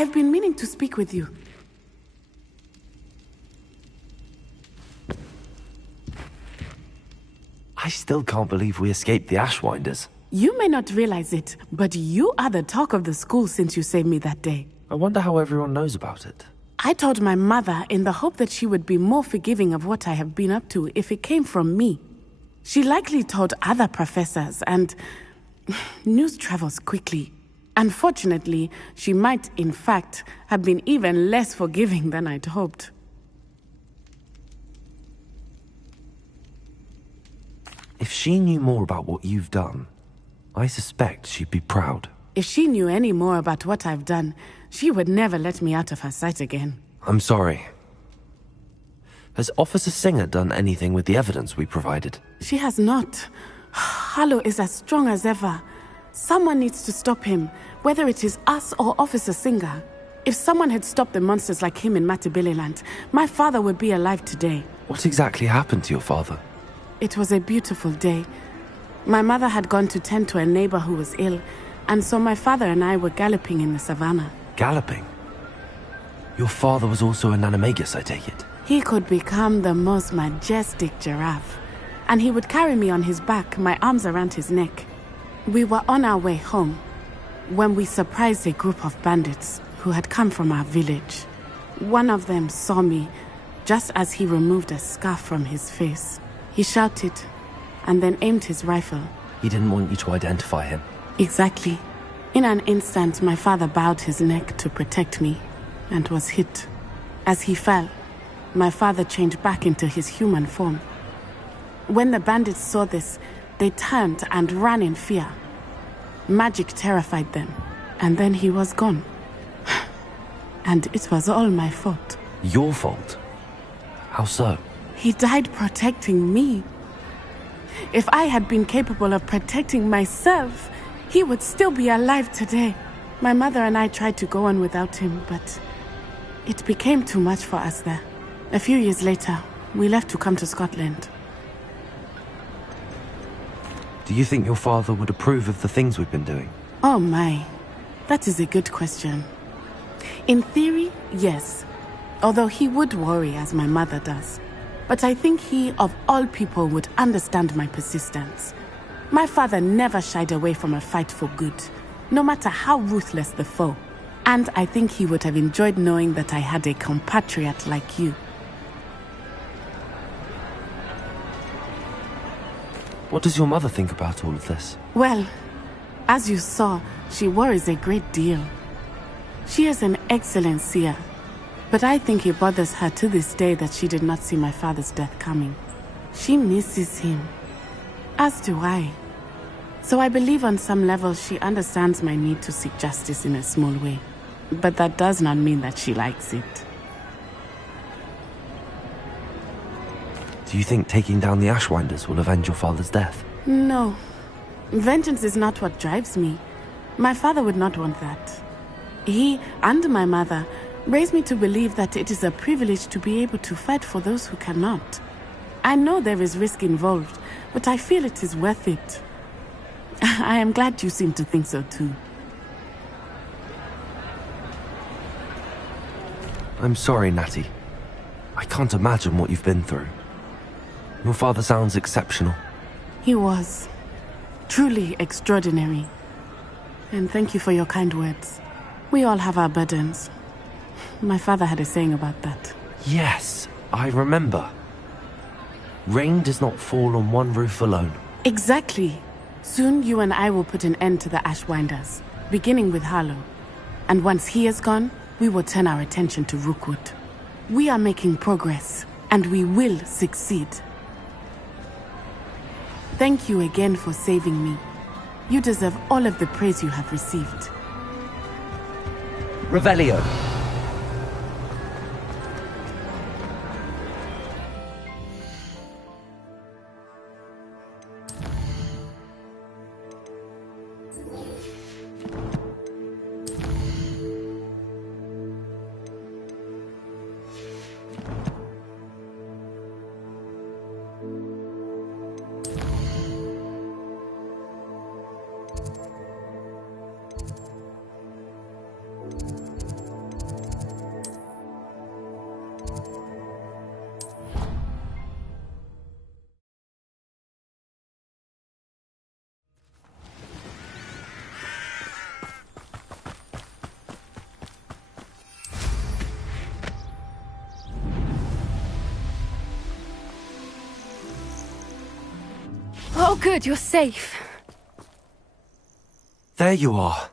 have been meaning to speak with you. I still can't believe we escaped the Ashwinders. You may not realize it, but you are the talk of the school since you saved me that day. I wonder how everyone knows about it. I told my mother in the hope that she would be more forgiving of what I have been up to if it came from me. She likely told other professors, and news travels quickly. Unfortunately, she might, in fact, have been even less forgiving than I'd hoped. If she knew more about what you've done, I suspect she'd be proud. If she knew any more about what I've done, she would never let me out of her sight again. I'm sorry. Has Officer Singer done anything with the evidence we provided? She has not. Harlow is as strong as ever. Someone needs to stop him, whether it is us or Officer Singer. If someone had stopped the monsters like him in Matabeleland, my father would be alive today. What exactly happened to your father? It was a beautiful day. My mother had gone to tend to a neighbor who was ill, and so my father and I were galloping in the savannah. Galloping? Your father was also an animagus, I take it? He could become the most majestic giraffe, and he would carry me on his back, my arms around his neck. We were on our way home when we surprised a group of bandits who had come from our village. One of them saw me just as he removed a scarf from his face. He shouted and then aimed his rifle. He didn't want you to identify him. Exactly. In an instant, my father bowed his neck to protect me and was hit. As he fell, my father changed back into his human form. When the bandits saw this, they turned and ran in fear. Magic terrified them, and then he was gone. And it was all my fault. Your fault? How so? He died protecting me. If I had been capable of protecting myself, he would still be alive today. My mother and I tried to go on without him, but it became too much for us there. A few years later, we left to come to Scotland. Do you think your father would approve of the things we've been doing? Oh my, that is a good question. In theory, yes. Although he would worry as my mother does. But I think he, of all people, would understand my persistence. My father never shied away from a fight for good, no matter how ruthless the foe. And I think he would have enjoyed knowing that I had a compatriot like you. What does your mother think about all of this? Well, as you saw, she worries a great deal. She is an excellent seer, but I think it bothers her to this day that she did not see my father's death coming. She misses him, as do I. So I believe on some level she understands my need to seek justice in a small way. But that does not mean that she likes it. Do you think taking down the Ashwinders will avenge your father's death? No. Vengeance is not what drives me. My father would not want that. He, and my mother, raised me to believe that it is a privilege to be able to fight for those who cannot. I know there is risk involved, but I feel it is worth it. I am glad you seem to think so too. I'm sorry, Natty. I can't imagine what you've been through. Your father sounds exceptional. He was. Truly extraordinary. And thank you for your kind words. We all have our burdens. My father had a saying about that. Yes, I remember. Rain does not fall on one roof alone. Exactly. Soon you and I will put an end to the Ashwinders, beginning with Harlow. And once he is gone, we will turn our attention to Rookwood. We are making progress, and we will succeed. Thank you again for saving me. You deserve all of the praise you have received. Revelio. Oh, good, you're safe. There you are.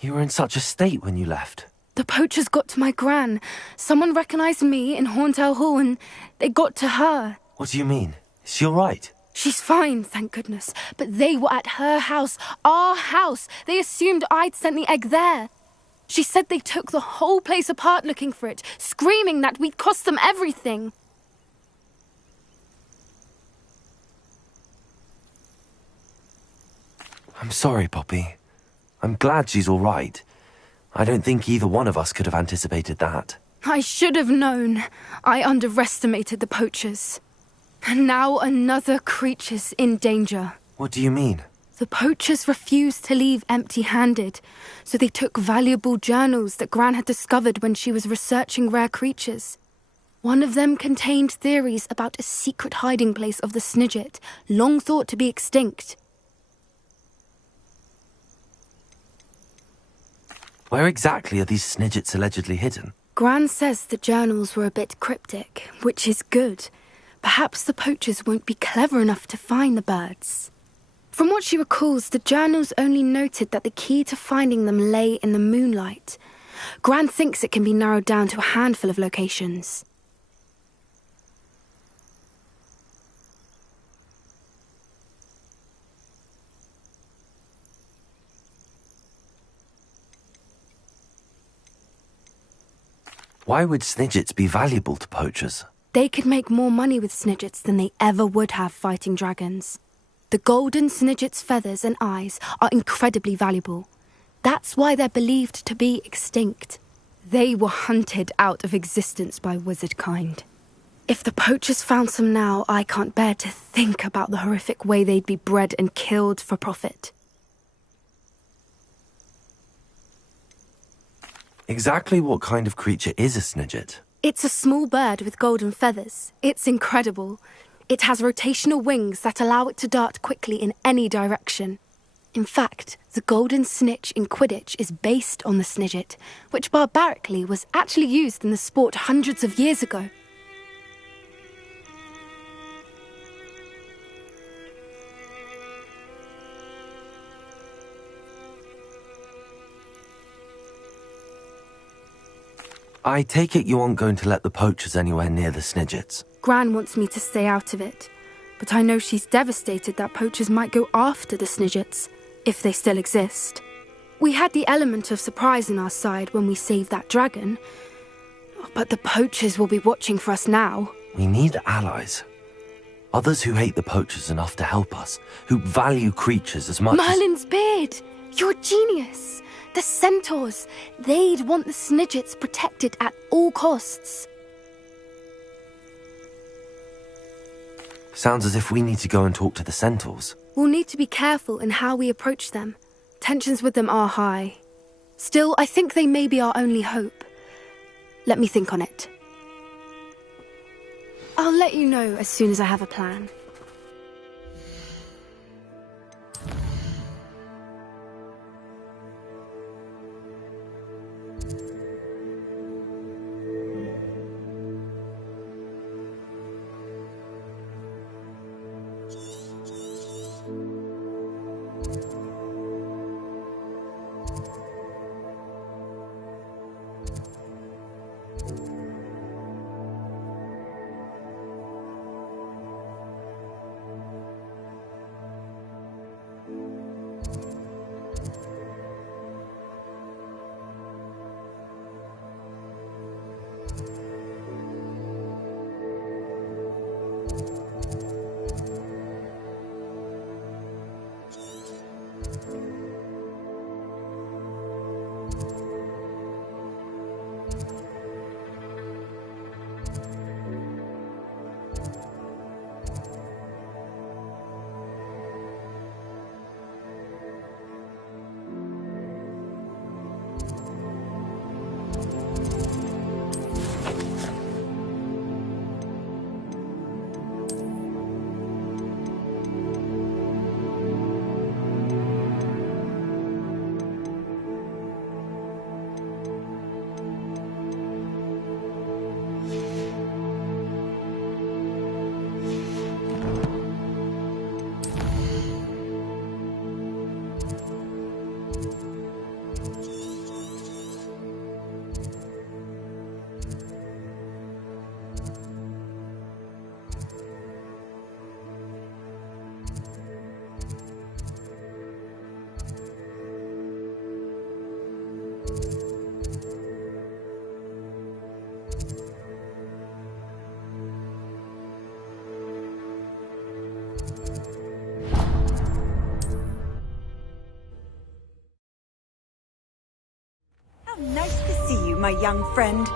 You were in such a state when you left. The poachers got to my gran. Someone recognized me in Horntail Hall and they got to her. What do you mean? Is she all right? She's fine, thank goodness. But they were at her house, our house. They assumed I'd sent the egg there. She said they took the whole place apart looking for it, screaming that we'd cost them everything. I'm sorry, Poppy. I'm glad she's all right. I don't think either one of us could have anticipated that. I should have known. I underestimated the poachers. And now another creature's in danger. What do you mean? The poachers refused to leave empty-handed, so they took valuable journals that Gran had discovered when she was researching rare creatures. One of them contained theories about a secret hiding place of the Snidget, long thought to be extinct. Where exactly are these Snidgets allegedly hidden? Gran says the journals were a bit cryptic, which is good. Perhaps the poachers won't be clever enough to find the birds. From what she recalls, the journals only noted that the key to finding them lay in the moonlight. Gran thinks it can be narrowed down to a handful of locations. Why would Snidgets be valuable to poachers? They could make more money with Snidgets than they ever would have fighting dragons. The golden Snidget's feathers and eyes are incredibly valuable. That's why they're believed to be extinct. They were hunted out of existence by wizard kind. If the poachers found some now, I can't bear to think about the horrific way they'd be bred and killed for profit. Exactly what kind of creature is a Snidget? It's a small bird with golden feathers. It's incredible. It has rotational wings that allow it to dart quickly in any direction. In fact, the golden snitch in Quidditch is based on the Snidget, which barbarically was actually used in the sport hundreds of years ago. I take it you aren't going to let the poachers anywhere near the Snidgets. Gran wants me to stay out of it, but I know she's devastated that poachers might go after the Snidgets, if they still exist. We had the element of surprise on our side when we saved that dragon, but the poachers will be watching for us now. We need allies. Others who hate the poachers enough to help us, who value creatures as much Merlin's beard! You're a genius! The centaurs! They'd want the Snidgets protected at all costs. Sounds as if we need to go and talk to the centaurs. We'll need to be careful in how we approach them. Tensions with them are high. Still, I think they may be our only hope. Let me think on it. I'll let you know as soon as I have a plan. How nice to see you, my young friend.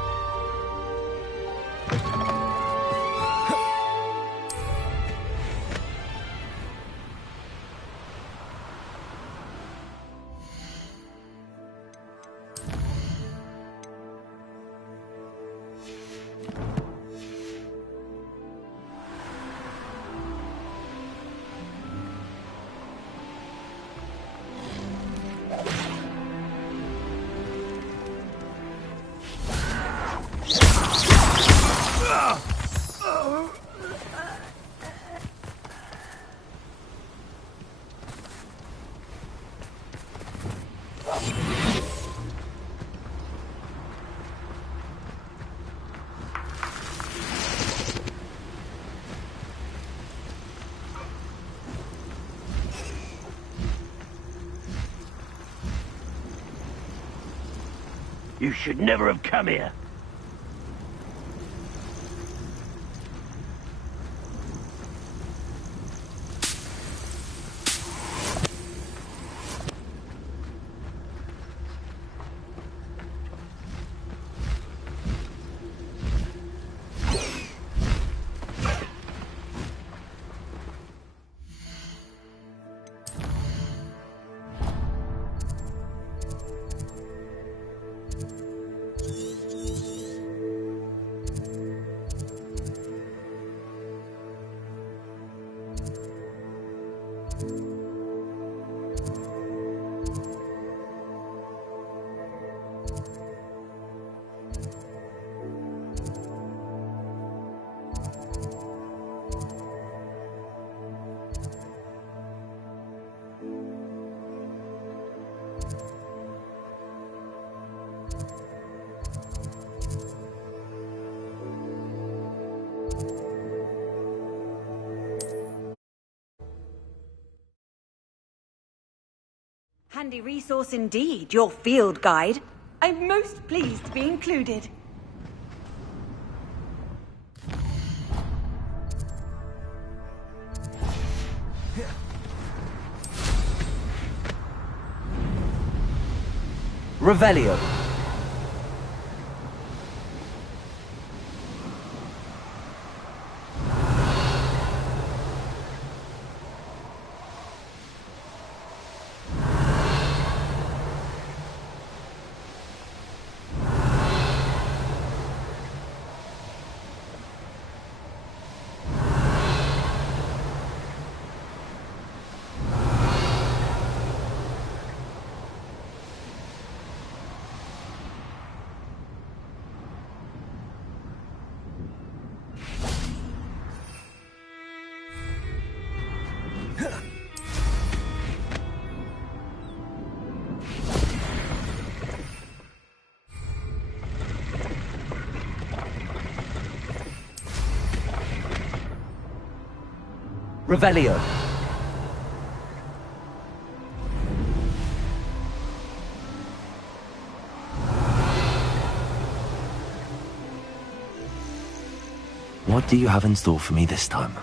You should never have come here. Handy resource indeed, your field guide. I'm most pleased to be included. Revelio. Revelio. What do you have in store for me this time?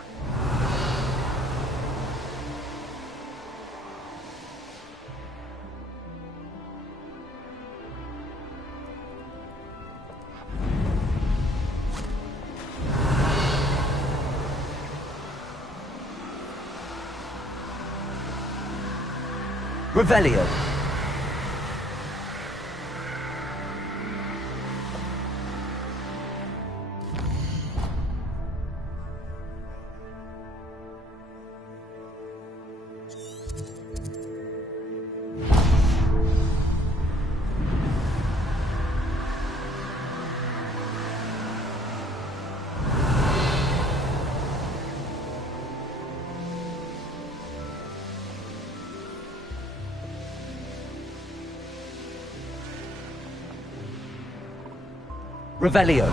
Revelio. Revelio.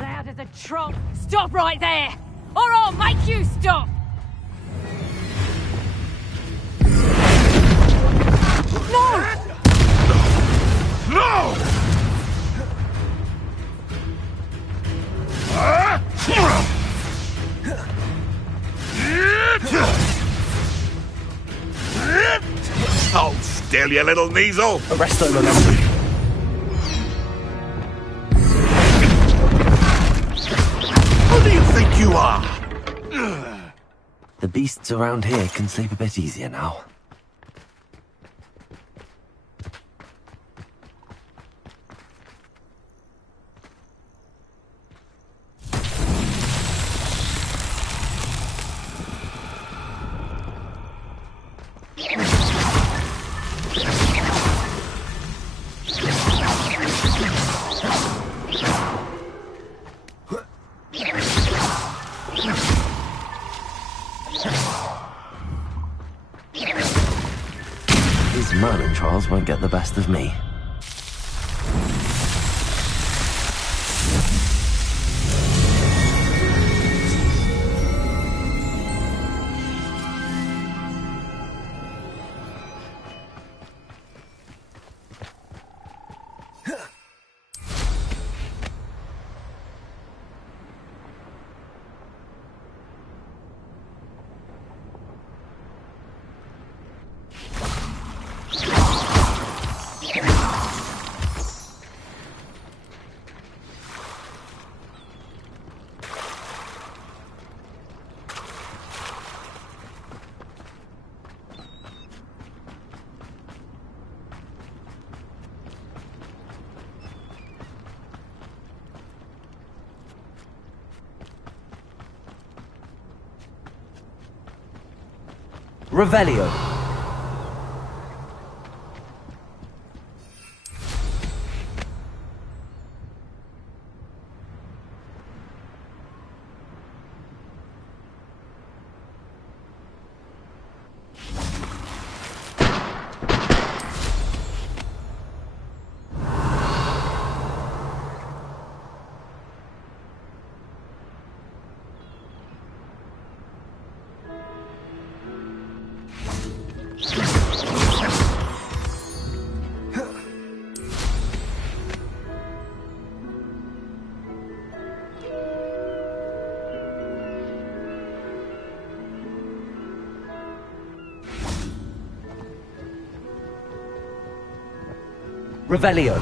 Loud as a trot. Stop right there, or I'll make you stop. No! still, you little Kneasel? Arresto momentum. Who do you think you are? The beasts around here can sleep a bit easier now. These Merlin trials won't get the best of me. Revelio. Revelio.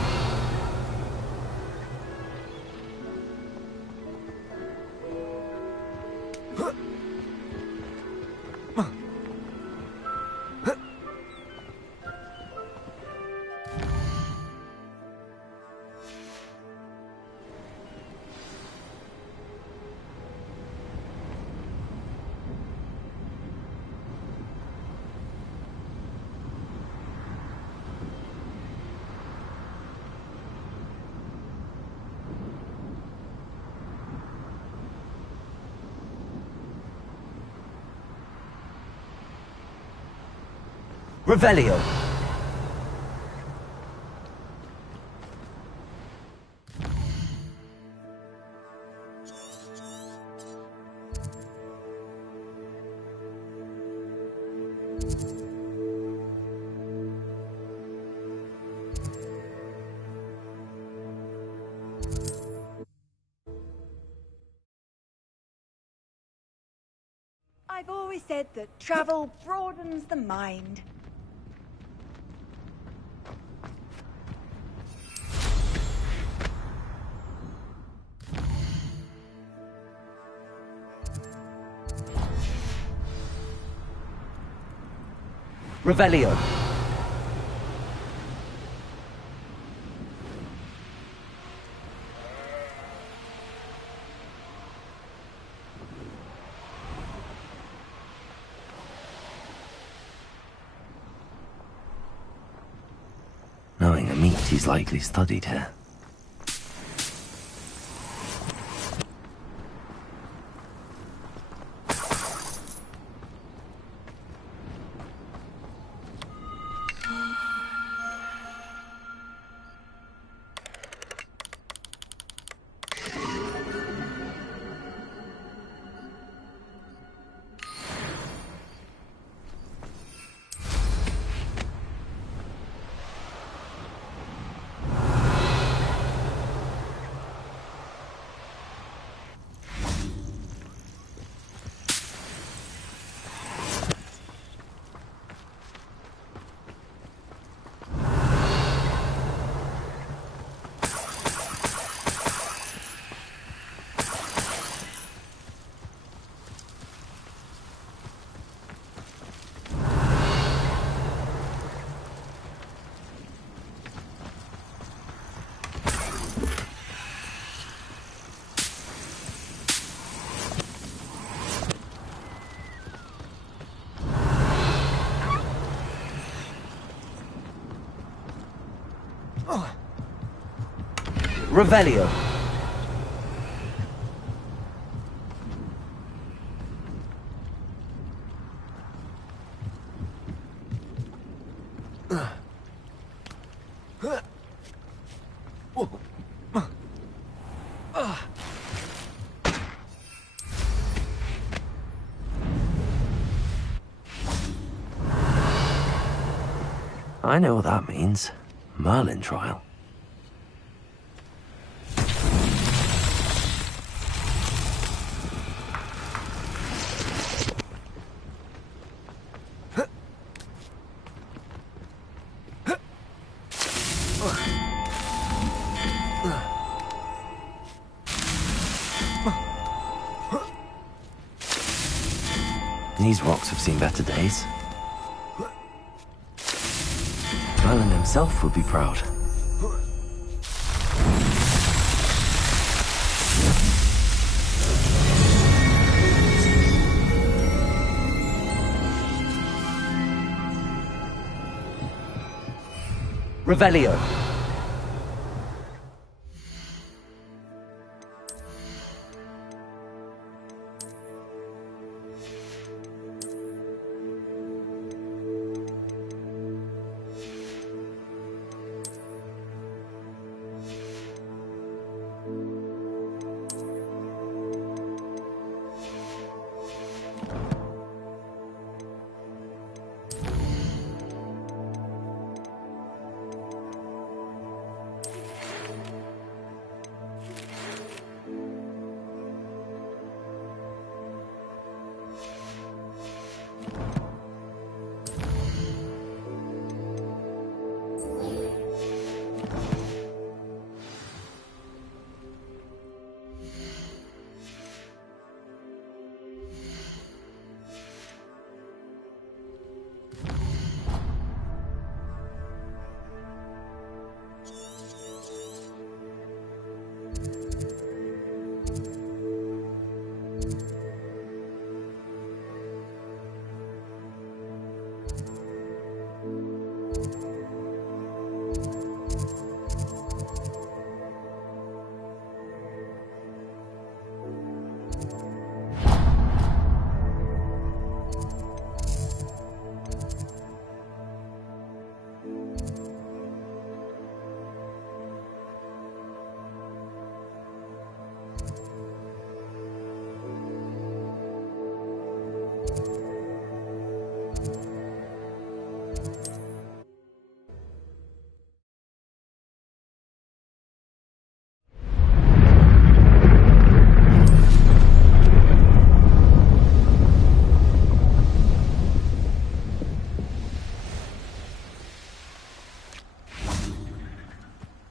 Revelio. I've always said that travel broadens the mind. Revelio. Knowing a meat, he's likely studied here. Revelio. I know what that means. Merlin trial. These rocks have seen better days. Merlin himself would be proud. Revelio.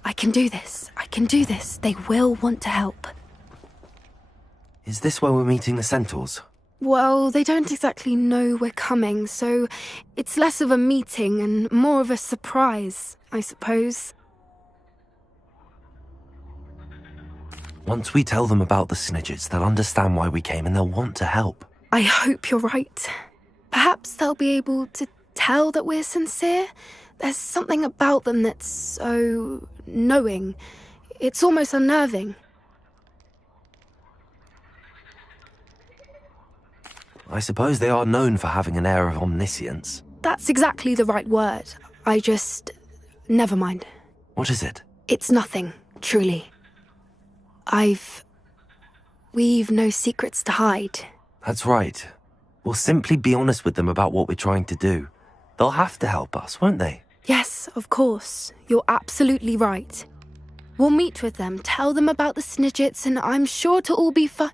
I can do this. I can do this. They will want to help. Is this where we're meeting the centaurs? Well, they don't exactly know we're coming, so it's less of a meeting and more of a surprise, I suppose. Once we tell them about the Snidgets, they'll understand why we came and they'll want to help. I hope you're right. Perhaps they'll be able to tell that we're sincere. There's something about them that's so knowing. It's almost unnerving. I suppose they are known for having an air of omniscience. That's exactly the right word. Never mind. What is it? It's nothing, truly. We've no secrets to hide. That's right. We'll simply be honest with them about what we're trying to do. They'll have to help us, won't they? Yes, of course. You're absolutely right. We'll meet with them, tell them about the Snidgets, and I'm sure to all be fine.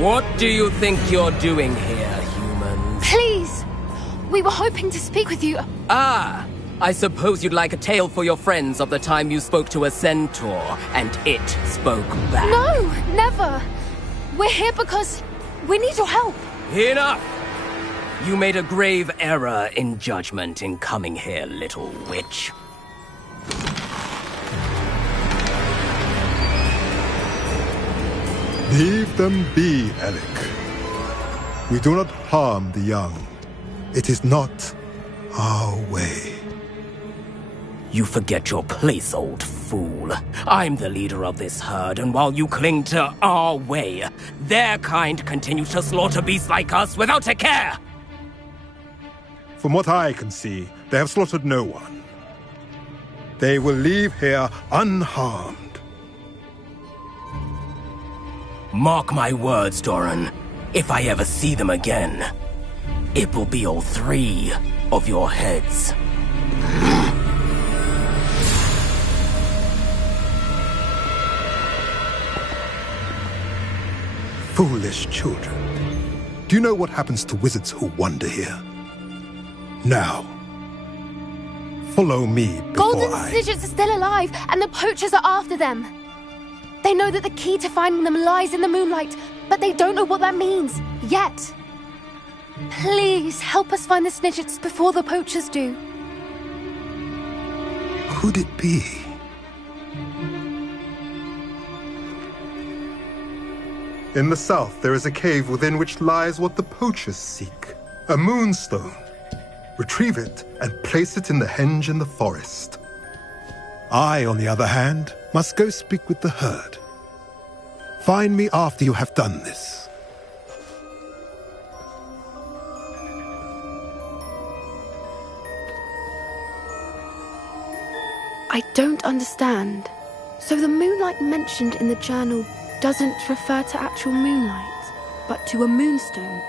What do you think you're doing here, humans? Please! We were hoping to speak with you. Ah! I suppose you'd like a tale for your friends of the time you spoke to a centaur, and it spoke back. No! Never! We're here because we need your help. Enough! You made a grave error in judgment in coming here, little witch. Leave them be, Alec. We do not harm the young. It is not our way. You forget your place, old fool. I'm the leader of this herd, and while you cling to our way, their kind continue to slaughter beasts like us without a care! From what I can see, they have slaughtered no one. They will leave here unharmed. Mark my words, Doran. If I ever see them again, it will be all 3 of your heads. Foolish children. Do you know what happens to wizards who wander here? Now, follow me before Golden Snidgets are still alive, and the poachers are after them. They know that the key to finding them lies in the moonlight, but they don't know what that means, yet. Please, help us find the Snidgets before the poachers do. Could it be? In the south, there is a cave within which lies what the poachers seek. A moonstone. Retrieve it and place it in the henge in the forest. I, on the other hand, must go speak with the herd. Find me after you have done this. I don't understand. So the moonlight mentioned in the journal doesn't refer to actual moonlight, but to a moonstone.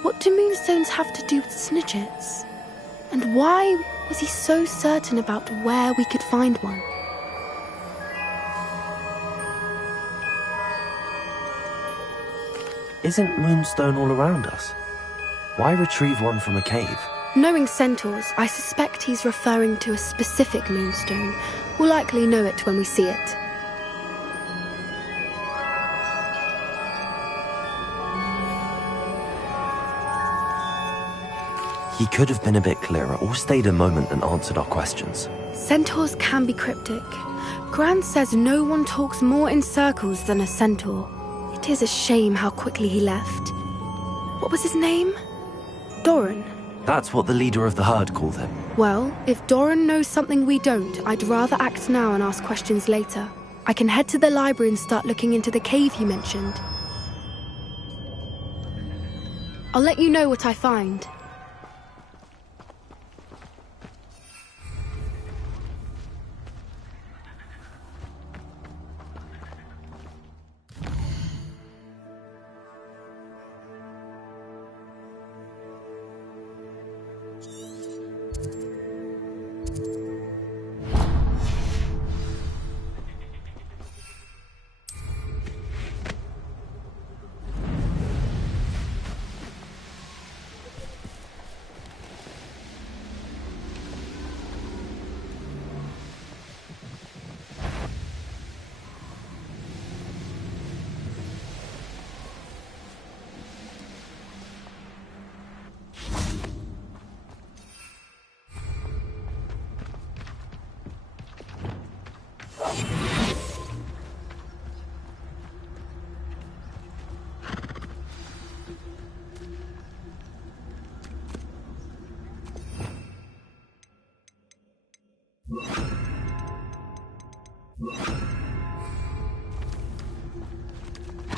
What do moonstones have to do with Snidgets? And why was he so certain about where we could find one? Isn't Moonstone all around us? Why retrieve one from a cave? Knowing centaurs, I suspect he's referring to a specific moonstone. We'll likely know it when we see it. He could have been a bit clearer, or stayed a moment and answered our questions. Centaurs can be cryptic. Gran says no one talks more in circles than a centaur. It is a shame how quickly he left. What was his name? Doran. That's what the leader of the herd called him. Well, if Doran knows something we don't, I'd rather act now and ask questions later. I can head to the library and start looking into the cave you mentioned. I'll let you know what I find.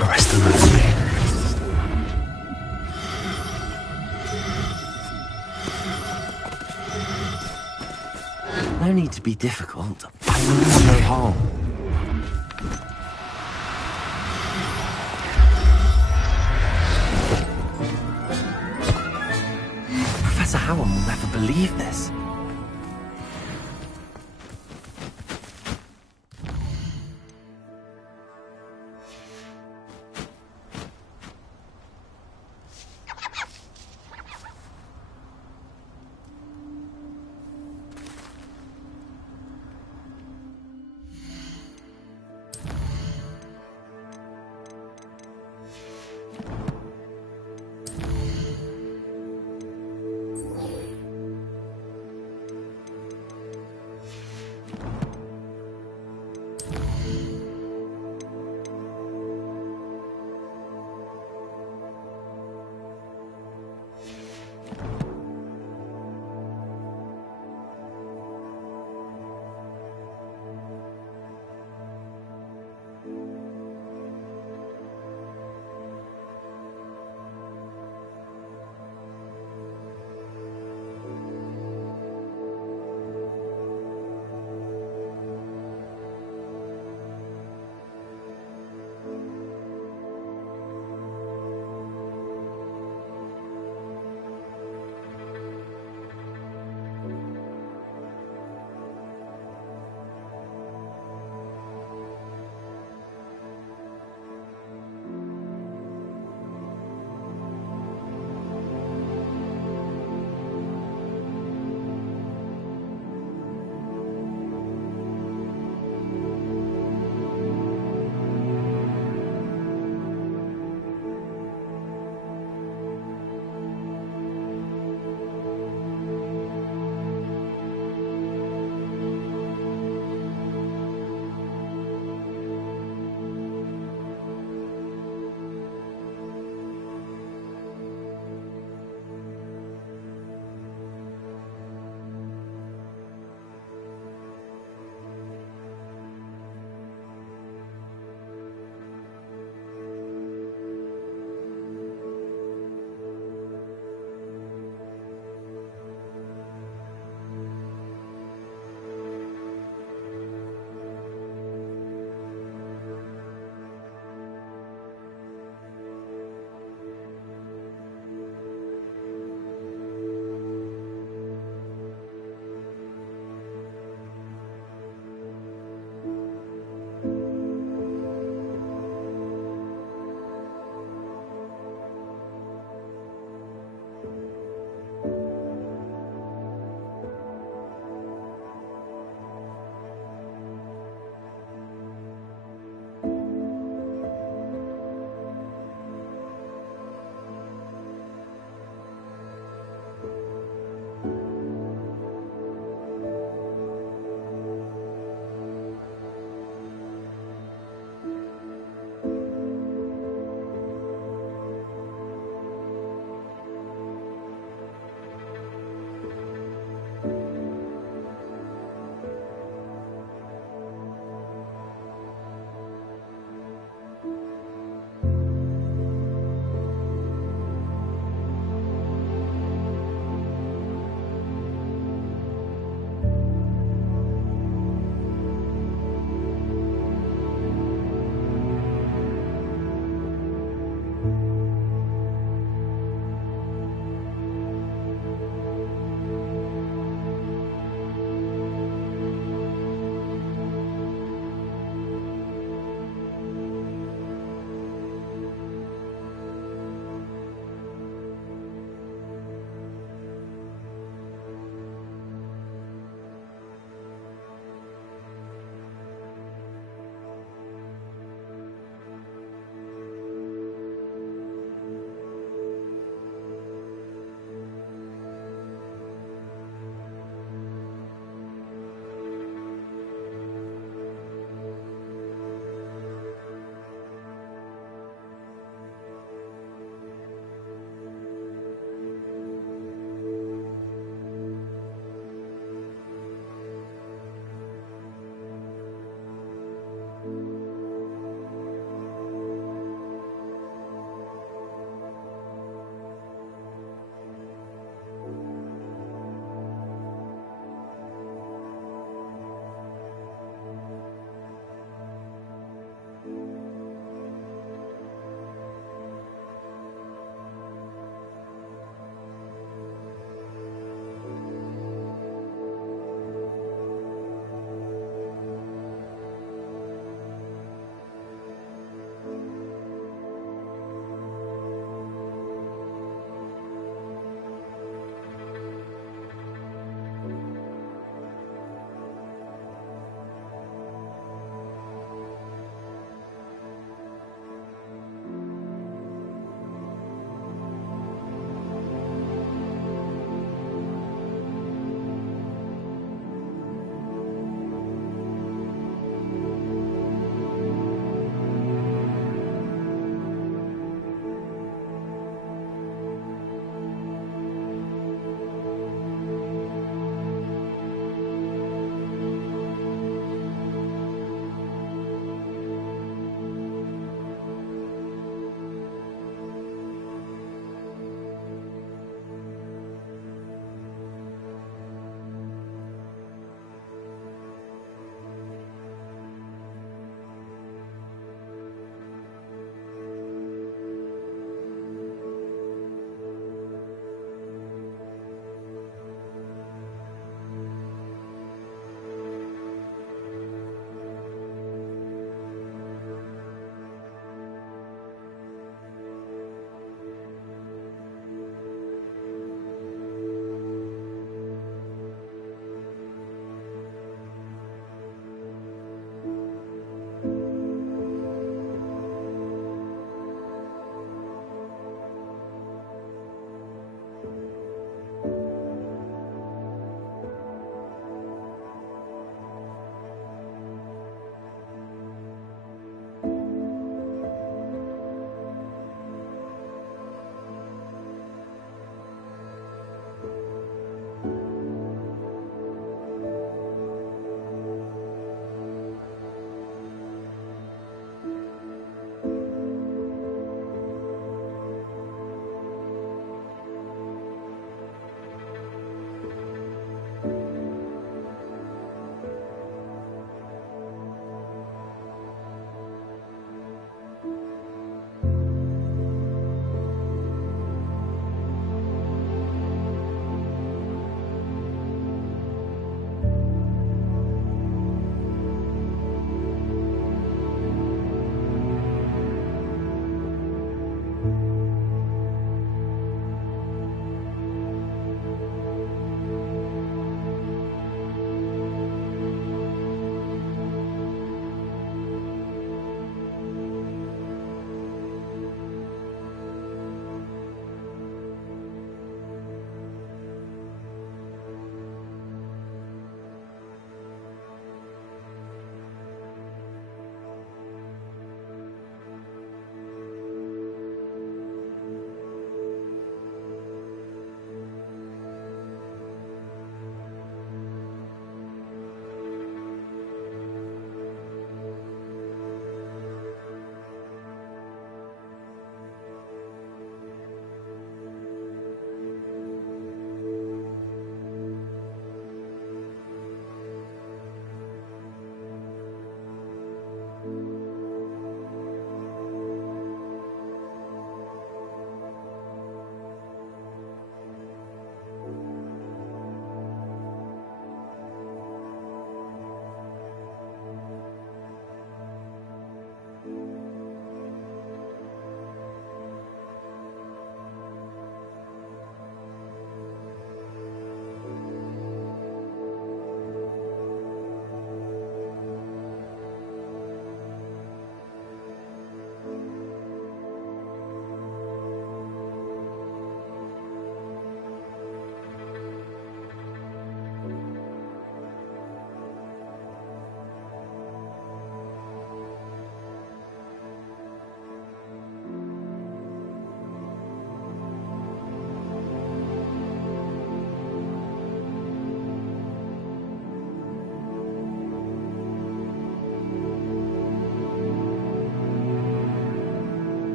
Arrest the mercenary. No need to be difficult. I mean no harm. Professor Howard will never believe this.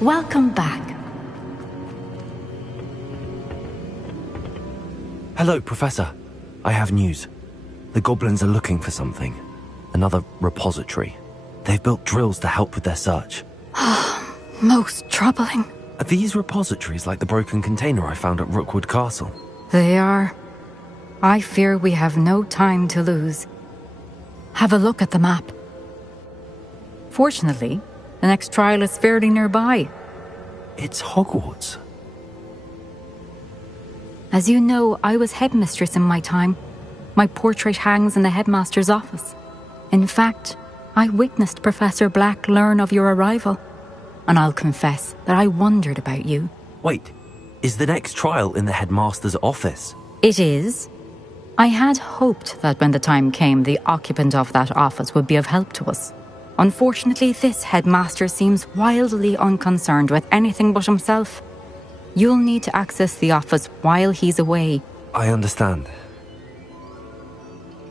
Welcome back. Hello, Professor. I have news. The goblins are looking for something. Another repository. They've built drills to help with their search. Most troubling. Are these repositories like the broken container I found at Rookwood Castle? They are. I fear we have no time to lose. Have a look at the map. Fortunately, the next trial is fairly nearby. It's Hogwarts. As you know, I was headmistress in my time. My portrait hangs in the headmaster's office. In fact, I witnessed Professor Black learn of your arrival. And I'll confess that I wondered about you. Wait, is the next trial in the headmaster's office? It is. I had hoped that when the time came, the occupant of that office would be of help to us. Unfortunately, this headmaster seems wildly unconcerned with anything but himself. You'll need to access the office while he's away. I understand.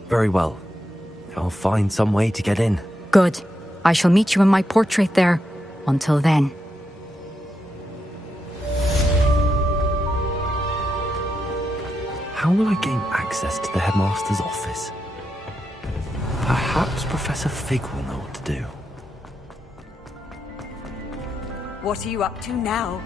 Very well. I'll find some way to get in. Good. I shall meet you in my portrait there. Until then. How will I gain access to the headmaster's office? Perhaps Professor Fig will know what to do. What are you up to now?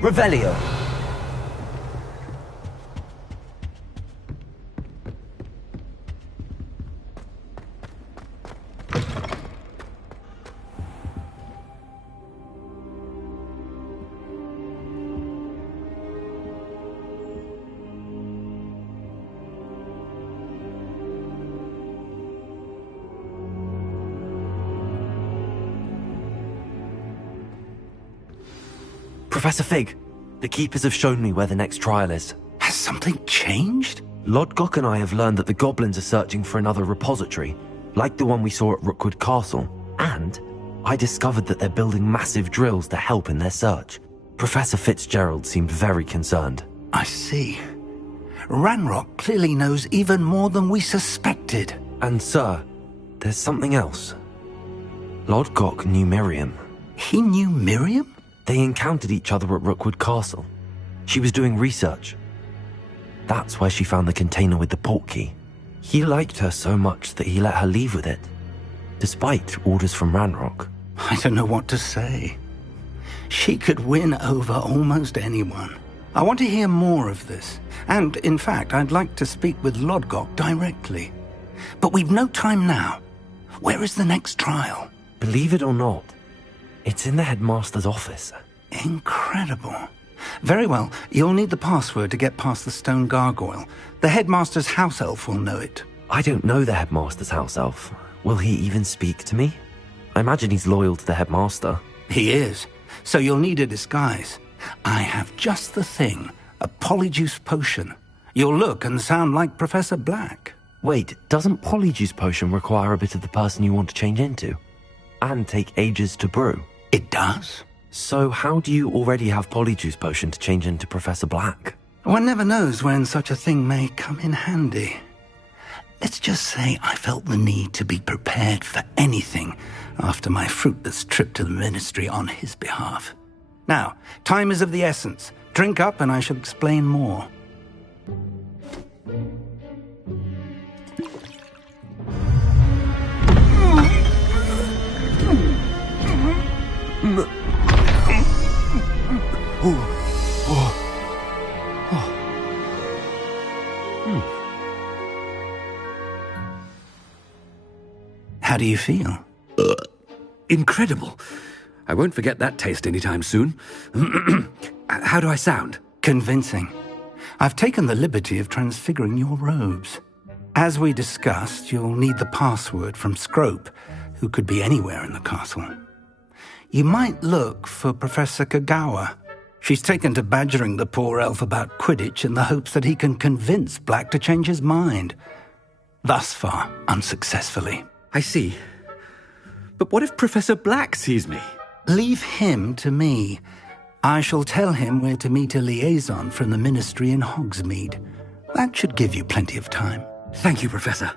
Revelio. Professor Fig, the Keepers have shown me where the next trial is. Has something changed? Lodgok and I have learned that the goblins are searching for another repository, like the one we saw at Rookwood Castle. And I discovered that they're building massive drills to help in their search. Professor Fitzgerald seemed very concerned. I see. Ranrock clearly knows even more than we suspected. And sir, there's something else. Lodgok knew Miriam. He knew Miriam? They encountered each other at Rookwood Castle. She was doing research. That's where she found the container with the portkey. He liked her so much that he let her leave with it, despite orders from Ranrock. I don't know what to say. She could win over almost anyone. I want to hear more of this. And, in fact, I'd like to speak with Lodgok directly. But we've no time now. Where is the next trial? Believe it or not, it's in the headmaster's office. Incredible. Very well, you'll need the password to get past the stone gargoyle. The headmaster's house elf will know it. I don't know the headmaster's house elf. Will he even speak to me? I imagine he's loyal to the headmaster. He is. So you'll need a disguise. I have just the thing. A polyjuice potion. You'll look and sound like Professor Black. Wait, doesn't polyjuice potion require a bit of the person you want to change into? And take ages to brew? It does. So how do you already have polyjuice potion to change into Professor Black? One never knows when such a thing may come in handy. Let's just say I felt the need to be prepared for anything after my fruitless trip to the ministry on his behalf. Now, time is of the essence. Drink up and I shall explain more. How do you feel? Incredible. I won't forget that taste anytime soon. How do I sound? Convincing. I've taken the liberty of transfiguring your robes. As we discussed, you'll need the password from Scrope, who could be anywhere in the castle. You might look for Professor Kagawa. She's taken to badgering the poor elf about Quidditch in the hopes that he can convince Black to change his mind. Thus far, unsuccessfully. I see. But what if Professor Black sees me? Leave him to me. I shall tell him where to meet a liaison from the Ministry in Hogsmeade. That should give you plenty of time. Thank you, Professor.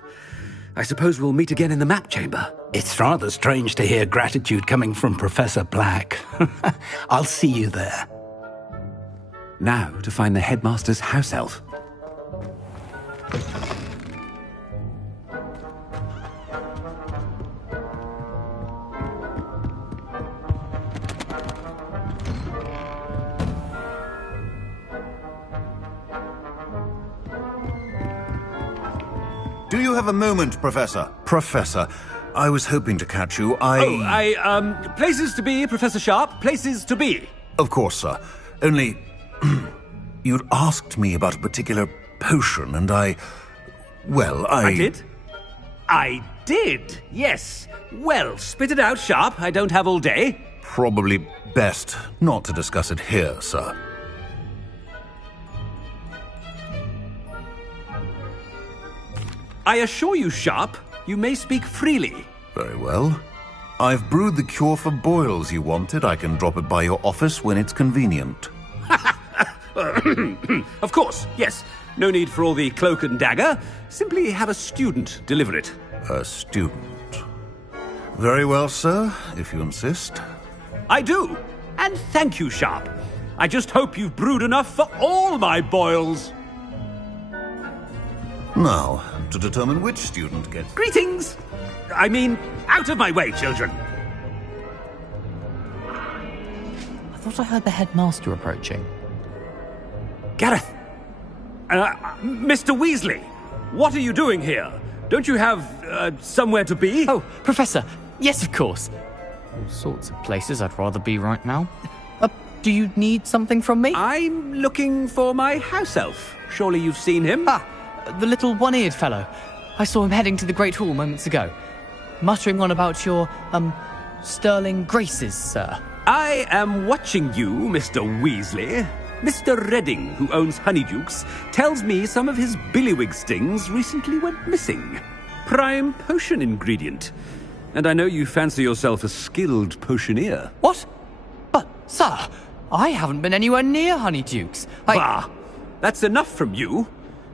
I suppose we'll meet again in the map chamber. It's rather strange to hear gratitude coming from Professor Black. I'll see you there. Now to find the headmaster's house elf. Do you have a moment, Professor? Professor, I was hoping to catch you. Places to be, Professor Sharp. Places to be. Of course, sir. Only, you'd asked me about a particular potion, and I did? I did, yes. Well, spit it out, Sharp. I don't have all day. Probably best not to discuss it here, sir. I assure you, Sharp, you may speak freely. Very well. I've brewed the cure for boils you wanted. I can drop it by your office when it's convenient. Of course, yes. No need for all the cloak and dagger. Simply have a student deliver it. A student. Very well, sir, if you insist. I do. And thank you, Sharp. I just hope you've brewed enough for all my boils. Now, to determine which student gets... Greetings! I mean, out of my way, children. I thought I heard the headmaster approaching. Gareth! Mr. Weasley, what are you doing here? Don't you have, somewhere to be? Oh, Professor, yes, of course. All sorts of places I'd rather be right now. Do you need something from me? I'm looking for my house elf. Surely you've seen him? The little one-eared fellow. I saw him heading to the Great Hall moments ago, muttering on about your, sterling graces, sir. I am watching you, Mr. Weasley. Mr. Redding, who owns Honeydukes, tells me some of his billywig stings recently went missing. Prime potion ingredient. And I know you fancy yourself a skilled potioneer. What? But, sir, I haven't been anywhere near Honeydukes. Bah! That's enough from you.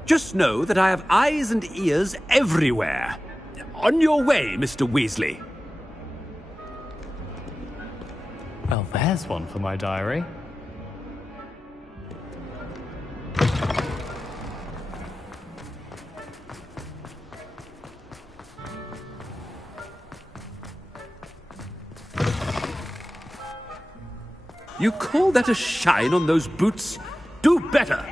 Just know that I have eyes and ears everywhere. On your way, Mr. Weasley. Well, there's one for my diary. You call that a shine on those boots? Do better!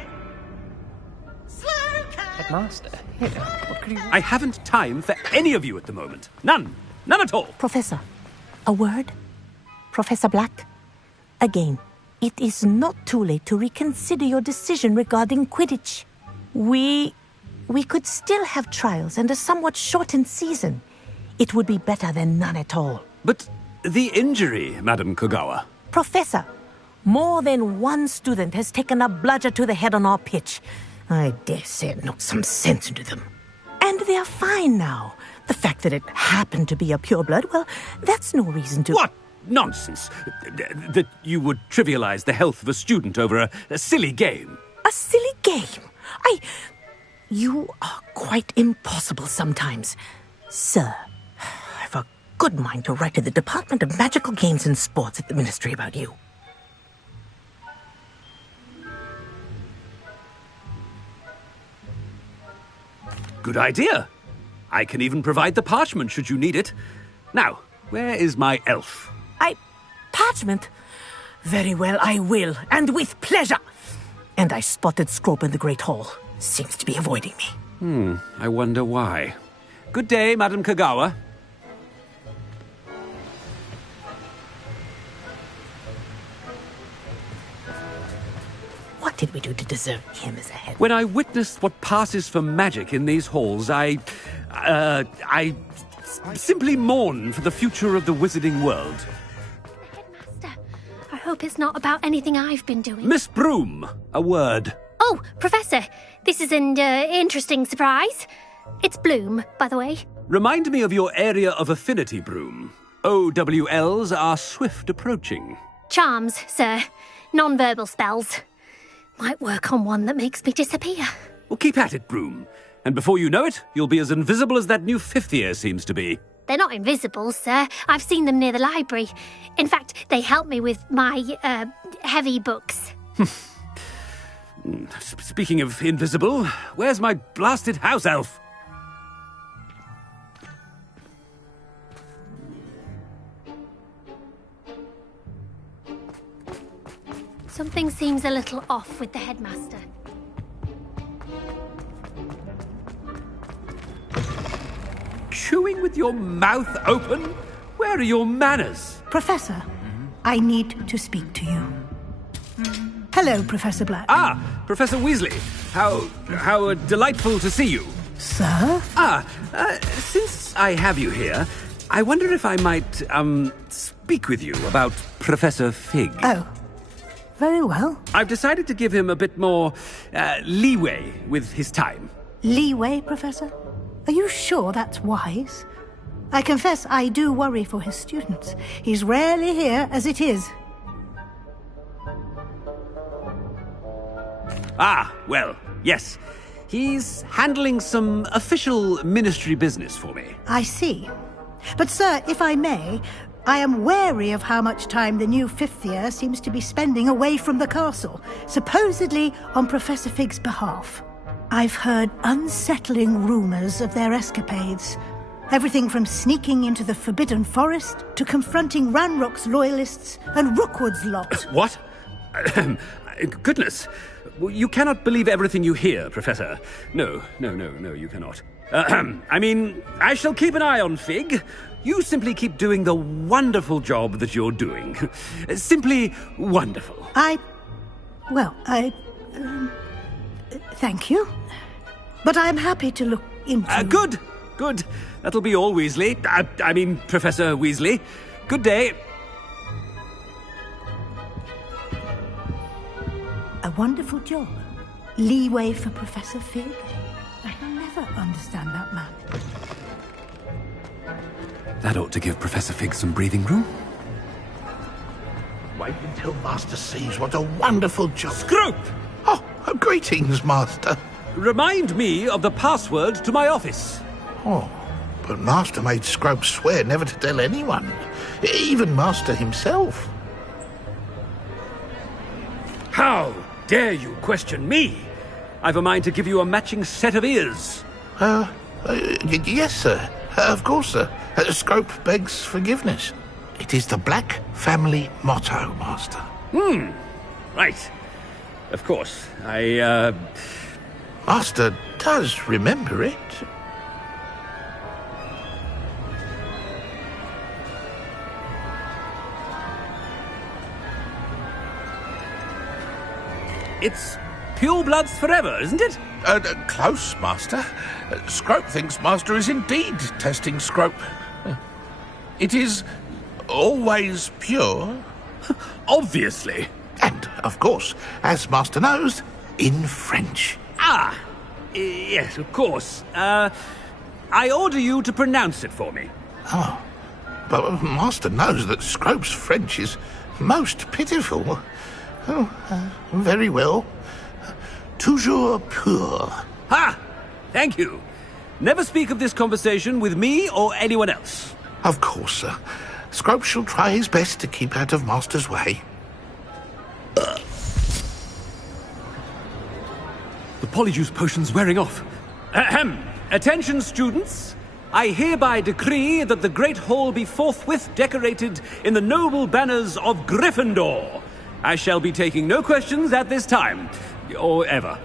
Headmaster, here, what could you... I haven't time for any of you at the moment. None. None at all. Professor, a word? Professor Black? Again, it is not too late to reconsider your decision regarding Quidditch. We could still have trials and a somewhat shortened season. It would be better than none at all. But the injury, Madam Kagawa. Professor, more than one student has taken a bludger to the head on our pitch. I dare say it knocked some sense into them. And they're fine now. The fact that it happened to be a pureblood, well, that's no reason to... What nonsense! That you would trivialize the health of a student over a silly game. A silly game? You are quite impossible sometimes. Sir, I've a good mind to write to the Department of Magical Games and Sports at the Ministry about you. good idea. I can even provide the parchment should you need it. Now, where is my elf? Parchment? Very well, I will, and with pleasure. And I spotted Scrope in the Great Hall. Seems to be avoiding me. I wonder why. Good day, Madam Kagawa. What did we do to deserve him as a head? When I witnessed what passes for magic in these halls, I simply mourn for the future of the wizarding world. Headmaster, I hope it's not about anything I've been doing. Miss Broom, a word. Oh, Professor, this is an interesting surprise. It's Bloom, by the way. Remind me of your area of affinity, Broom. OWLs are swift approaching. Charms, sir. Non-verbal spells. Might work on one that makes me disappear. Well, keep at it, Broom. And before you know it, you'll be as invisible as that new fifth year seems to be. They're not invisible, sir. I've seen them near the library. In fact, they help me with my, heavy books. Speaking of invisible, where's my blasted house elf? Something seems a little off with the headmaster. Chewing with your mouth open? Where are your manners? Professor, I need to speak to you. Hello, Professor Black. Ah, Professor Weasley. How delightful to see you. Sir? Since I have you here, I wonder if I might, speak with you about Professor Fig. Oh. Very well. I've decided to give him a bit more, leeway with his time. Leeway, Professor? Are you sure that's wise? I confess I do worry for his students. He's rarely here as it is. Ah, well, yes. He's handling some official ministry business for me. I see. But, sir, if I may, I am wary of how much time the new fifth year seems to be spending away from the castle, supposedly on Professor Fig's behalf. I've heard unsettling rumors of their escapades. Everything from sneaking into the Forbidden Forest to confronting Ranrock's loyalists and Rookwood's lot. What? Goodness. You cannot believe everything you hear, Professor. No, you cannot. I mean, I shall keep an eye on Fig. You simply keep doing the wonderful job that you're doing. Simply wonderful. Thank you. But I'm happy to look into... Good. That'll be all, Weasley. I mean, Professor Weasley. Good day. A wonderful job. Leeway for Professor Fig. I'll never understand that man. That ought to give Professor Fig some breathing room. Wait until Master sees what a wonderful job... Scrope! Oh, greetings, Master. Remind me of the password to my office. Oh, but Master made Scrope swear never to tell anyone. Even Master himself. How dare you question me? I've a mind to give you a matching set of ears. Yes, sir. Of course, sir. Scrope begs forgiveness. It is the Black family motto, Master. Right. Of course. Master does remember it. It's pure bloods forever, isn't it? Close, Master. Scrope thinks Master is indeed testing Scrope. It is always pure. Obviously. And, of course, as Master knows, in French. Yes, of course. I order you to pronounce it for me. Oh, but Master knows that Scrope's French is most pitiful. Oh, very well. Toujours pur. Ha! Thank you. Never speak of this conversation with me or anyone else. Of course, sir. Scrope shall try his best to keep out of Master's way. The polyjuice potion's wearing off. Ahem. Attention, students! I hereby decree that the Great Hall be forthwith decorated in the noble banners of Gryffindor. I shall be taking no questions at this time, or ever.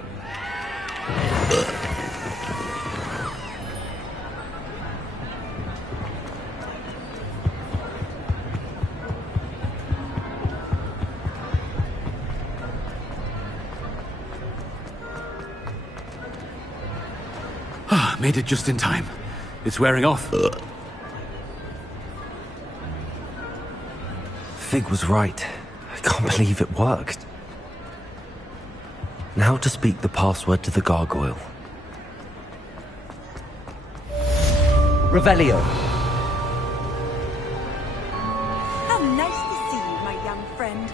Made it just in time. It's wearing off. Fig was right. I can't believe it worked. Now to speak the password to the gargoyle. Revelio. How nice to see you, my young friend.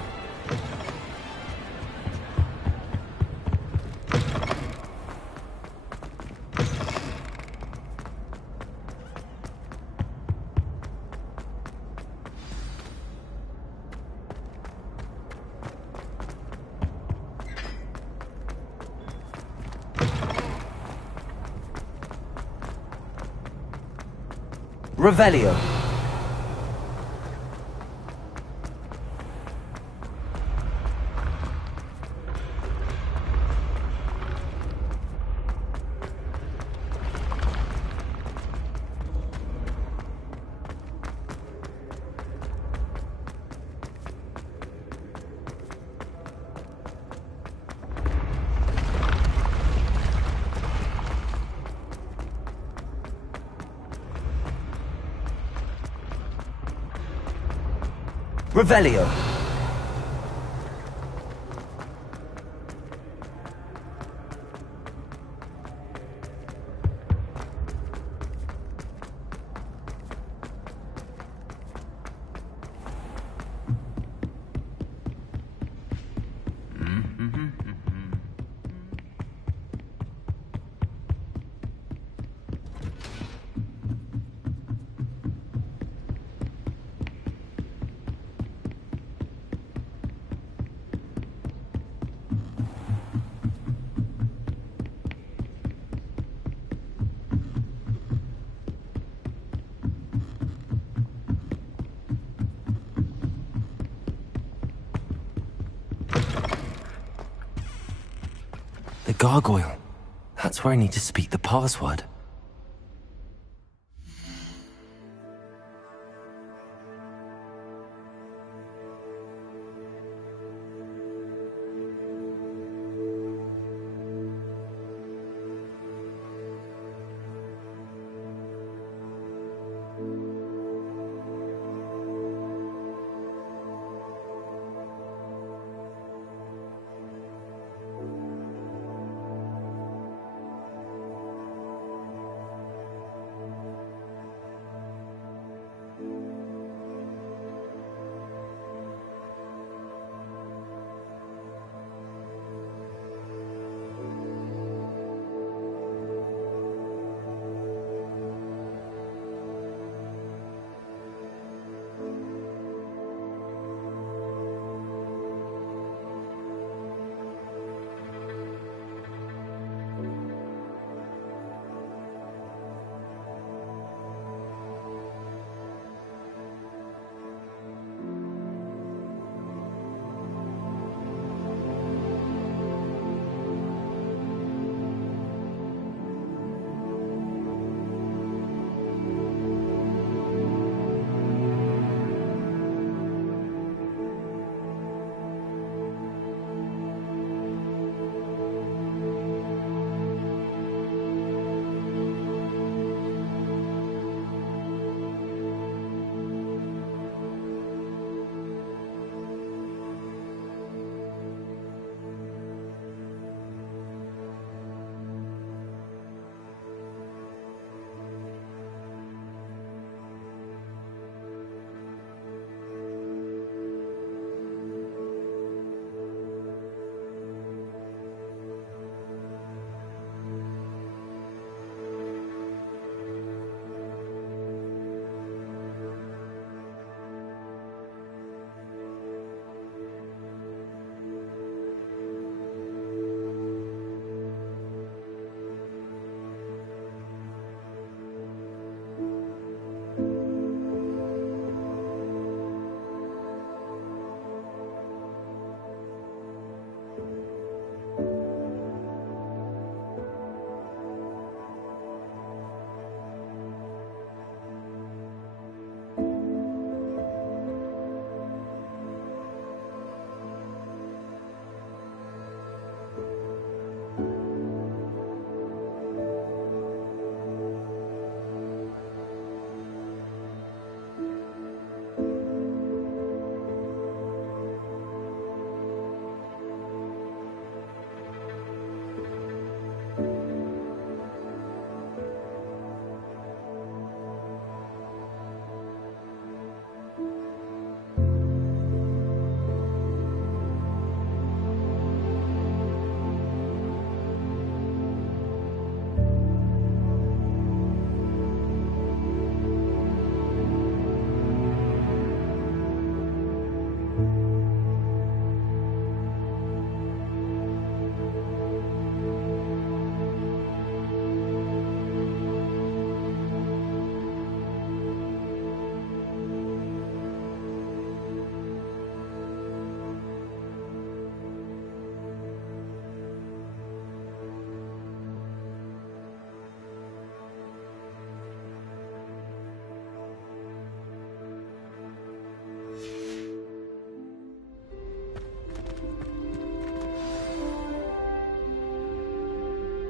Revelio. Revelio. The gargoyle. That's where I need to speak the password.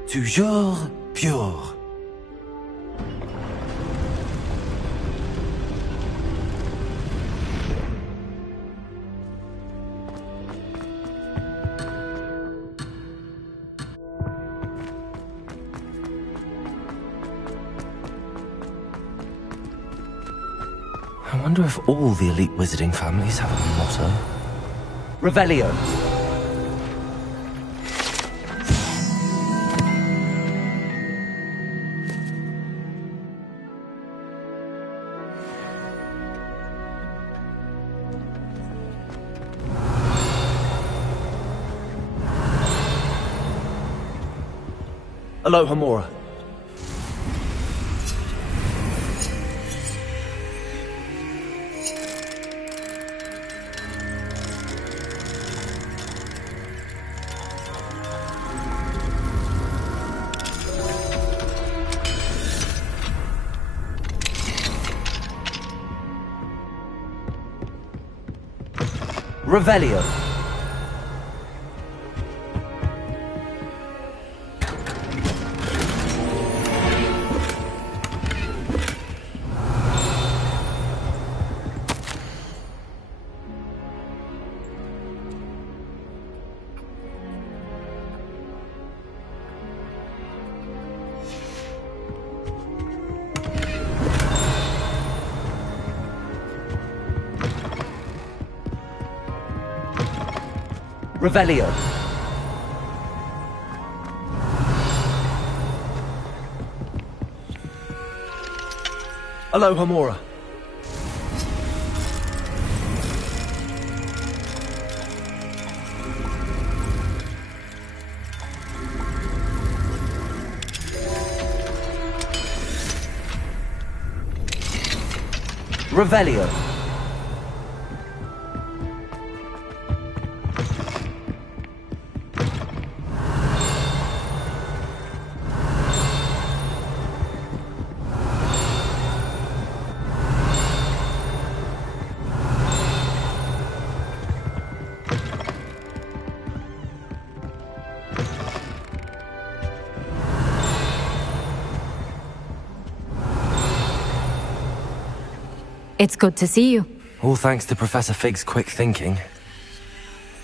Toujours pure. I wonder if all the elite wizarding families have a motto. Revelio. Aloha Mora. Revelio. Revelio. Aloha Mora. Revelio. It's good to see you. All thanks to Professor Fig's quick thinking.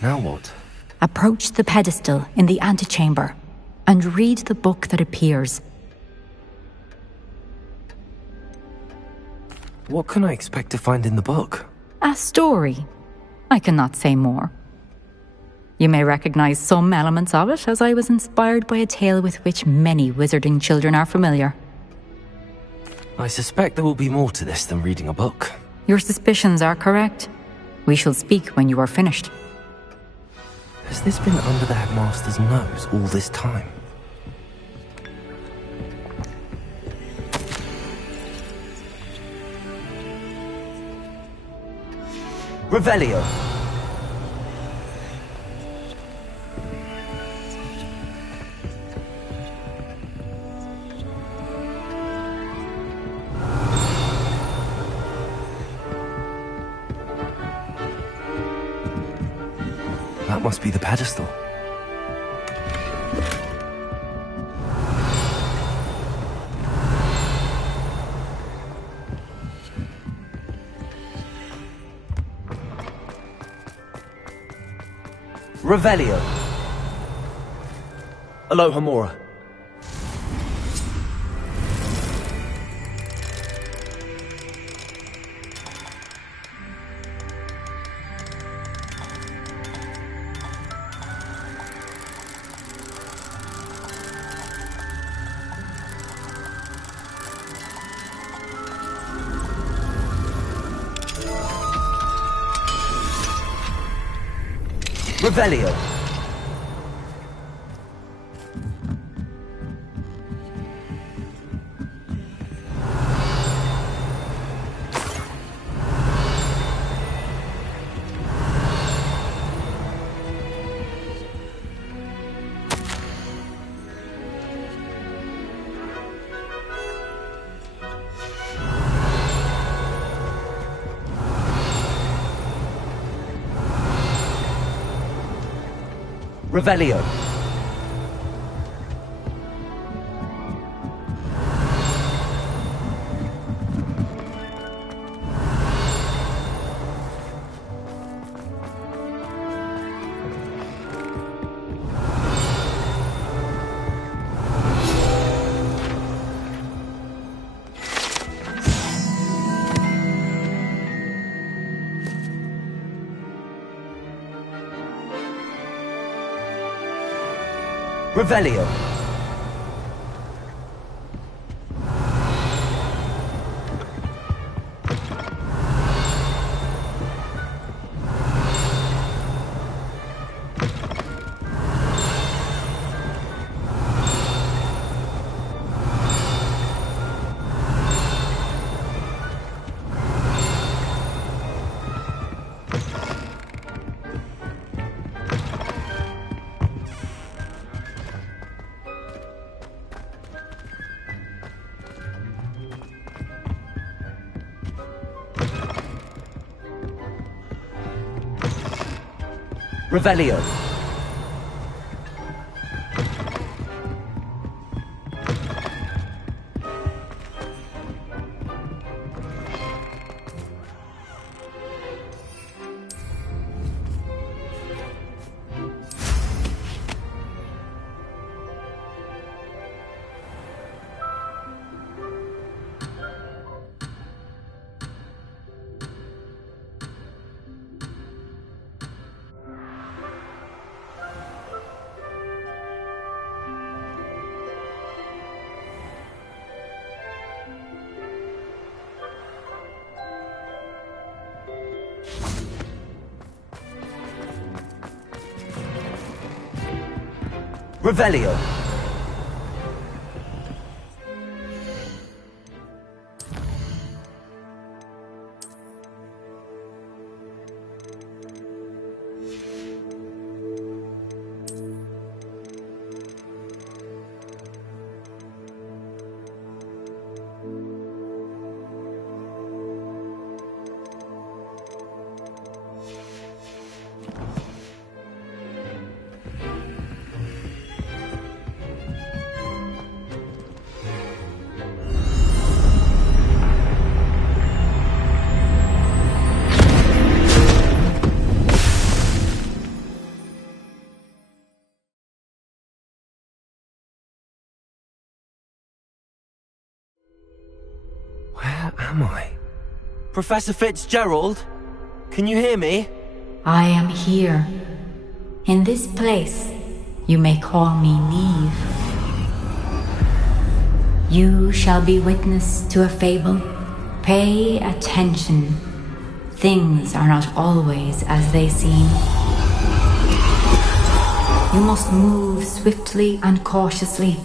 Now what? Approach the pedestal in the antechamber and read the book that appears. What can I expect to find in the book? A story. I cannot say more. You may recognize some elements of it, as I was inspired by a tale with which many wizarding children are familiar. I suspect there will be more to this than reading a book. Your suspicions are correct. We shall speak when you are finished. Has this been under the headmaster's nose all this time? Revelio. That must be the pedestal. Revelio. Aloha Mora. Revelio. Revelio. Revelio. Revelio. Revelio. Where am I? Professor Fitzgerald? Can you hear me? I am here. In this place, you may call me Neve. You shall be witness to a fable. Pay attention. Things are not always as they seem. You must move swiftly and cautiously.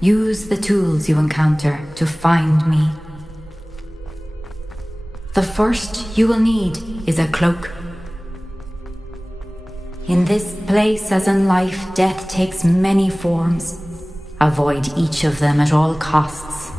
Use the tools you encounter to find me. The first you will need is a cloak. In this place, as in life, death takes many forms. Avoid each of them at all costs.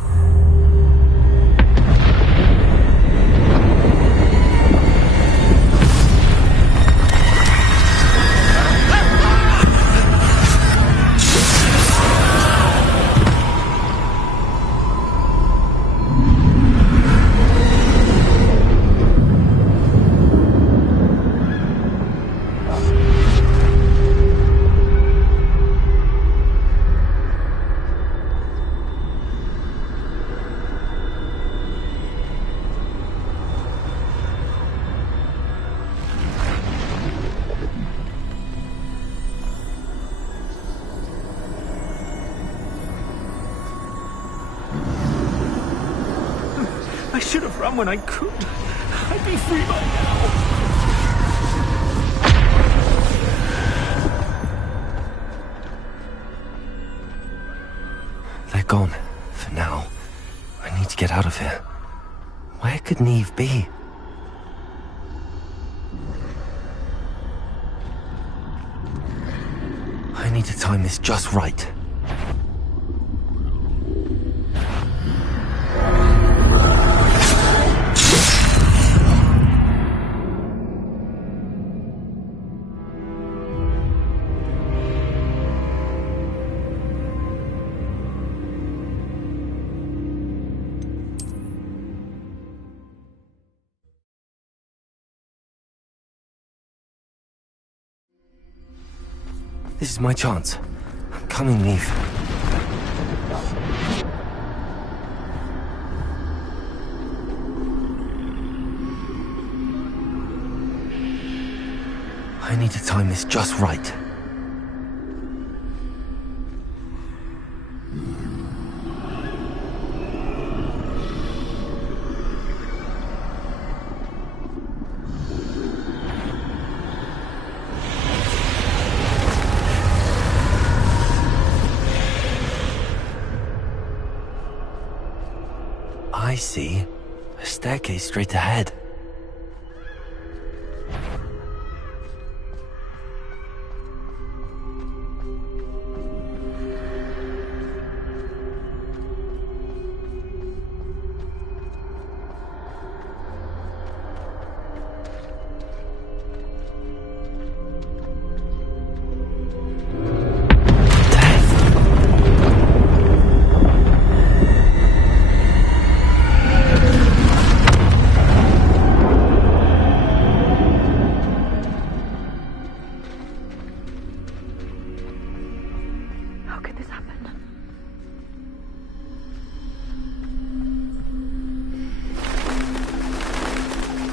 I should have run when I could. I'd be free by now. They're gone. For now. I need to get out of here. Where could Neve be? I need to time this just right. This is my chance. I'm coming, Neve. I need to time this just right. I see. A staircase straight ahead.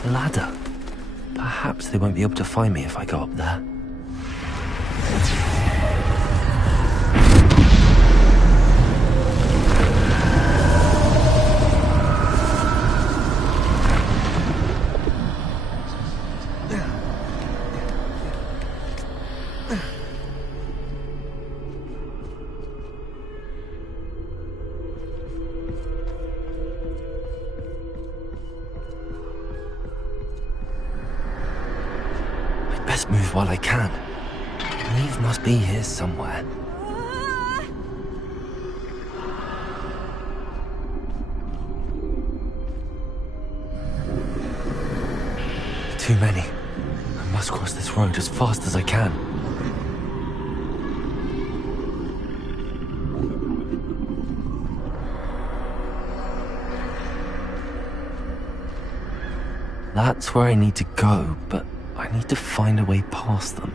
Ladder. Perhaps they won't be able to find me if I go up there. Best move while I can. Eve must be here somewhere. Too many. I must cross this road as fast as I can. That's where I need to go, but I need to find a way past them.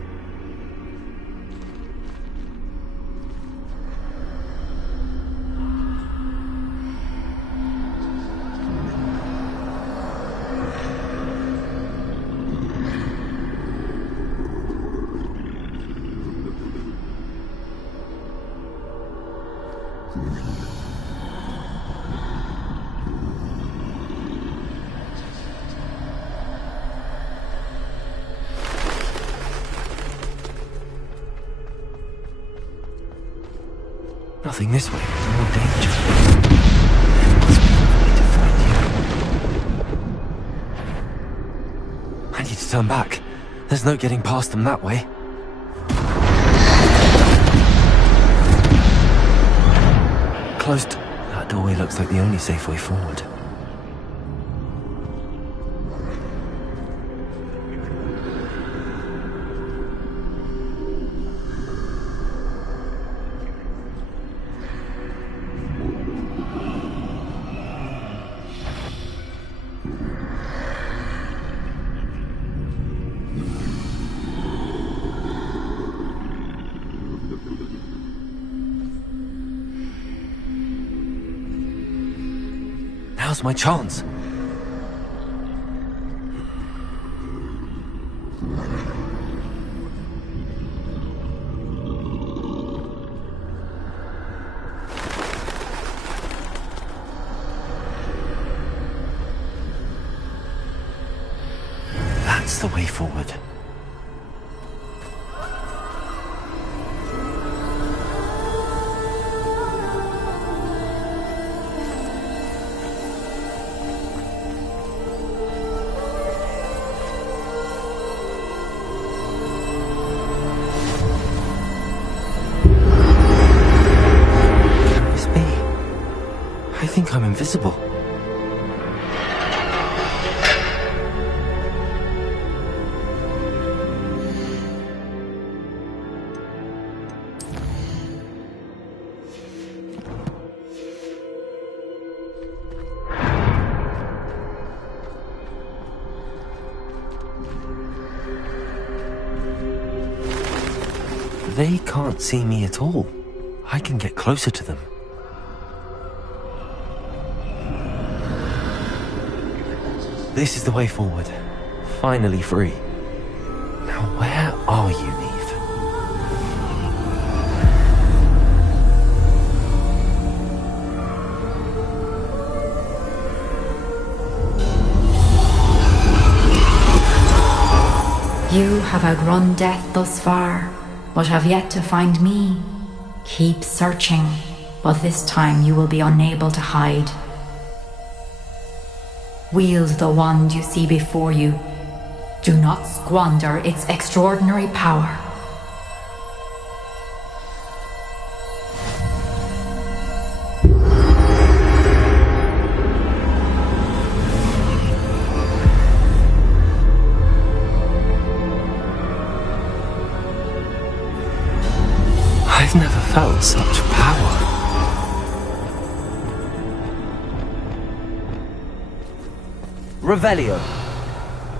Nothing this way, more danger. There must be a way to find you. I need to turn back. There's no getting past them that way. Closed. That doorway looks like the only safe way forward. Now's my chance. That's the way forward. I think I'm invisible. They can't see me at all. I can get closer to them. This is the way forward. Finally free. Now where are you, Eve? You have outrun death thus far, but have yet to find me. Keep searching, but this time you will be unable to hide. Wield the wand you see before you. Do not squander its extraordinary power. I've never felt such power. Revelio.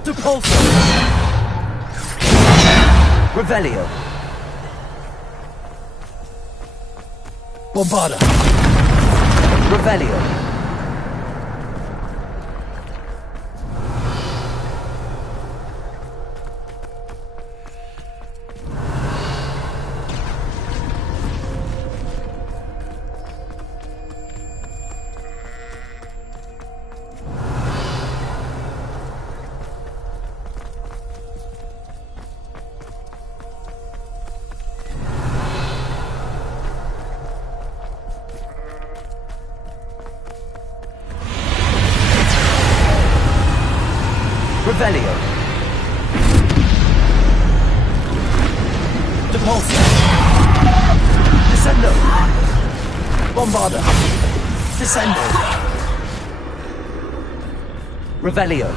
Depulso! Revelio. Bombarda! Revelio. Revelio. Depulso! Descendo! Bombarda! Descendo! Revelio.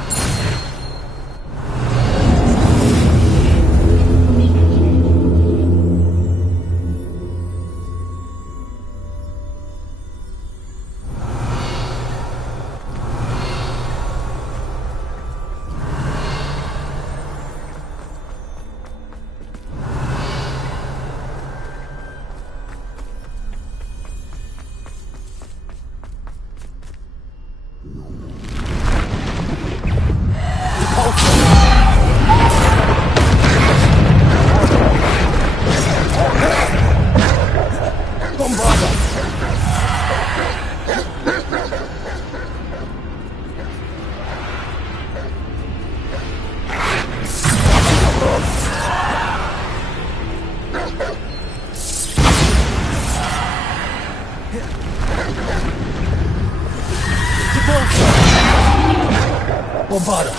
Bombarda!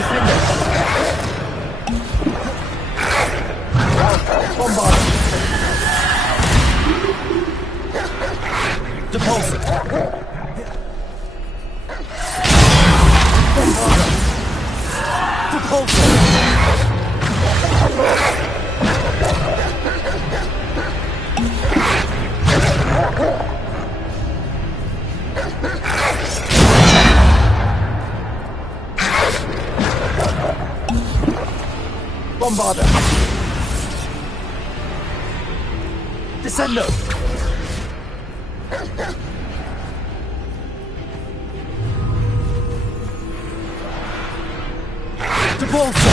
Defender! Bombarda! Depulso! Bombarda! Depulso! Bombarda! Descendo! Depulso!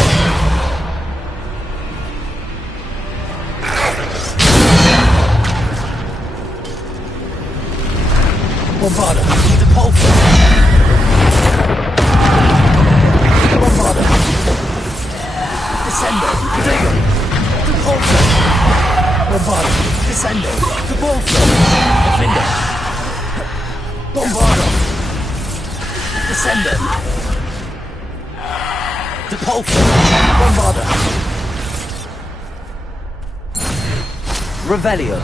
Bombarda! Depulso! Bombarda! Descendo! Prego! Depulso! Bombarda! Descendo! Depulso! Defender! Bombarda! Descendo! Depulso! Bombarda! Revelio.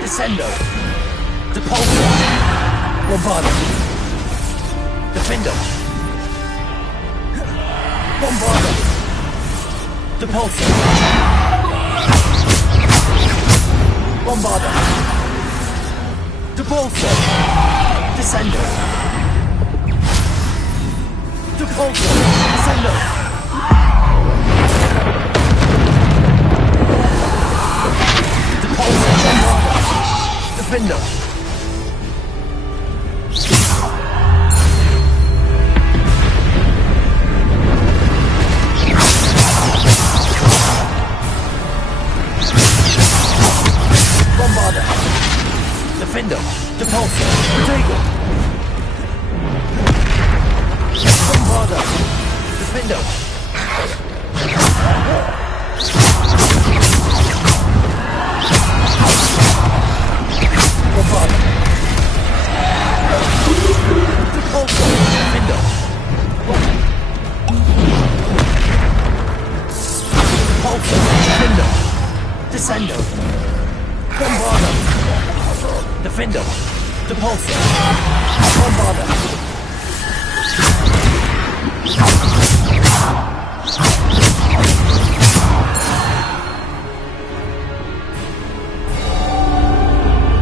Descendo! Depulso! Bombarda! Defender! Bombarda! Depulso! Bombarda. Depulso. Descendo. Depulso. Descendo. Depulso. Bombarda. Defendo. Bombarda. Defendo. Depulso. Protego. Bombarda. Defendo. Bombarda. Depulso. Defendo. Depulso. Defendo. Descendo. Bombarda. Defendo. Depulso. Bombarda.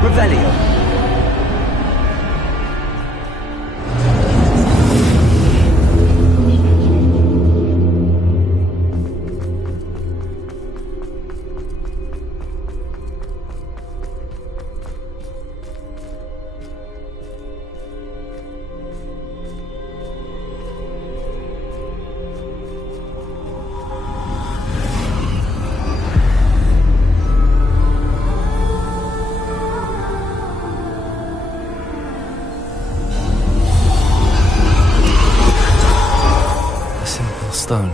Revelio. Stone.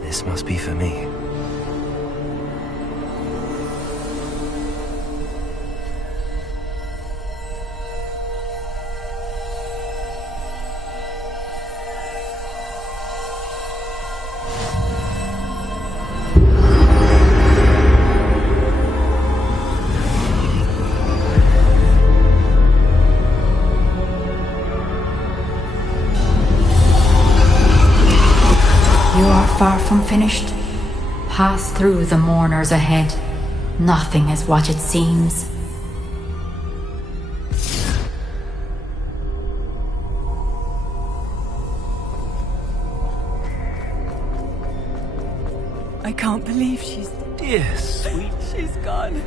This must be for me. You are far from finished. Pass through the mourners ahead. Nothing is what it seems. I can't believe she's... Dear sweet. She's gone.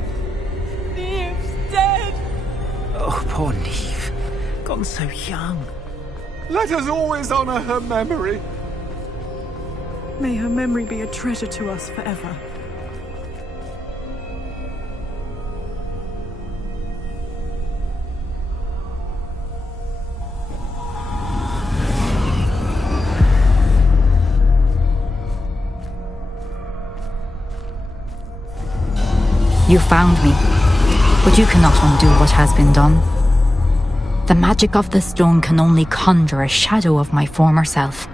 Neve's dead. Oh, poor Neve. Gone so young. Let us always honor her memory. May her memory be a treasure to us forever. You found me, but you cannot undo what has been done. The magic of the stone can only conjure a shadow of my former self.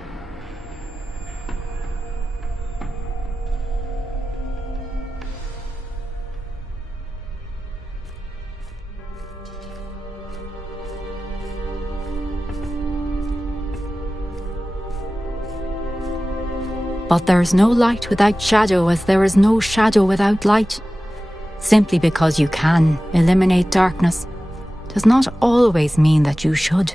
But there is no light without shadow, as there is no shadow without light. Simply because you can eliminate darkness does not always mean that you should.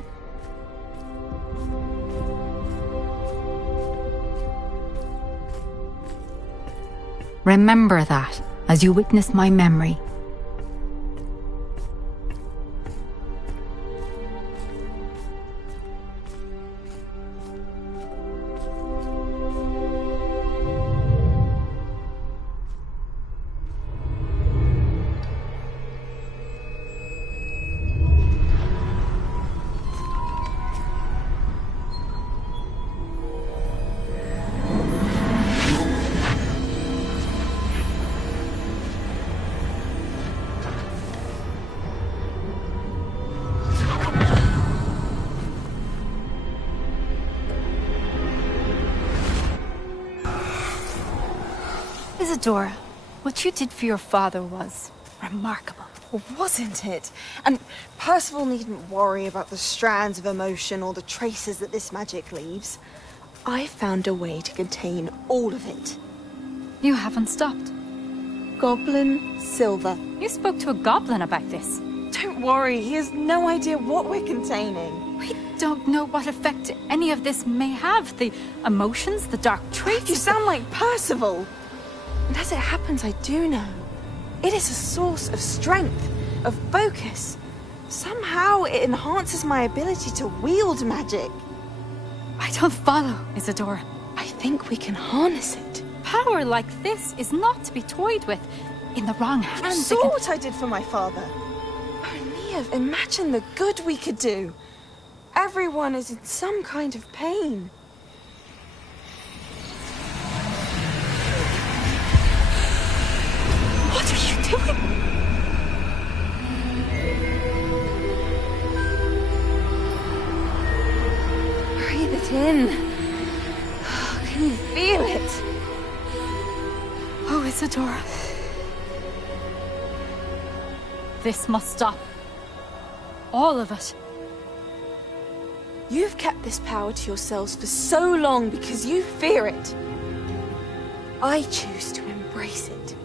Remember that as you witness my memory. Isadora, what you did for your father was remarkable. Well, wasn't it? And Percival needn't worry about the strands of emotion or the traces that this magic leaves. I found a way to contain all of it. You haven't stopped. Goblin Silver. You spoke to a goblin about this. Don't worry, he has no idea what we're containing. We don't know what effect any of this may have. The emotions, the dark traits. You sound like Percival. And as it happens, I do know. It is a source of strength, of focus. Somehow it enhances my ability to wield magic. I don't follow, Isadora. I think we can harness it. Power like this is not to be toyed with. In the wrong You hands, saw what I did for my father. Oh, Neve, imagine the good we could do. Everyone is in some kind of pain. What are you doing? Breathe it in. Can you feel it? Oh, Isadora. This must stop. All of it. You've kept this power to yourselves for so long because you fear it. I choose to embrace it.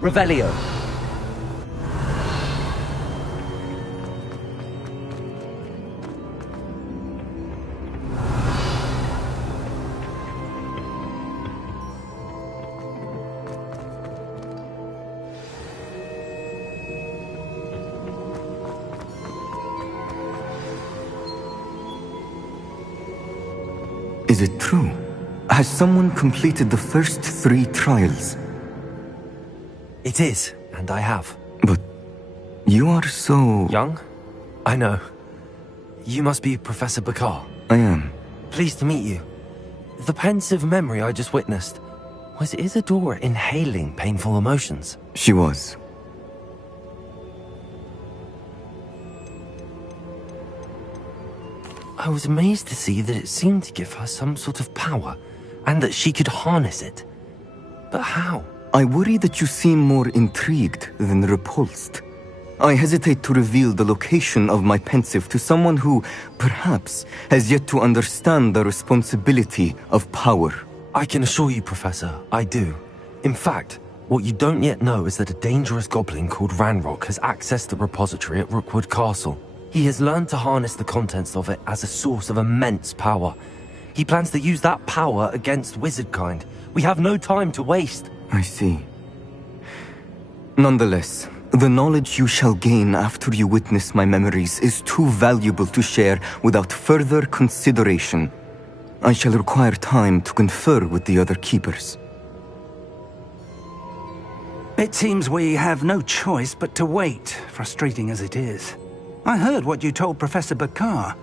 Revelio. Is it true? Has someone completed the first 3 trials? It is, and I have. But you are so... young? I know. You must be Professor Bakar. I am. Pleased to meet you. The pensive memory I just witnessed, was Isadora inhaling painful emotions? She was. I was amazed to see that it seemed to give her some sort of power, and that she could harness it. But how? I worry that you seem more intrigued than repulsed. I hesitate to reveal the location of my pensive to someone who, perhaps, has yet to understand the responsibility of power. I can assure you, Professor, I do. In fact, what you don't yet know is that a dangerous goblin called Ranrock has accessed the repository at Rookwood Castle. He has learned to harness the contents of it as a source of immense power. He plans to use that power against wizardkind. We have no time to waste. I see. Nonetheless, the knowledge you shall gain after you witness my memories is too valuable to share without further consideration. I shall require time to confer with the other keepers. It seems we have no choice but to wait, frustrating as it is. I heard what you told Professor Bakar.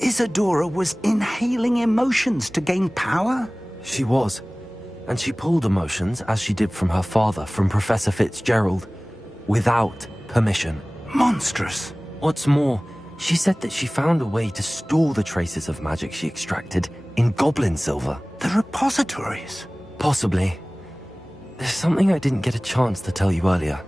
Isadora was inhaling emotions to gain power? She was. And she pulled emotions, as she did from her father, from Professor Fitzgerald, without permission. Monstrous. What's more, she said that she found a way to store the traces of magic she extracted in goblin silver. The repositories? Possibly. There's something I didn't get a chance to tell you earlier.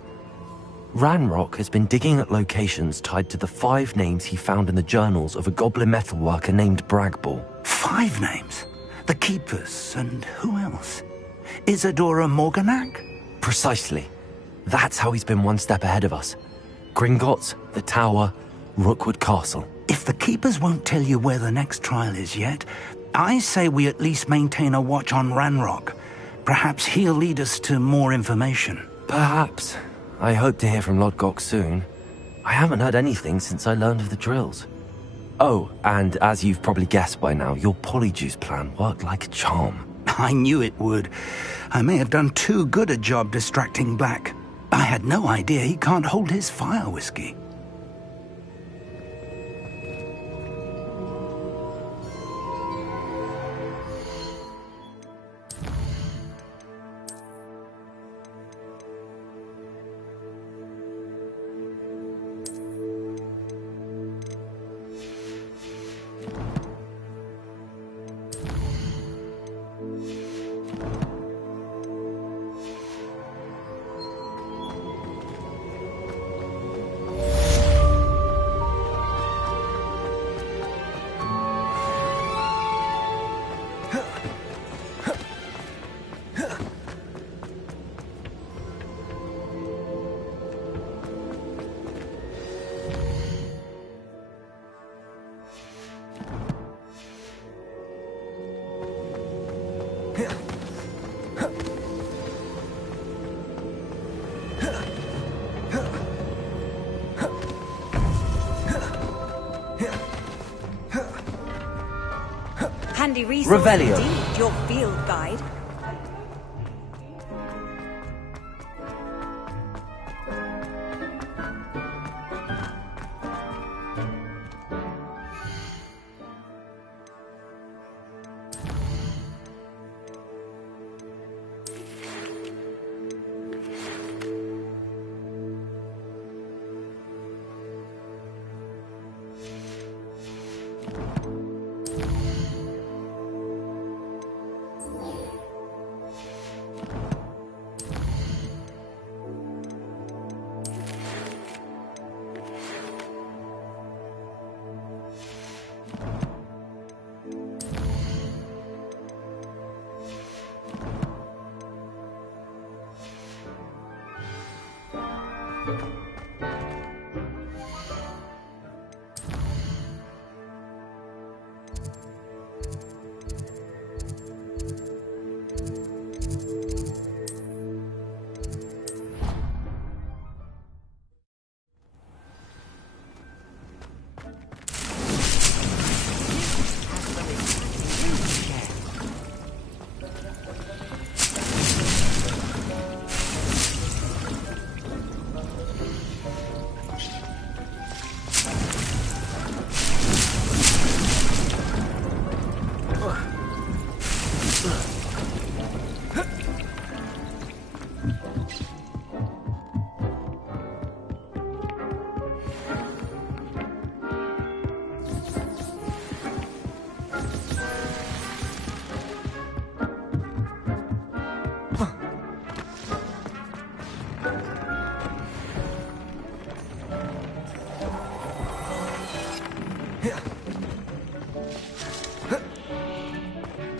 Ranrock has been digging at locations tied to the 5 names he found in the journals of a goblin metalworker named Bragball. 5 names? The Keepers, and who else? Isadora Morganac? Precisely. That's how he's been one step ahead of us. Gringotts, the Tower, Rookwood Castle. If the Keepers won't tell you where the next trial is yet, I say we at least maintain a watch on Ranrock. Perhaps he'll lead us to more information. Perhaps. I hope to hear from Lodgok soon. I haven't heard anything since I learned of the drills. Oh, and as you've probably guessed by now, your polyjuice plan worked like a charm. I knew it would. I may have done too good a job distracting Black. I had no idea he can't hold his fire whiskey. handy resource Revelio. indeed, your field guide.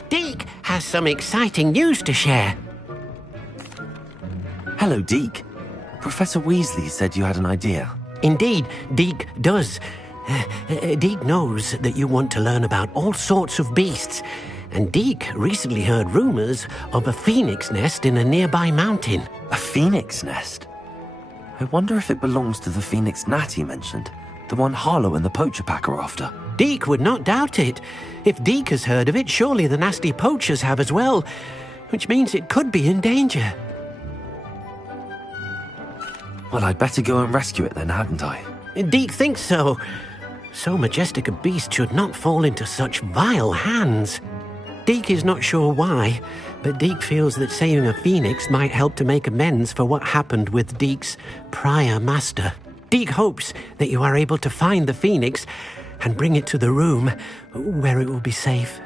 Deke has some exciting news to share. Hello, Deke. Professor Weasley said you had an idea. Indeed, Deke does. Deke knows that you want to learn about all sorts of beasts, and Deke recently heard rumors of a phoenix nest in a nearby mountain. A phoenix nest? I wonder if it belongs to the phoenix gnat he mentioned, the one Harlow and the poacher pack are after. Deke would not doubt it. If Deke has heard of it, surely the nasty poachers have as well, which means it could be in danger. Well, I'd better go and rescue it then, hadn't I? Deke thinks so. So majestic a beast should not fall into such vile hands. Deke is not sure why, but Deke feels that saving a phoenix might help to make amends for what happened with Deke's prior master. Deke hopes that you are able to find the phoenix and bring it to the room where it will be safe.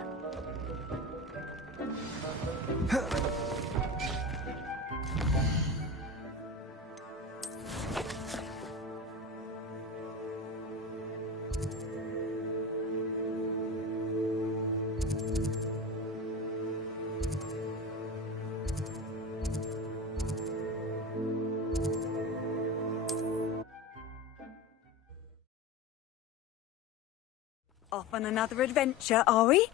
Off on another adventure, are we?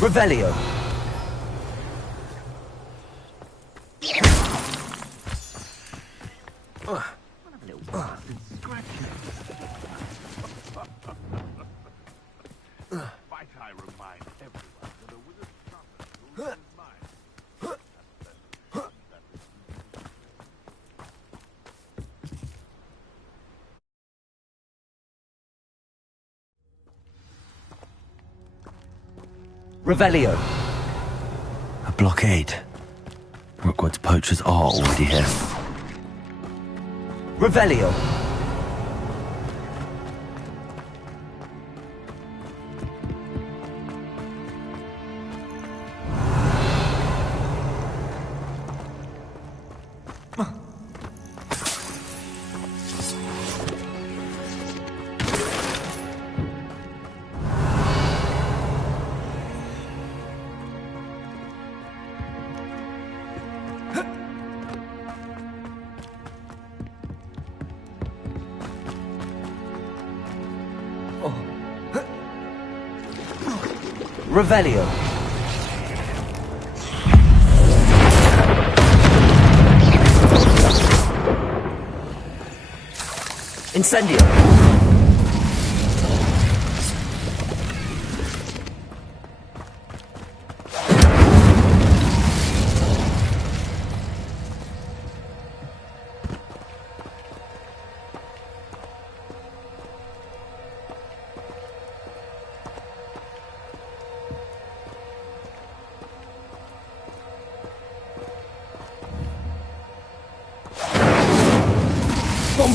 Revelio. Revelio. A blockade. Rookwood's poachers are already here. Revelio. Revelio. Incendio.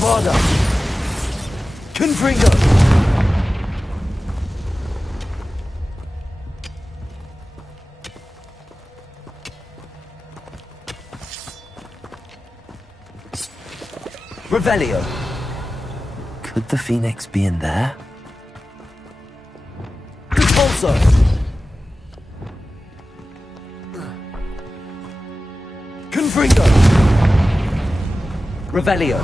Avada! Confringo! Revelio! Could the Phoenix be in there? Repulso! Confringo! Revelio!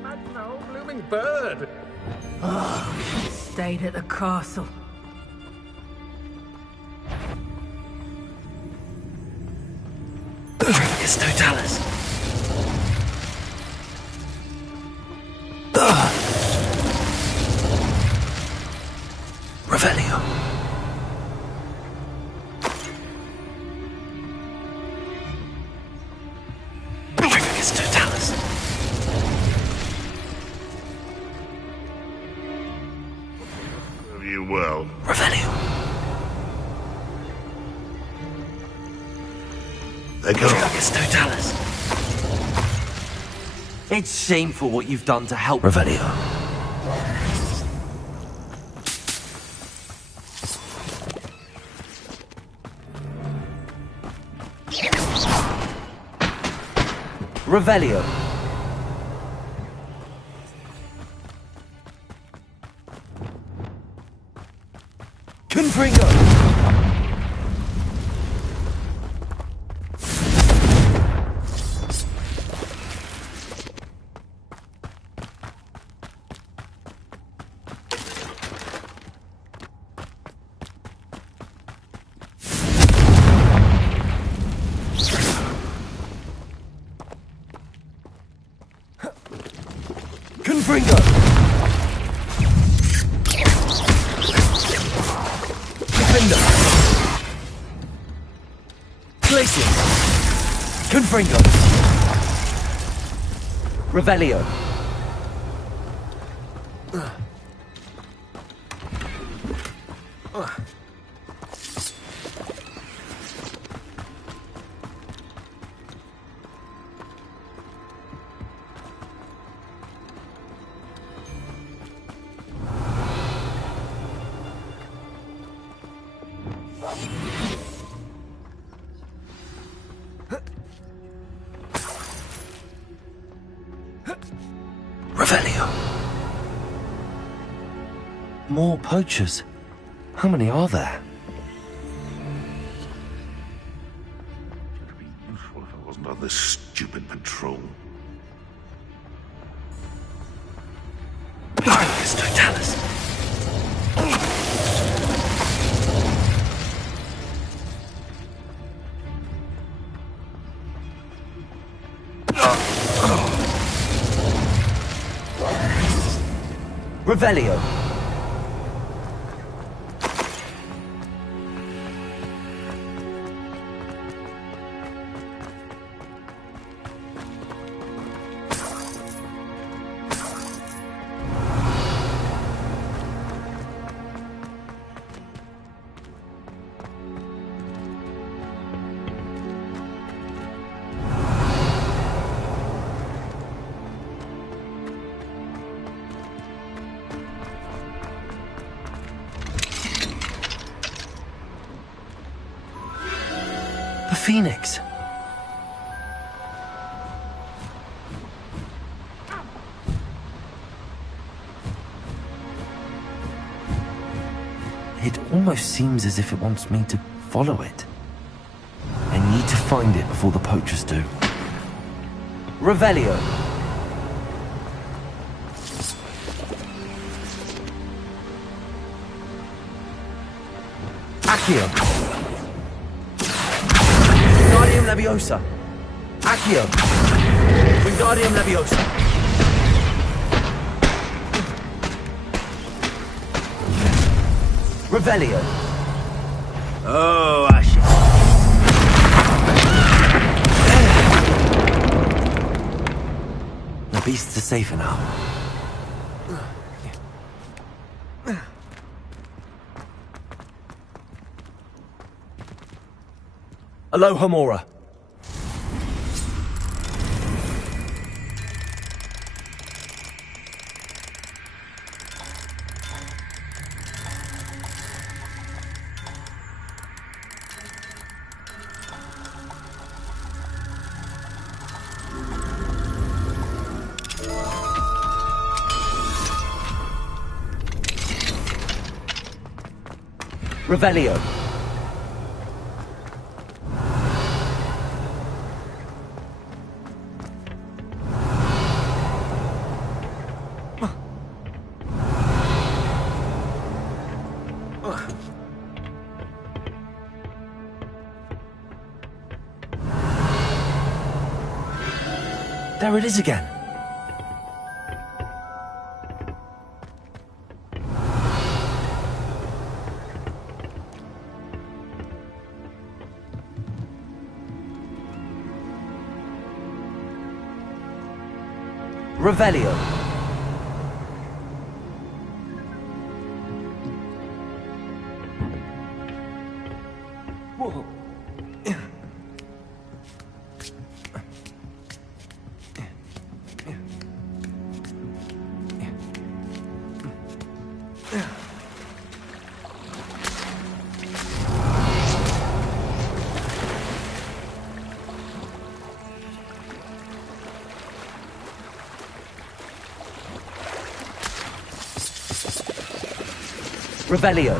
Imagine a whole blooming bird. Oh, she stayed at the castle. It's Totalis. Revelio. It's Totalis. Serve you well. Revelio. They go. It's Totalis. It's shameful what you've done to help Revelio. Revelio. Confringo. Confringo! Defender! Glacius! Confringo! Revelio! Revelio. More poachers. How many are there? It'd be useful if I wasn't on this stupid patrol. It's Totalis. Revelio. The Phoenix. It almost seems as if it wants me to follow it. I need to find it before the poachers do. Revelio. Accio. Guardium Leviosa. Accio! Wingardium Leviosa! Revelio! Oh, Ashes. The beasts are safer now. Alohomora. Revelio. There it is again. Revelio. Whoa. Revelio.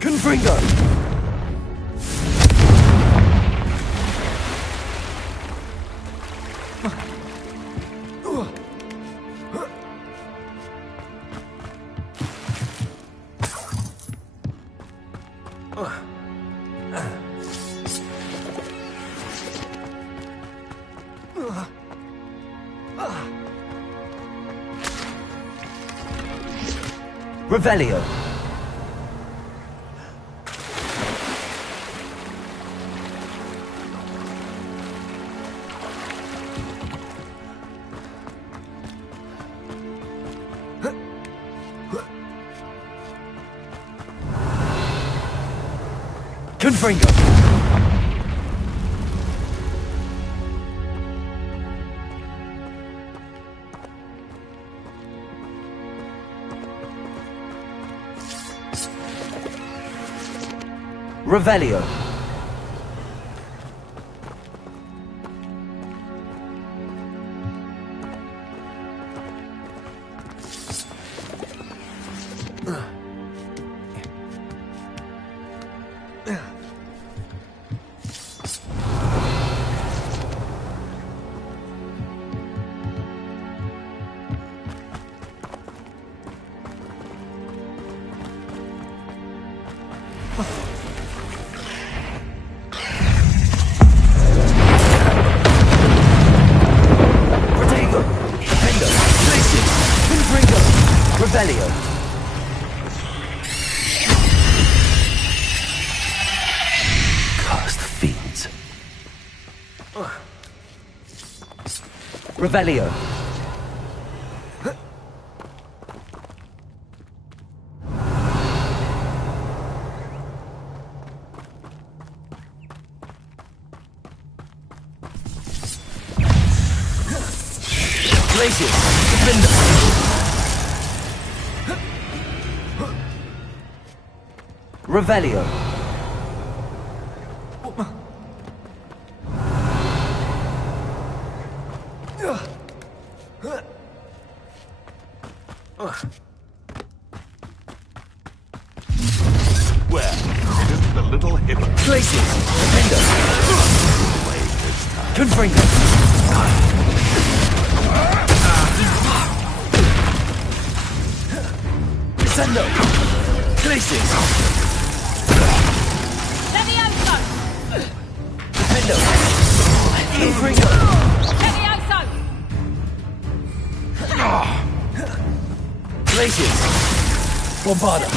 Confringo. Revelio. Confringo. Revelio. Revelio. Cursed fiends. Revelio. Glacius. Revelio. Where is the little hippo? Places. Defender. Confringo. Descendo. Places. Levioso! Defendo. Confringo. Levioso! Places. Bombarda.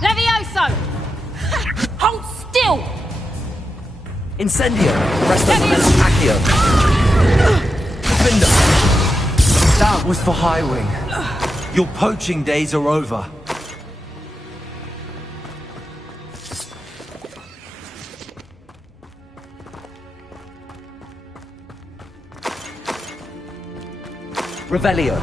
Levioso! Hold still! Incendio. Resto Accio. Defender. That was for Highwing. Your poaching days are over. Revelio.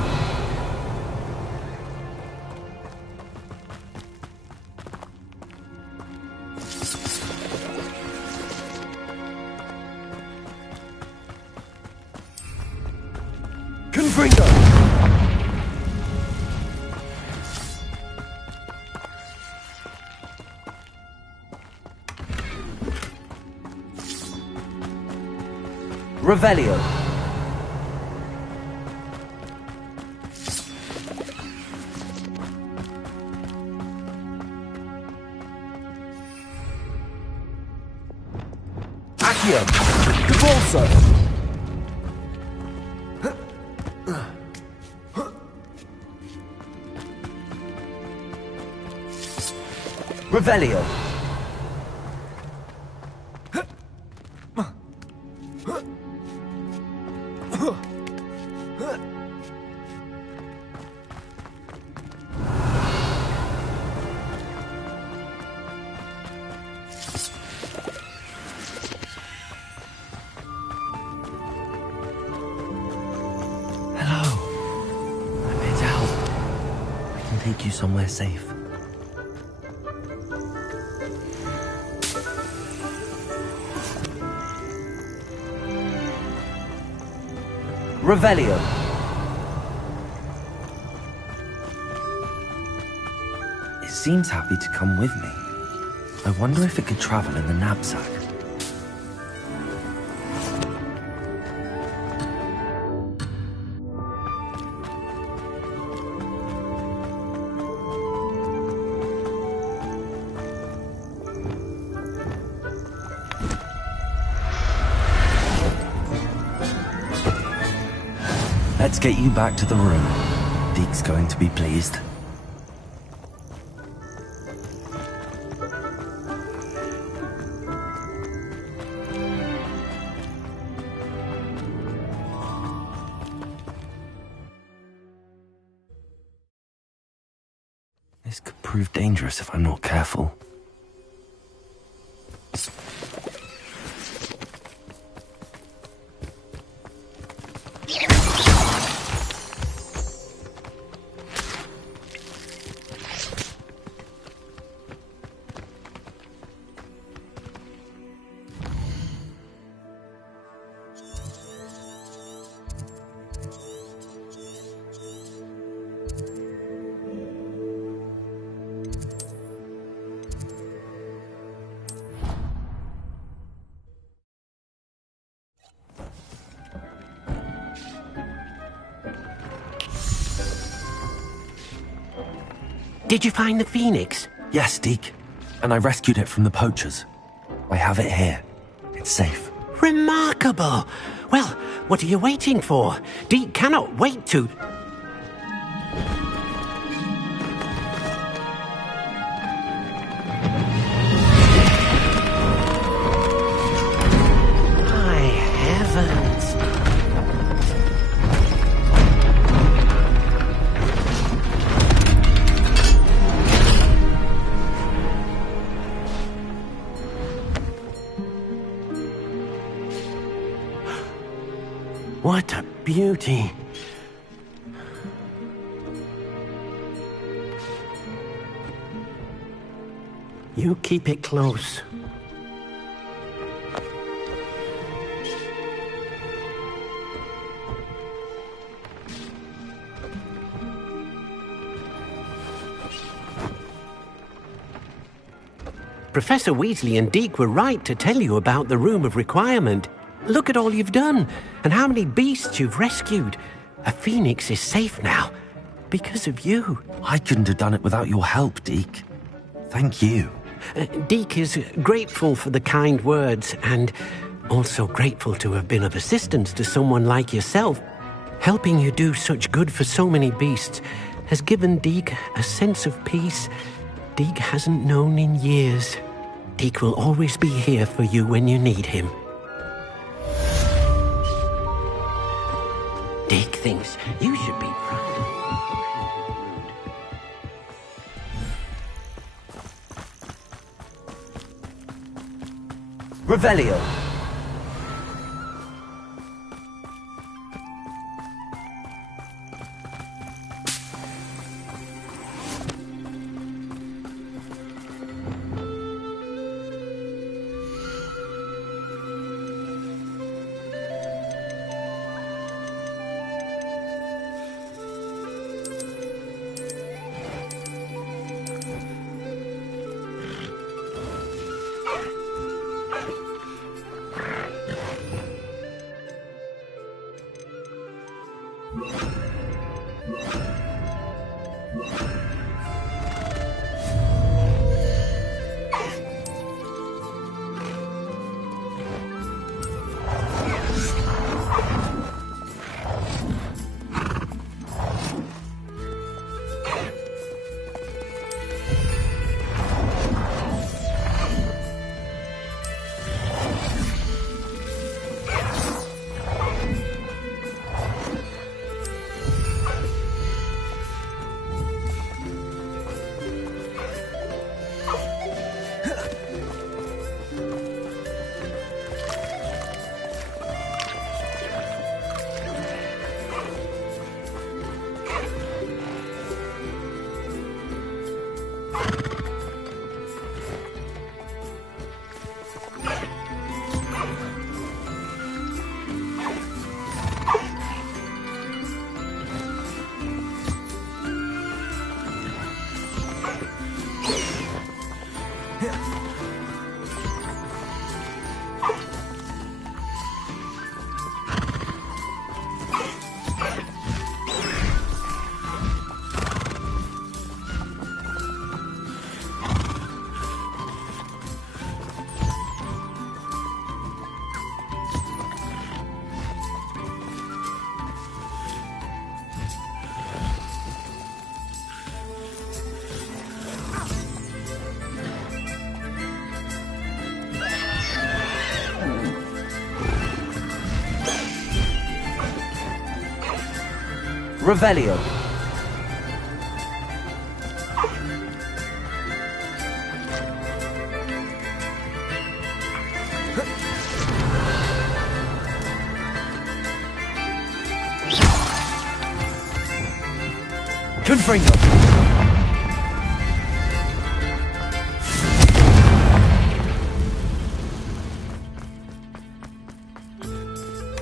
Confringo. Revelio. Accio. Cabolso. Revelio. Hello. I'm here to help. I can take you somewhere safe. Revelio. It seems happy to come with me. I wonder if it could travel in the knapsack. Let's get you back to the room. Deke's going to be pleased. This could prove dangerous if I'm not careful. Did you find the phoenix? Yes, Deke. And I rescued it from the poachers. I have it here. It's safe. Remarkable! Well, what are you waiting for? Deke cannot wait to... My heavens! What a beauty. You keep it close. Professor Weasley and Deke were right to tell you about the Room of Requirement. Look at all you've done, and how many beasts you've rescued. A phoenix is safe now, because of you. I couldn't have done it without your help, Deke. Thank you. Deke is grateful for the kind words, and also grateful to have been of assistance to someone like yourself. Helping you do such good for so many beasts has given Deke a sense of peace Deke hasn't known in years. Deke will always be here for you when you need him. Deke thinks you should be proud of him. Revelio. Revelio. Confringo.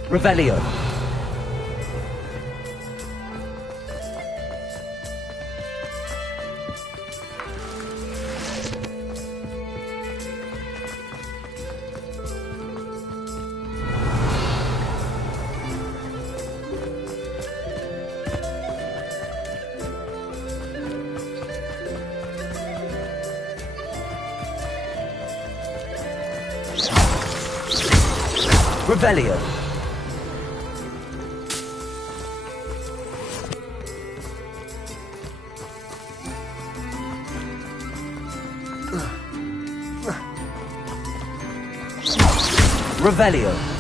Revelio. Revelio. Revelio.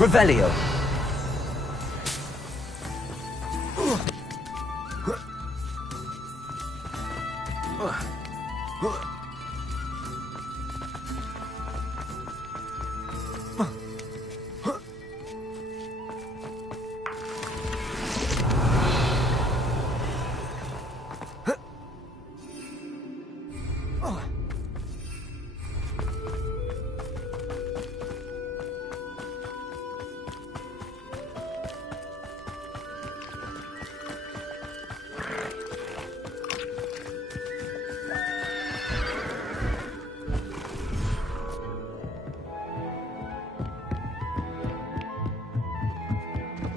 Revelio.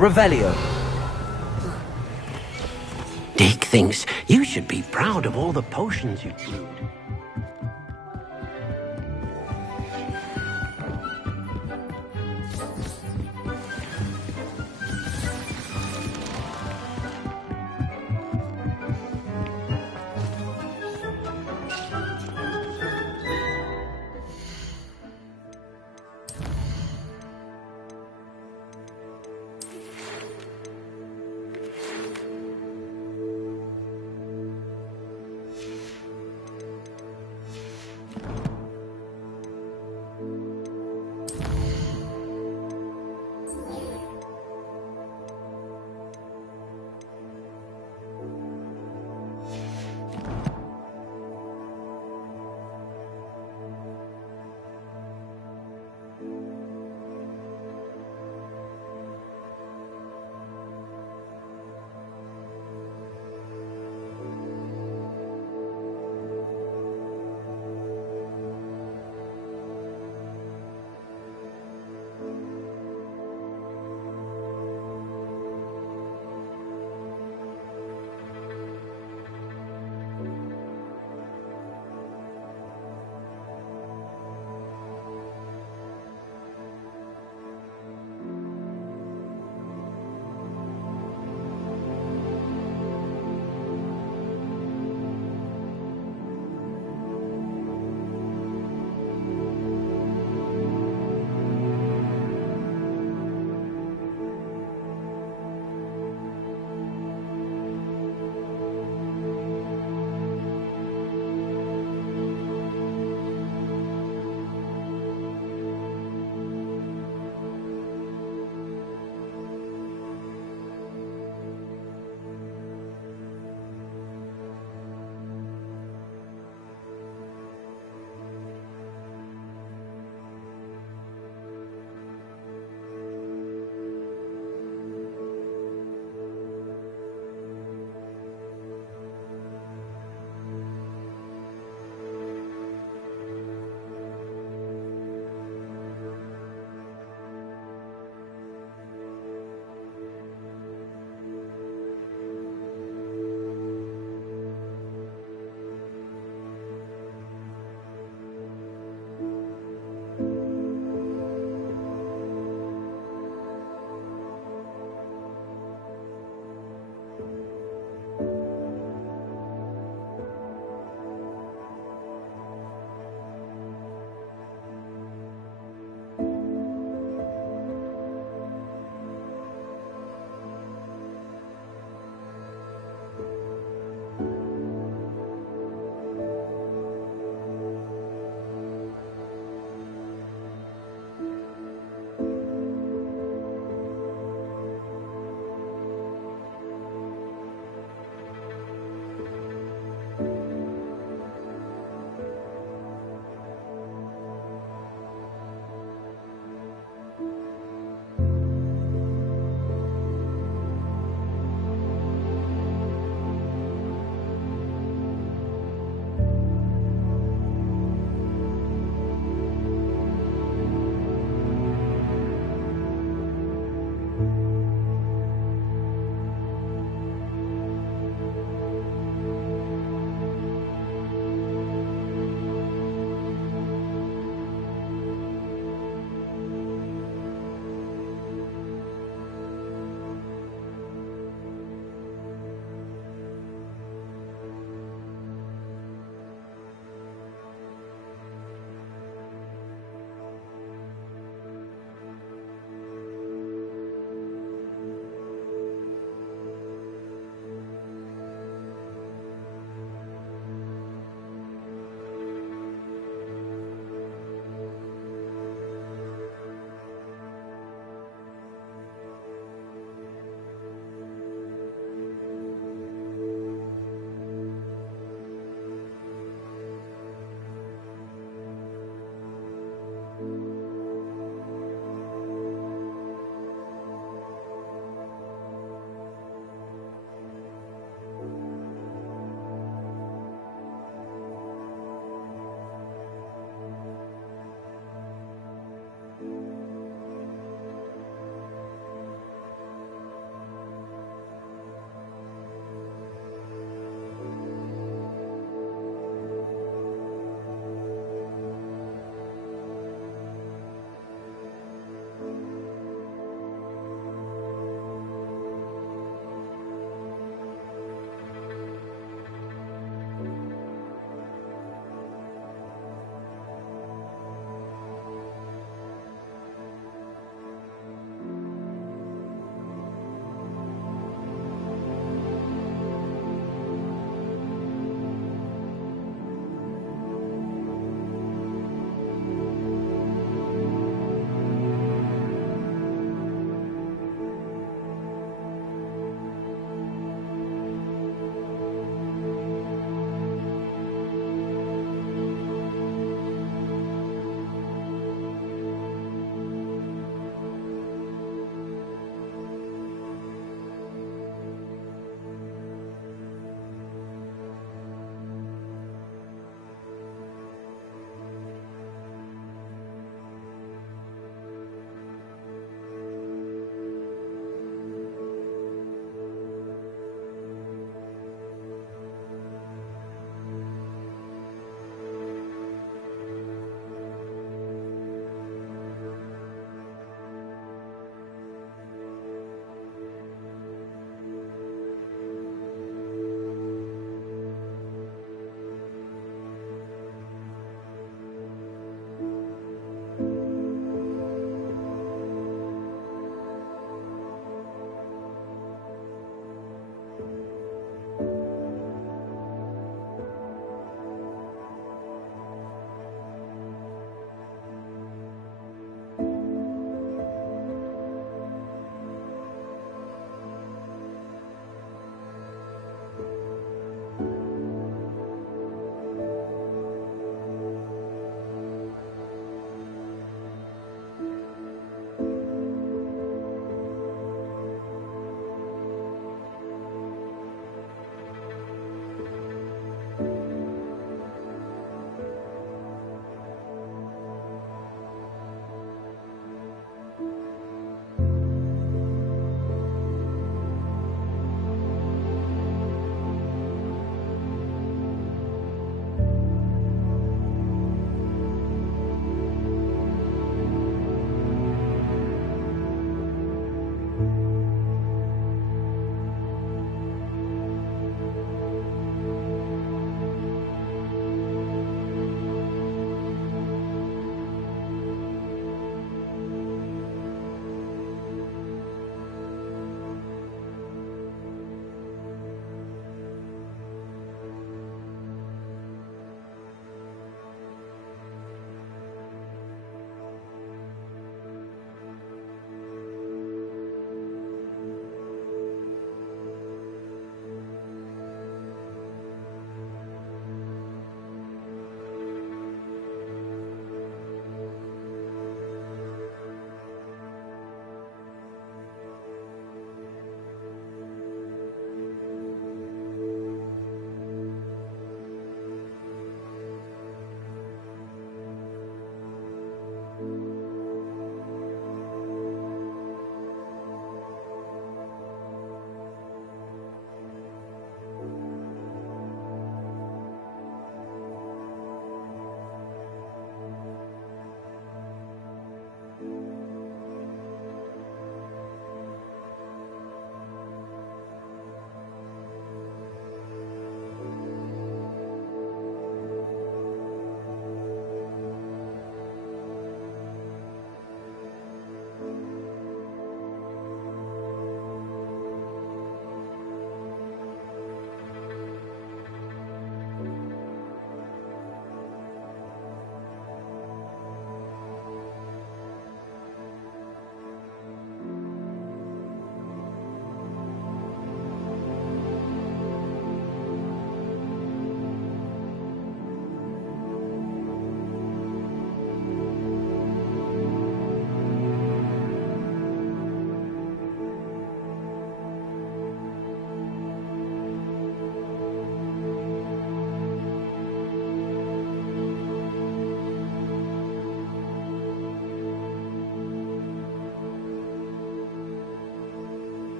Revelio. Dick thinks you should be proud of all the potions you brewed.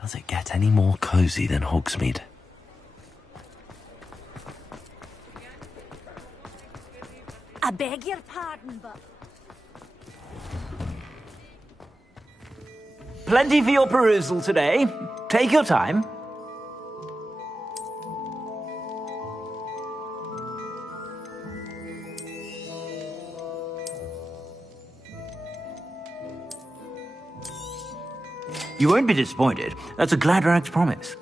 Does it get any more cozy than Hogsmeade? I beg your pardon, but... Plenty for your perusal today. Take your time. You won't be disappointed. That's a Gladrag's promise.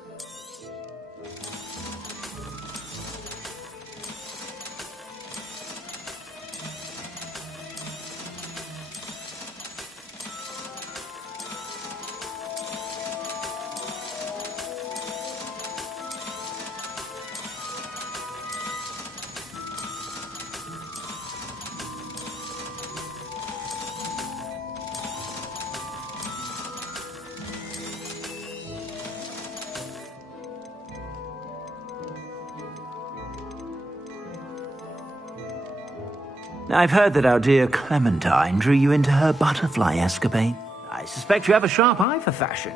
I've heard that our dear Clementine drew you into her butterfly escapade. I suspect you have a sharp eye for fashion.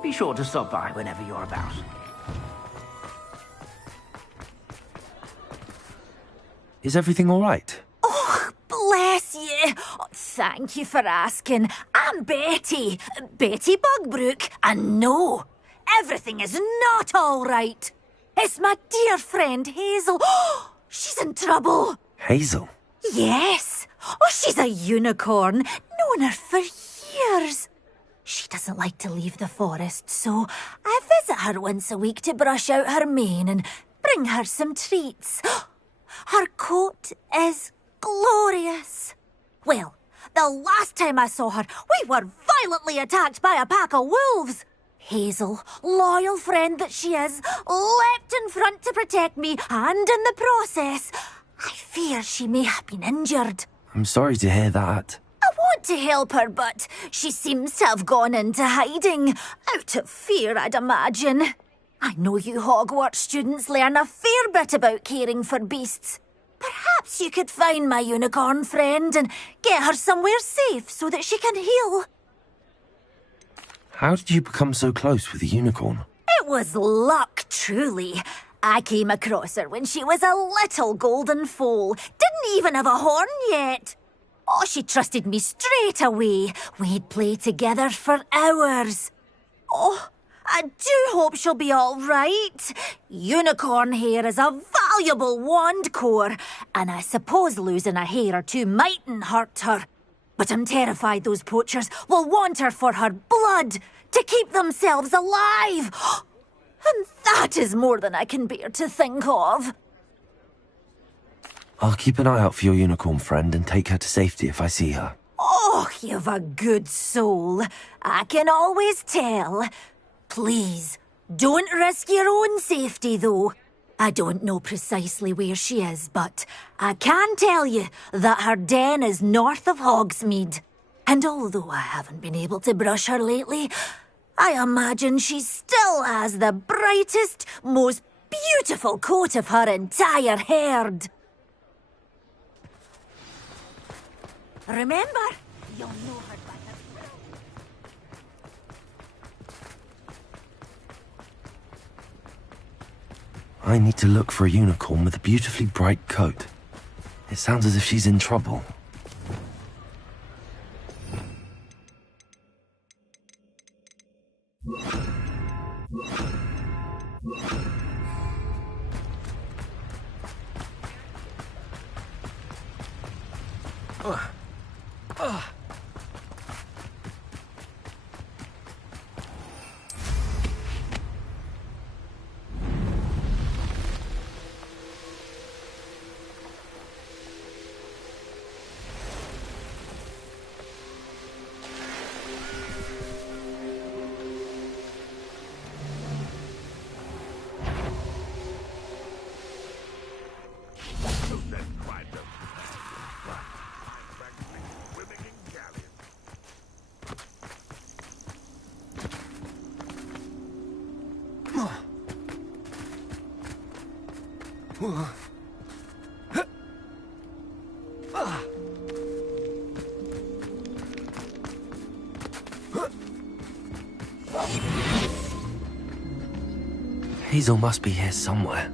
Be sure to stop by whenever you're about. Is everything all right? Oh, bless you. Oh, thank you for asking. I'm Betty. Betty Bugbrook. And no, everything is not all right. It's my dear friend Hazel. Oh, she's in trouble. Hazel? Yes. Oh, she's a unicorn. Known her for years. She doesn't like to leave the forest, so I visit her once a week to brush out her mane and bring her some treats. Her coat is glorious. Well, the last time I saw her, we were violently attacked by a pack of wolves. Hazel, loyal friend that she is, leapt in front to protect me, and in the process, I fear she may have been injured. I'm sorry to hear that. I want to help her, but she seems to have gone into hiding. Out of fear, I'd imagine. I know you Hogwarts students learn a fair bit about caring for beasts. Perhaps you could find my unicorn friend and get her somewhere safe so that she can heal. How did you become so close with the unicorn? It was luck, truly. I came across her when she was a little golden foal. Didn't even have a horn yet. Oh, she trusted me straight away. We'd play together for hours. Oh, I do hope she'll be all right. Unicorn hair is a valuable wand core, and I suppose losing a hair or two mightn't hurt her. But I'm terrified those poachers will want her for her blood, to keep themselves alive. And that is more than I can bear to think of. I'll keep an eye out for your unicorn friend and take her to safety if I see her. Oh, you've a good soul. I can always tell. Please, don't risk your own safety, though. I don't know precisely where she is, but I can tell you that her den is north of Hogsmeade. And although I haven't been able to brush her lately, I imagine she still has the brightest, most beautiful coat of her entire herd. Remember, you'll know her by her... I need to look for a unicorn with a beautifully bright coat. It sounds as if she's in trouble. Hazel must be here somewhere.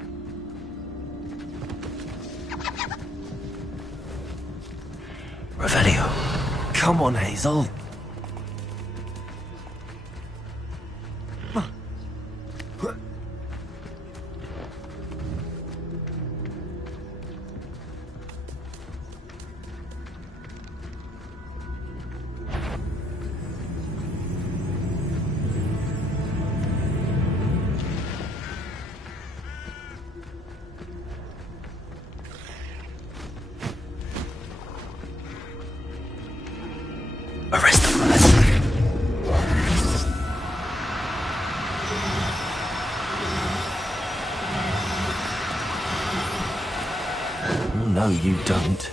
Revelio. Come on, Hazel. Arrest them. Oh, no, you don't.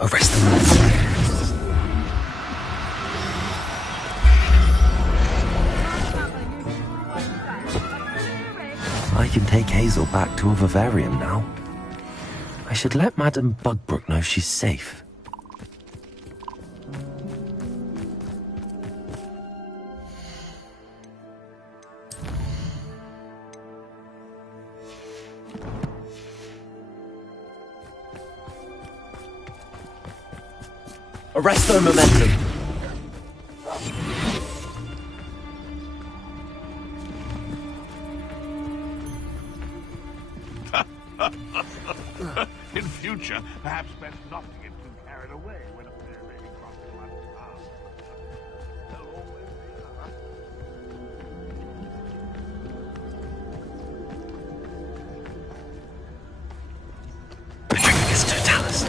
Arrest them. I can take Hazel back to a vivarium now. I should let Madame Bugbrook know she's safe. Arrest their momentum. In future, perhaps best not to get too carried away when a pair really crosses one's path. There'll always be another. Patricius Totalis.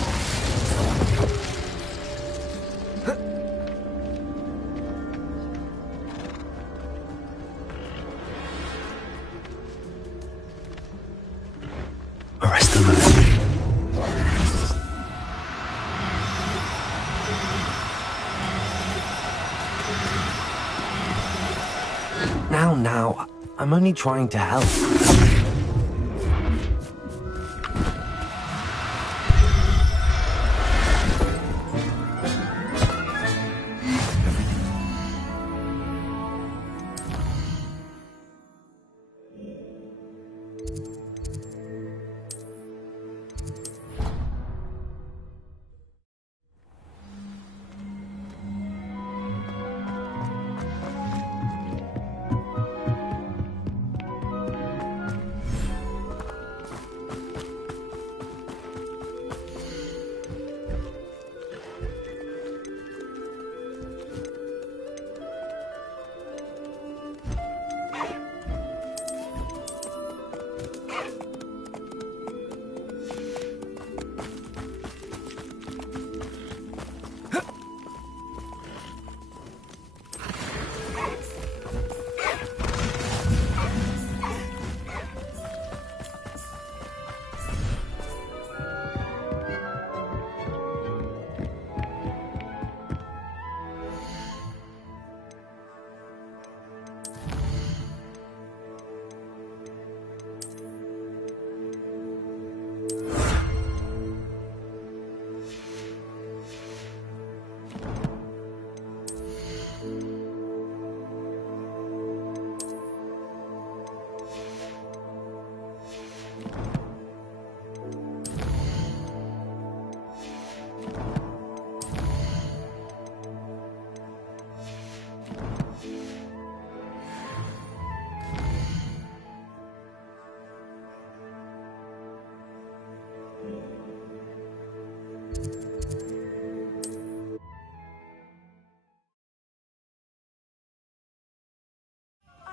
Arrest them. Now, I'm only trying to help.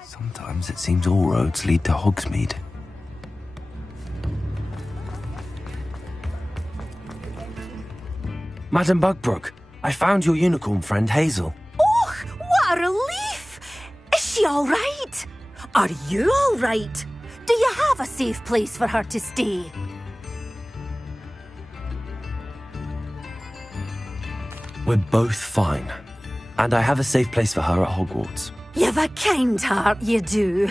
Sometimes it seems all roads lead to Hogsmeade. Madame Bugbrook, I found your unicorn friend Hazel. Oh, what a relief! Is she all right? Are you all right? Do you have a safe place for her to stay? We're both fine. And I have a safe place for her at Hogwarts. You've a kind heart, you do.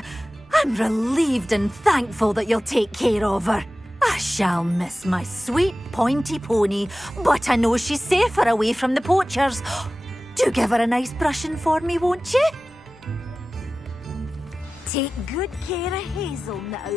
I'm relieved and thankful that you'll take care of her. I shall miss my sweet pointy pony, but I know she's safer away from the poachers. Do give her a nice brushing for me, won't you? Take good care of Hazel now.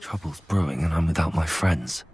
Trouble's brewing and I'm without my friends.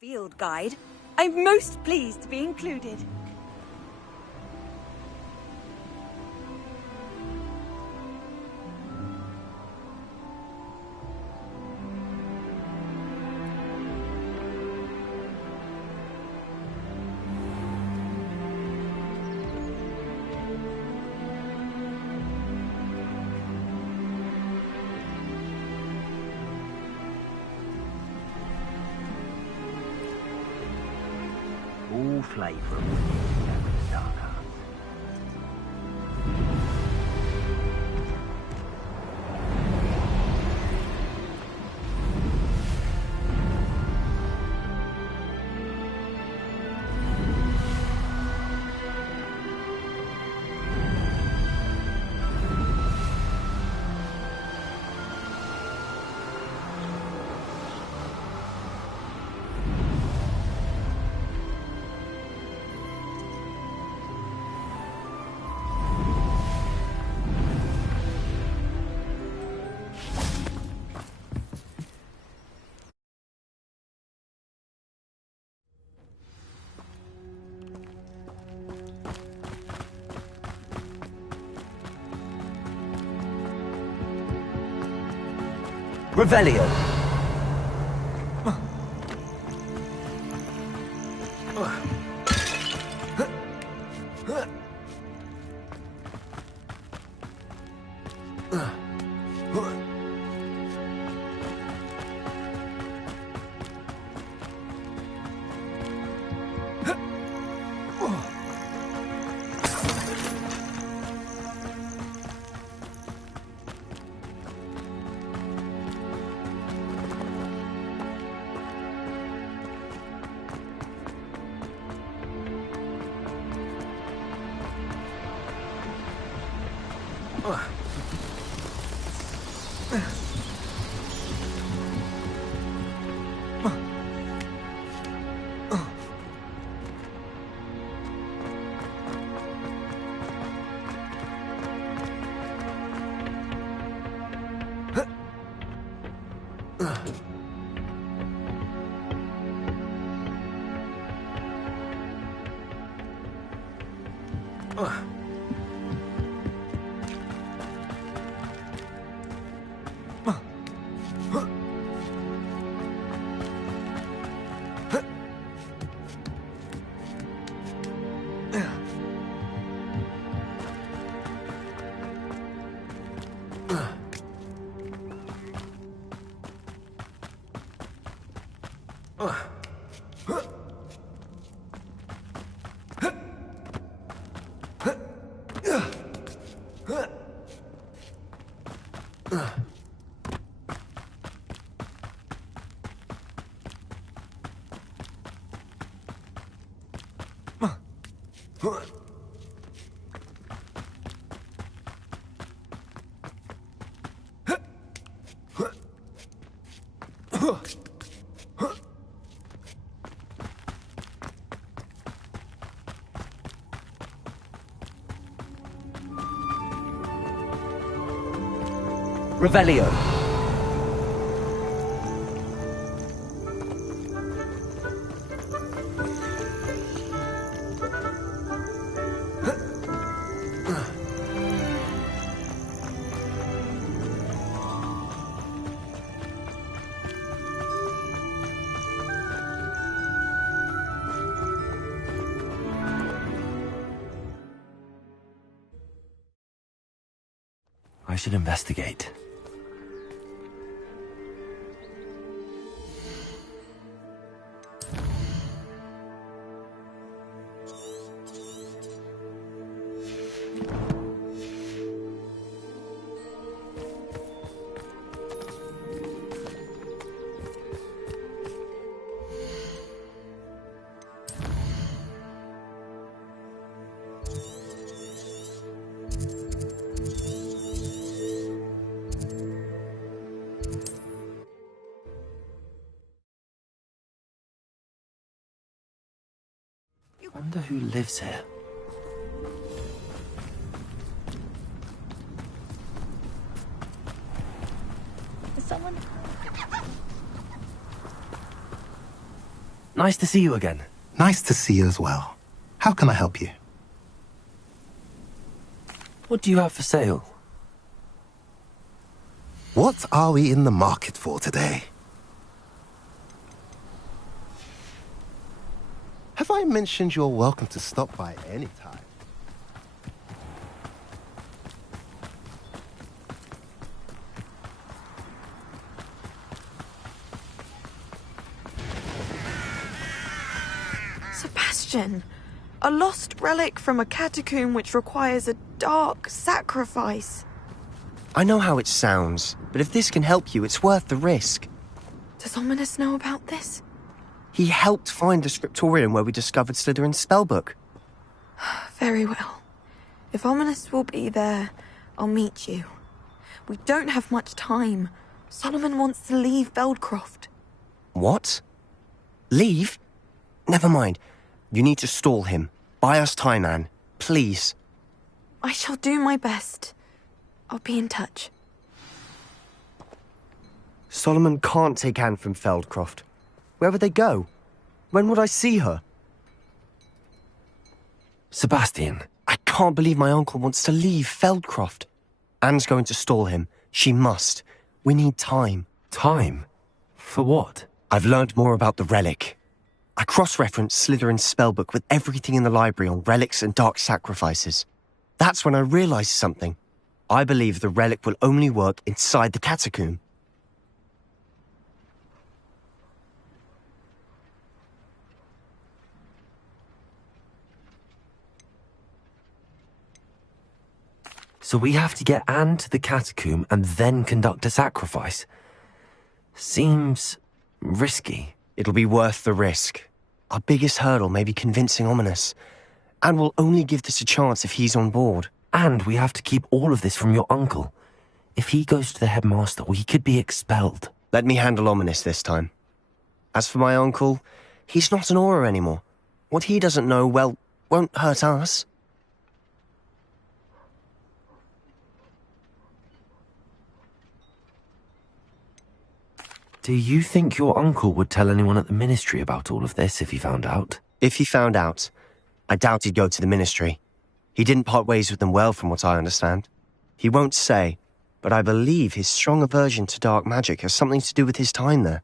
Field guide. I'm most pleased to be included. All flavour of dark arts. Revelio. Revelio. I should investigate. Wonder who lives here. Is someone... Nice to see you again. Nice to see you as well. How can I help you? What do you have for sale? What are we in the market for today? Have I mentioned you're welcome to stop by any time? Sebastian, a lost relic from a catacomb which requires a dark sacrifice. I know how it sounds, but if this can help you, it's worth the risk. Does Ominous know about this? He helped find the scriptorium where we discovered Slytherin's spellbook. Very well. If Ominous will be there, I'll meet you. We don't have much time. Solomon wants to leave Beldcroft. What? Leave? Never mind. You need to stall him. Buy us time, Anne. Please. I shall do my best. I'll be in touch. Solomon can't take Anne from Feldcroft. Where would they go? When would I see her? Sebastian. I can't believe my uncle wants to leave Feldcroft. Anne's going to stall him. She must. We need time. Time? For what? I've learned more about the relic. I cross-referenced Slytherin's spellbook with everything in the library on relics and dark sacrifices. That's when I realized something. I believe the relic will only work inside the catacomb. So we have to get Anne to the catacomb and then conduct a sacrifice. Seems risky. It'll be worth the risk. Our biggest hurdle may be convincing Ominous. And we'll only give this a chance if he's on board. And we have to keep all of this from your uncle. If he goes to the headmaster, we could be expelled. Let me handle Ominous this time. As for my uncle, he's not an Auror anymore. What he doesn't know, well, won't hurt us. Do you think your uncle would tell anyone at the ministry about all of this if he found out? If he found out, I doubt he'd go to the ministry. He didn't part ways with them well, from what I understand. He won't say, but I believe his strong aversion to dark magic has something to do with his time there.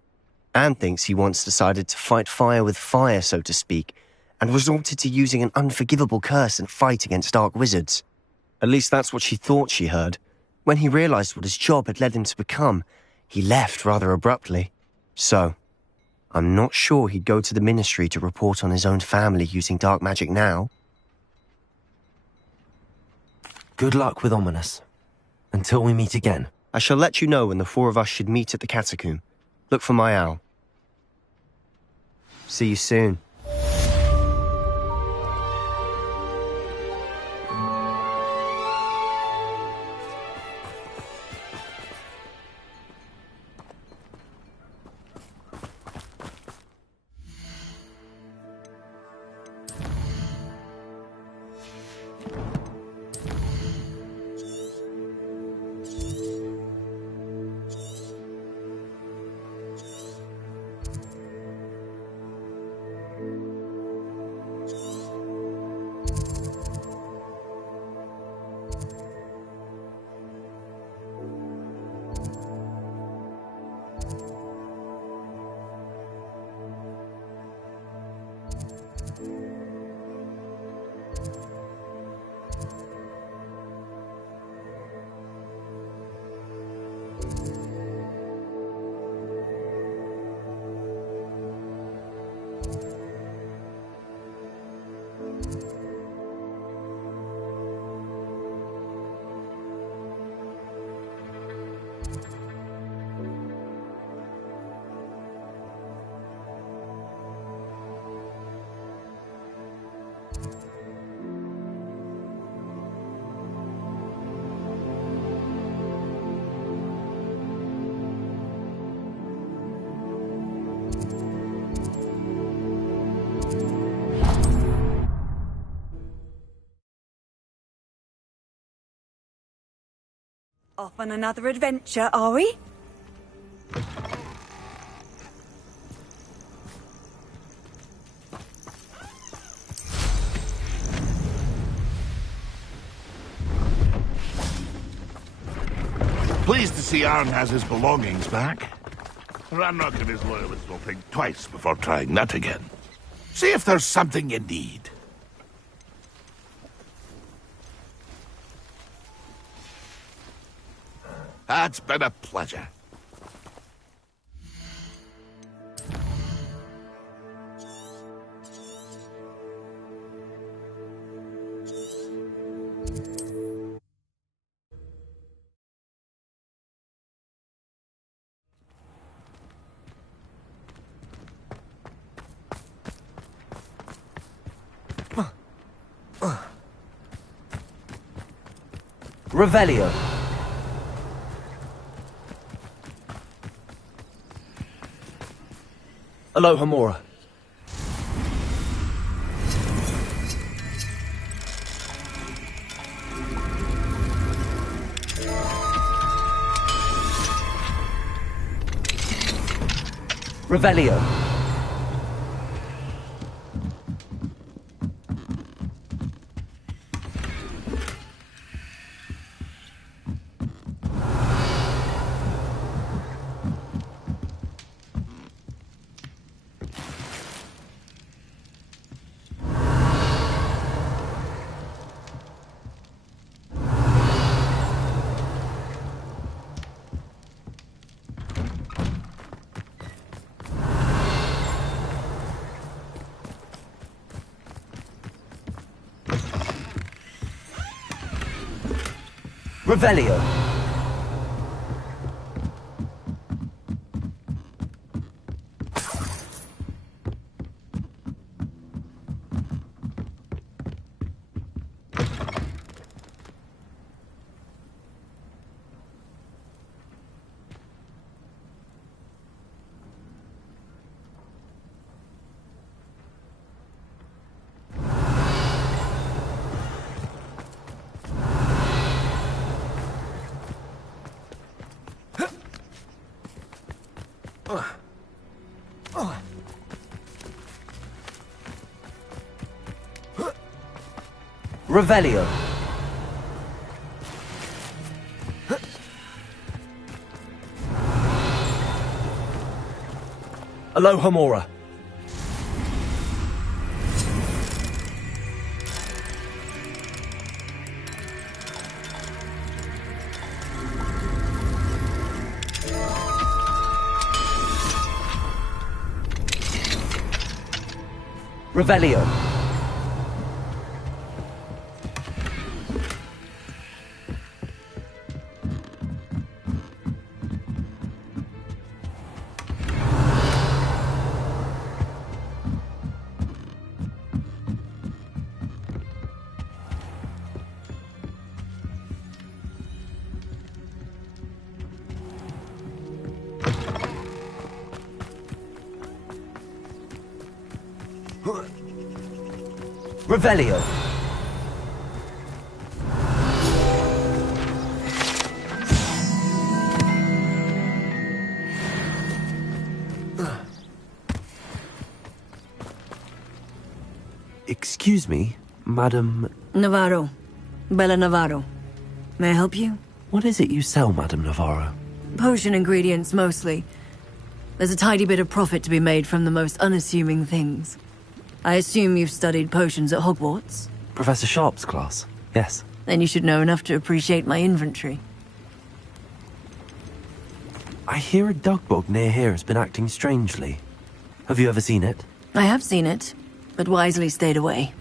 Anne thinks he once decided to fight fire with fire, so to speak, and resorted to using an unforgivable curse in a fight against dark wizards. At least that's what she thought she heard. When he realized what his job had led him to become, he left rather abruptly. So, I'm not sure he'd go to the ministry to report on his own family using dark magic now. Good luck with Ominous. Until we meet again. I shall let you know when the four of us should meet at the catacomb. Look for my owl. See you soon. Off on another adventure, are we? Pleased to see Arn has his belongings back. Ranrock and his loyalists will think twice before trying that again. See if there's something you need. It's been a pleasure. Revelio. Aloha Mora. Revelio. Revelio. Revelio. Alohomora. Revelio. Revelio. Excuse me, Madam... Navarro. Bella Navarro. May I help you? What is it you sell, Madam Navarro? Potion ingredients, mostly. There's a tidy bit of profit to be made from the most unassuming things. I assume you've studied potions at Hogwarts? Professor Sharp's class, yes. Then you should know enough to appreciate my inventory. I hear a dugbog near here has been acting strangely. Have you ever seen it? I have seen it, but wisely stayed away.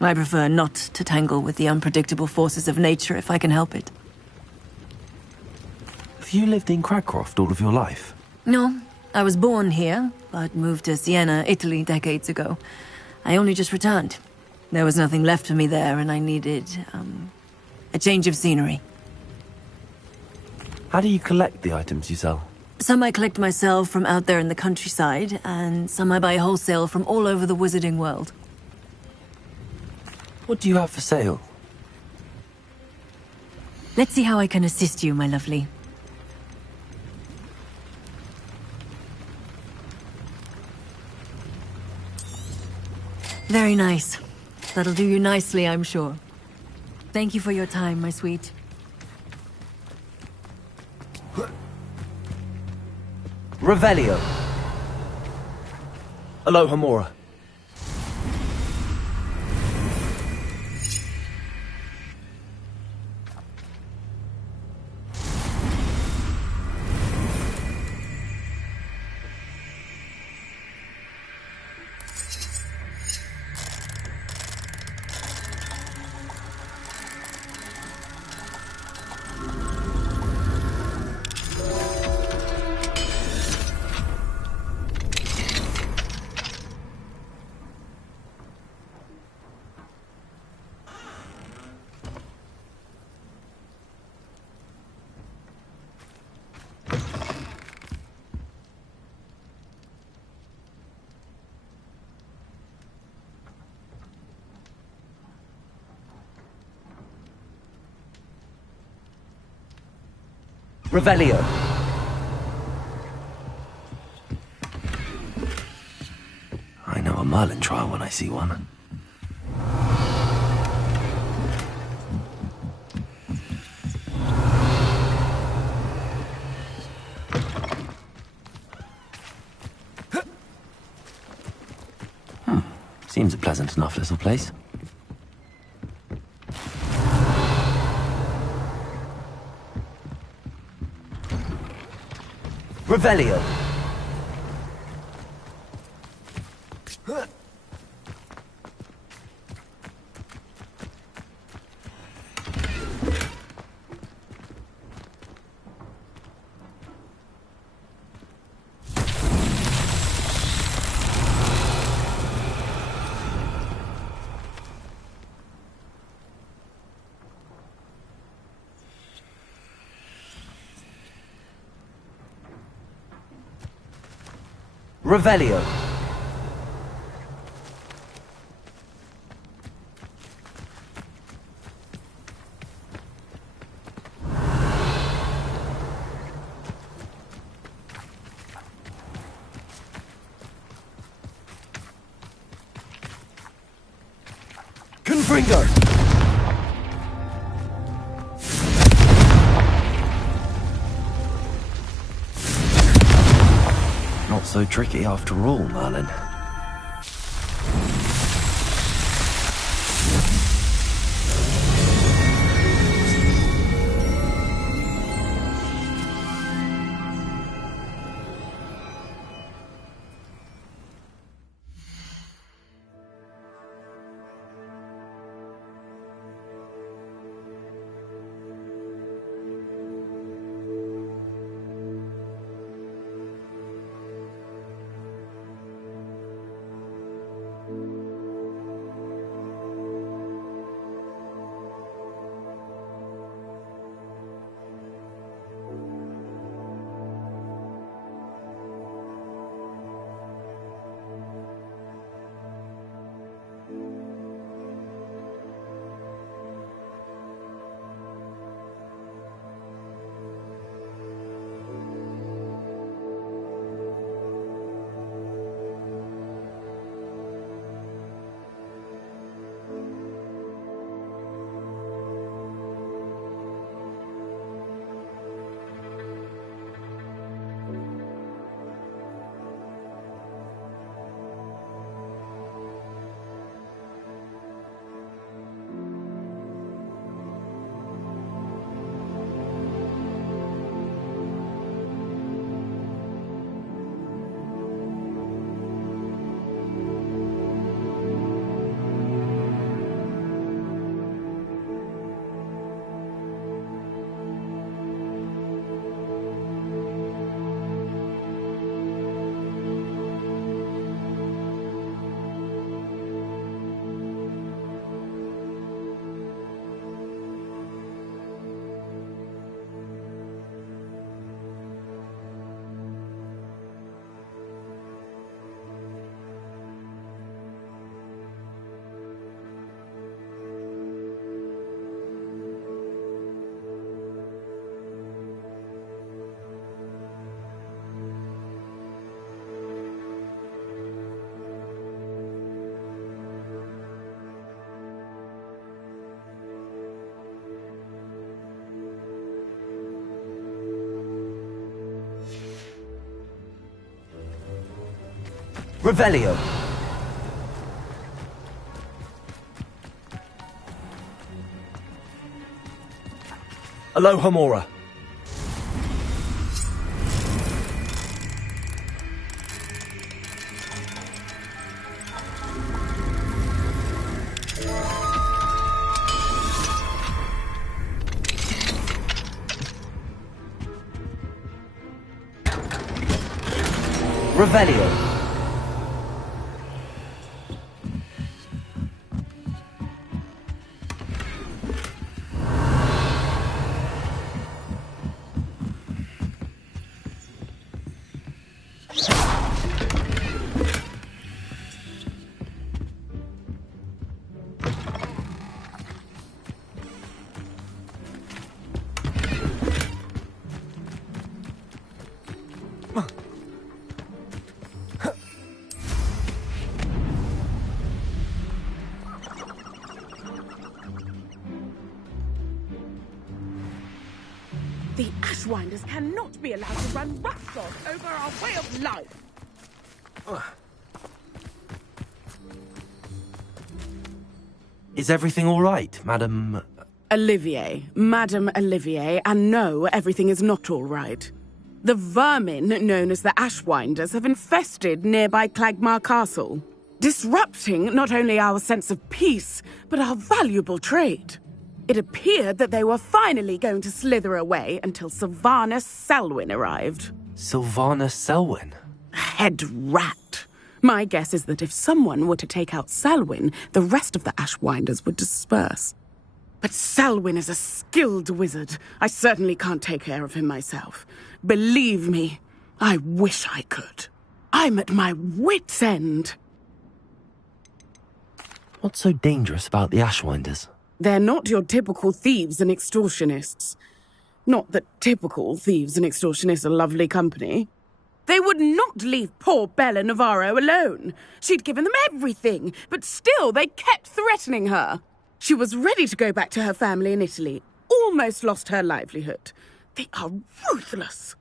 I prefer not to tangle with the unpredictable forces of nature if I can help it. Have you lived in Cragcroft all of your life? No, I was born here, but moved to Siena, Italy decades ago. I only just returned. There was nothing left for me there, and I needed, a change of scenery. How do you collect the items you sell? Some I collect myself from out there in the countryside, and some I buy wholesale from all over the wizarding world. What do you have for sale? Let's see how I can assist you, my lovely. Very nice. That'll do you nicely, I'm sure. Thank you for your time, my sweet. Revelio. Alohomora. Revelio. I know a Merlin trial when I see one. Seems a pleasant enough little place. Revelio. Revelio. Confringo. so tricky after all, Merlin. Revelio. Aloha Mora. Revelio. The Ashwinders cannot be allowed to run roughshod over our way of life. Is everything all right, Madam... Olivier, Madame Olivier, and no, everything is not all right. The vermin known as the Ashwinders have infested nearby Clagmar Castle, disrupting not only our sense of peace, but our valuable trade. It appeared that they were finally going to slither away until Sylvanus Selwyn arrived. Sylvanus Selwyn? Head rat. My guess is that if someone were to take out Selwyn, the rest of the Ashwinders would disperse. But Selwyn is a skilled wizard. I certainly can't take care of him myself. Believe me, I wish I could. I'm at my wit's end. What's so dangerous about the Ashwinders? They're not your typical thieves and extortionists. Not that typical thieves and extortionists are lovely company. They would not leave poor Bella Navarro alone. She'd given them everything, but still they kept threatening her. She was ready to go back to her family in Italy, almost lost her livelihood. They are ruthless.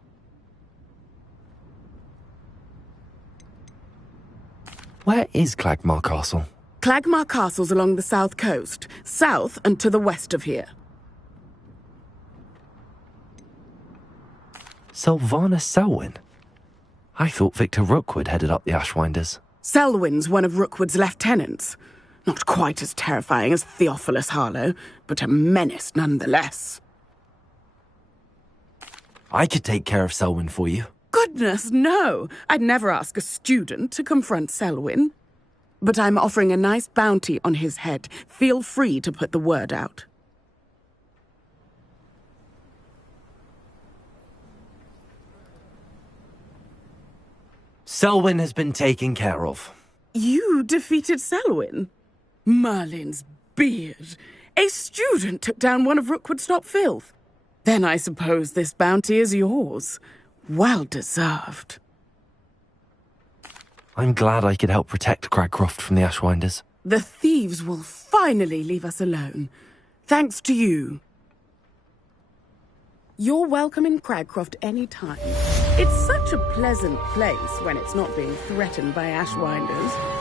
Where is Clagmar Castle? Clagmar Castle's along the south coast, south and to the west of here. Sylvana Selwyn? I thought Victor Rookwood headed up the Ashwinders. Selwyn's one of Rookwood's lieutenants. Not quite as terrifying as Theophilus Harlow, but a menace nonetheless. I could take care of Selwyn for you. Goodness, no! I'd never ask a student to confront Selwyn. But I'm offering a nice bounty on his head. Feel free to put the word out. Selwyn has been taken care of. You defeated Selwyn? Merlin's beard. A student took down one of Rookwood's top filth. Then I suppose this bounty is yours. Well deserved. I'm glad I could help protect Cragcroft from the Ashwinders. The thieves will finally leave us alone. Thanks to you. You're welcome in Cragcroft any time. It's such a pleasant place when it's not being threatened by Ashwinders.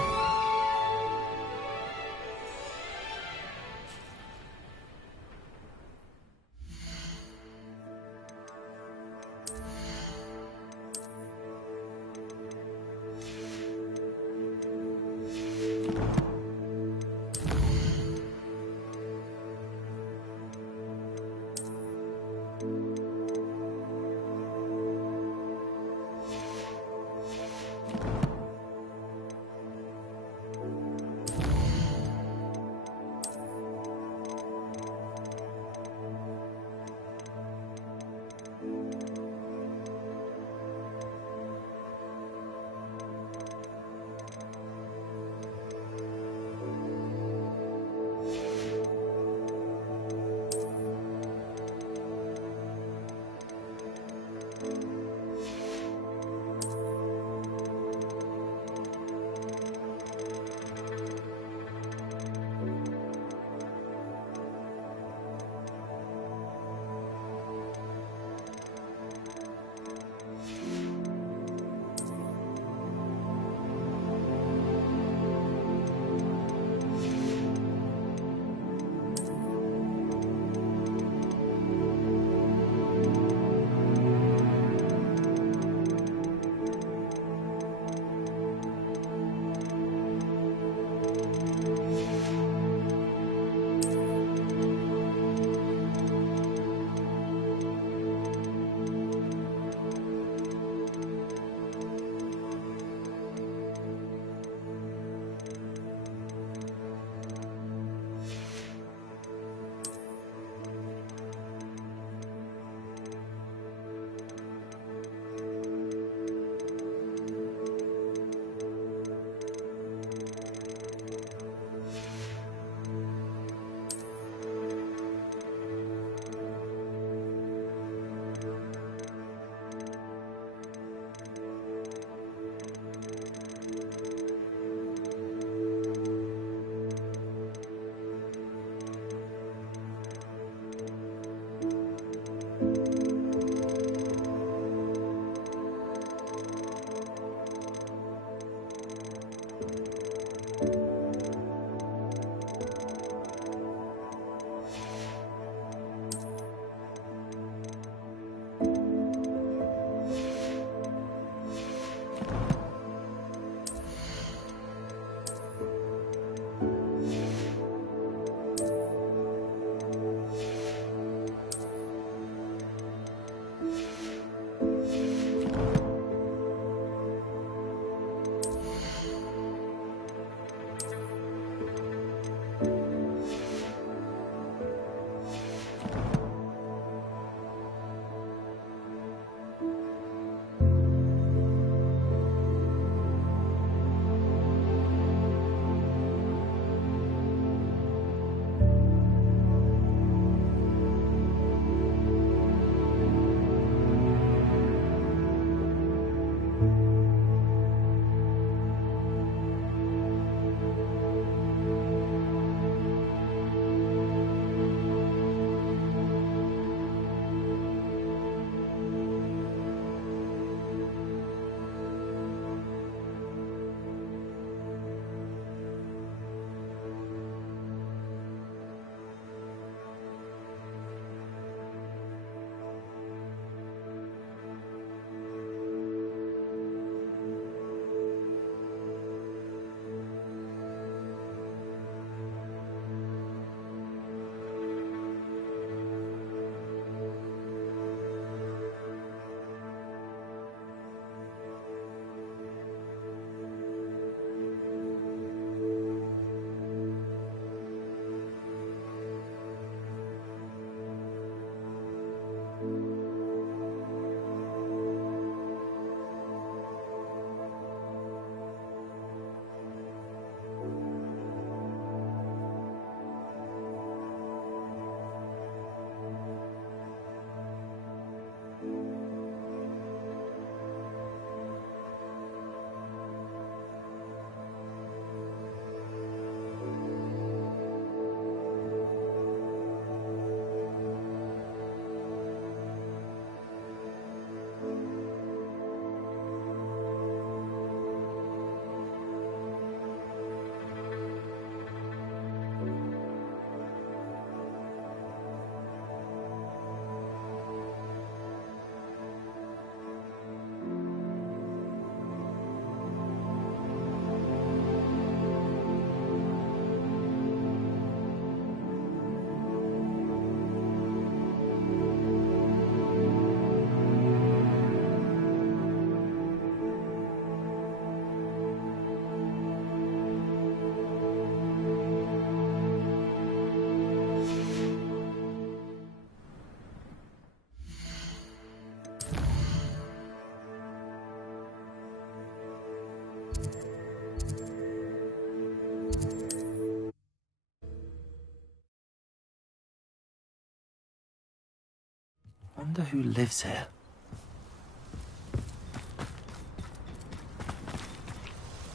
wonder who lives here.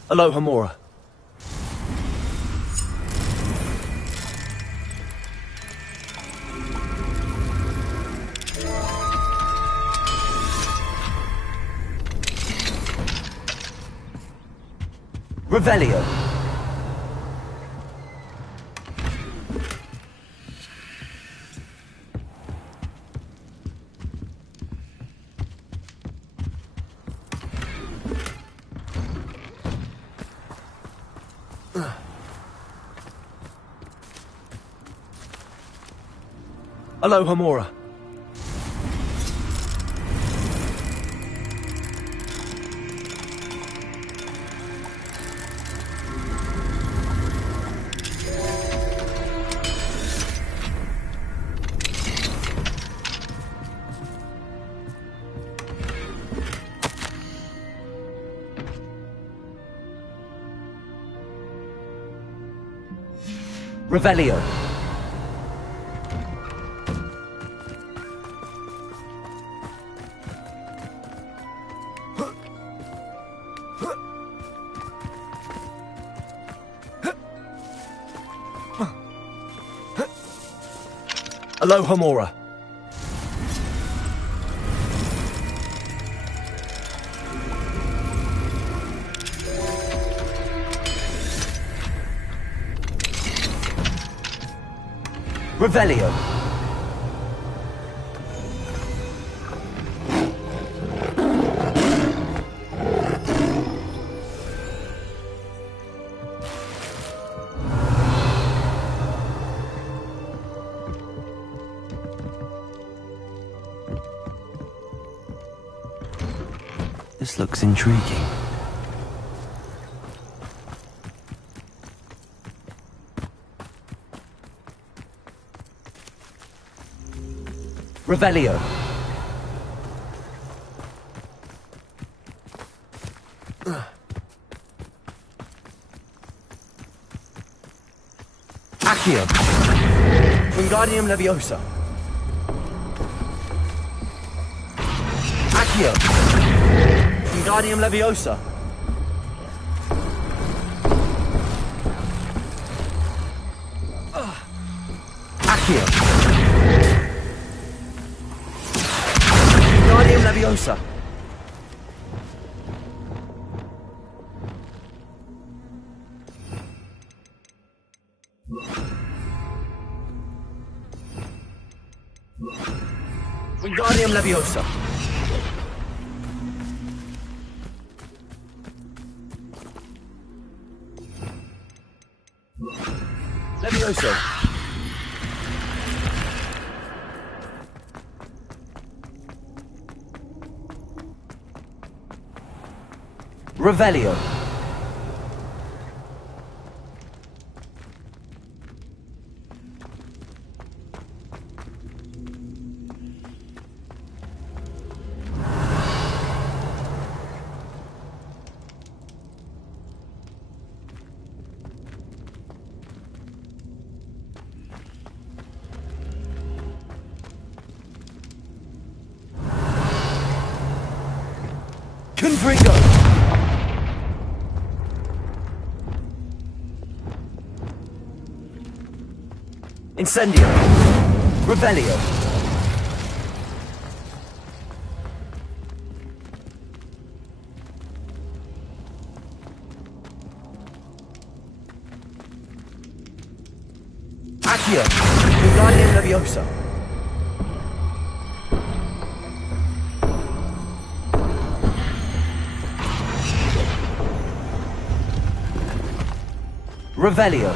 Aloha, Mora. Revelio. Aloha, Mora. Revelio. Aloha, Mora. Revelio. This looks intriguing. Revelio. Accio. Wingardium Leviosa. Accio. Wingardium Leviosa. Accio. Wingardium Leviosa. Wingardium Leviosa. Leviosa. Revelio. Confringo. Incendio. Revelio. Accio. Wingardium Leviosa. Revelio.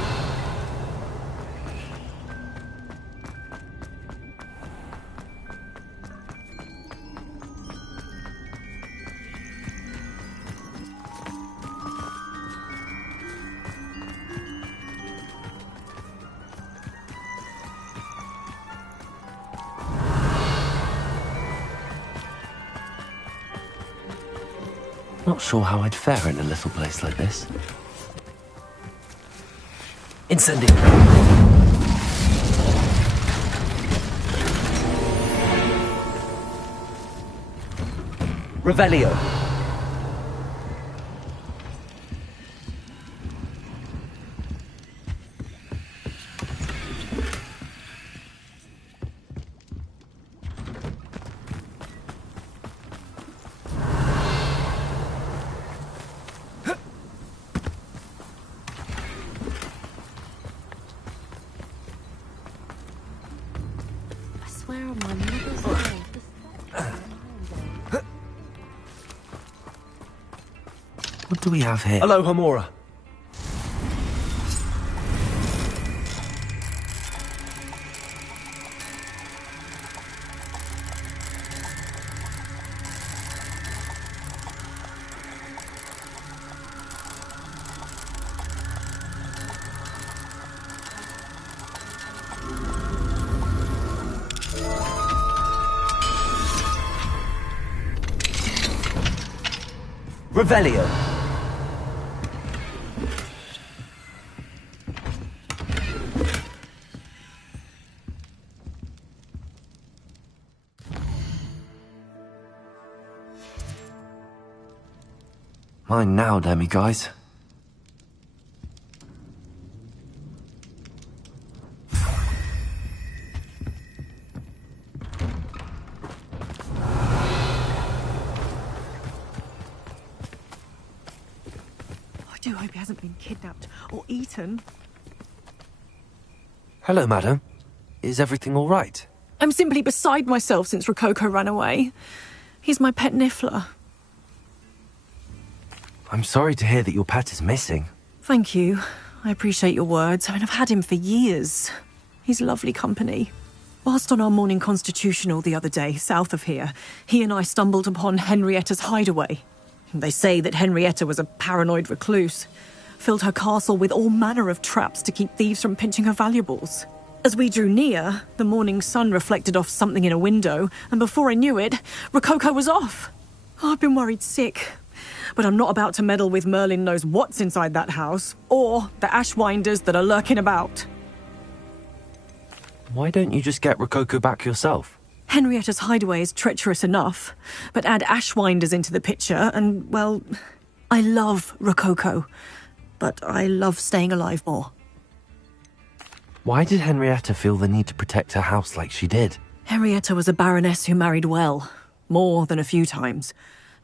Not sure how I'd fare in a little place like this. Incendio. Revelio. I swear on my mother's life. What do we have here? Hello, Homora. Revelio. Mine now, Demi guys. I do hope he hasn't been kidnapped or eaten. Hello, madam. Is everything all right? I'm simply beside myself since Rococo ran away. He's my pet Niffler. I'm sorry to hear that your pet is missing. Thank you. I appreciate your words. I mean, I've had him for years. He's lovely company. Whilst on our morning constitutional the other day, south of here, he and I stumbled upon Henrietta's hideaway. They say that Henrietta was a paranoid recluse, filled her castle with all manner of traps to keep thieves from pinching her valuables. As we drew near, the morning sun reflected off something in a window, and before I knew it, Rococo was off. Oh, I've been worried sick. But I'm not about to meddle with Merlin knows what's inside that house, or the Ashwinders that are lurking about. Why don't you just get Rococo back yourself? Henrietta's hideaway is treacherous enough, but add Ashwinders into the picture, and, well, I love Rococo, but I love staying alive more. Why did Henrietta feel the need to protect her house like she did? Henrietta was a baroness who married well, more than a few times.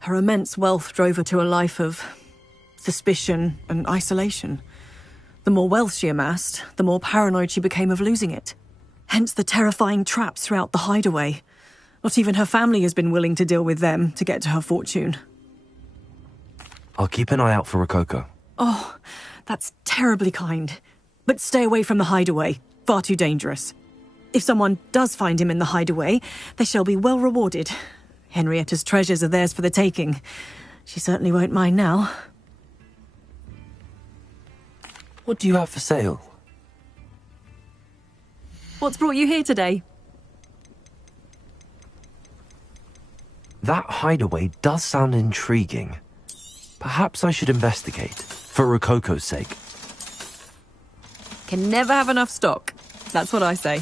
Her immense wealth drove her to a life of suspicion and isolation. The more wealth she amassed, the more paranoid she became of losing it. Hence the terrifying traps throughout the hideaway. Not even her family has been willing to deal with them to get to her fortune. I'll keep an eye out for Rococo. Oh, that's terribly kind. But stay away from the hideaway. Far too dangerous. If someone does find him in the hideaway, they shall be well rewarded. Henrietta's treasures are theirs for the taking. She certainly won't mind now. What do you have for sale? What's brought you here today? That hideaway does sound intriguing. Perhaps I should investigate, for Rococo's sake. Can never have enough stock. That's what I say.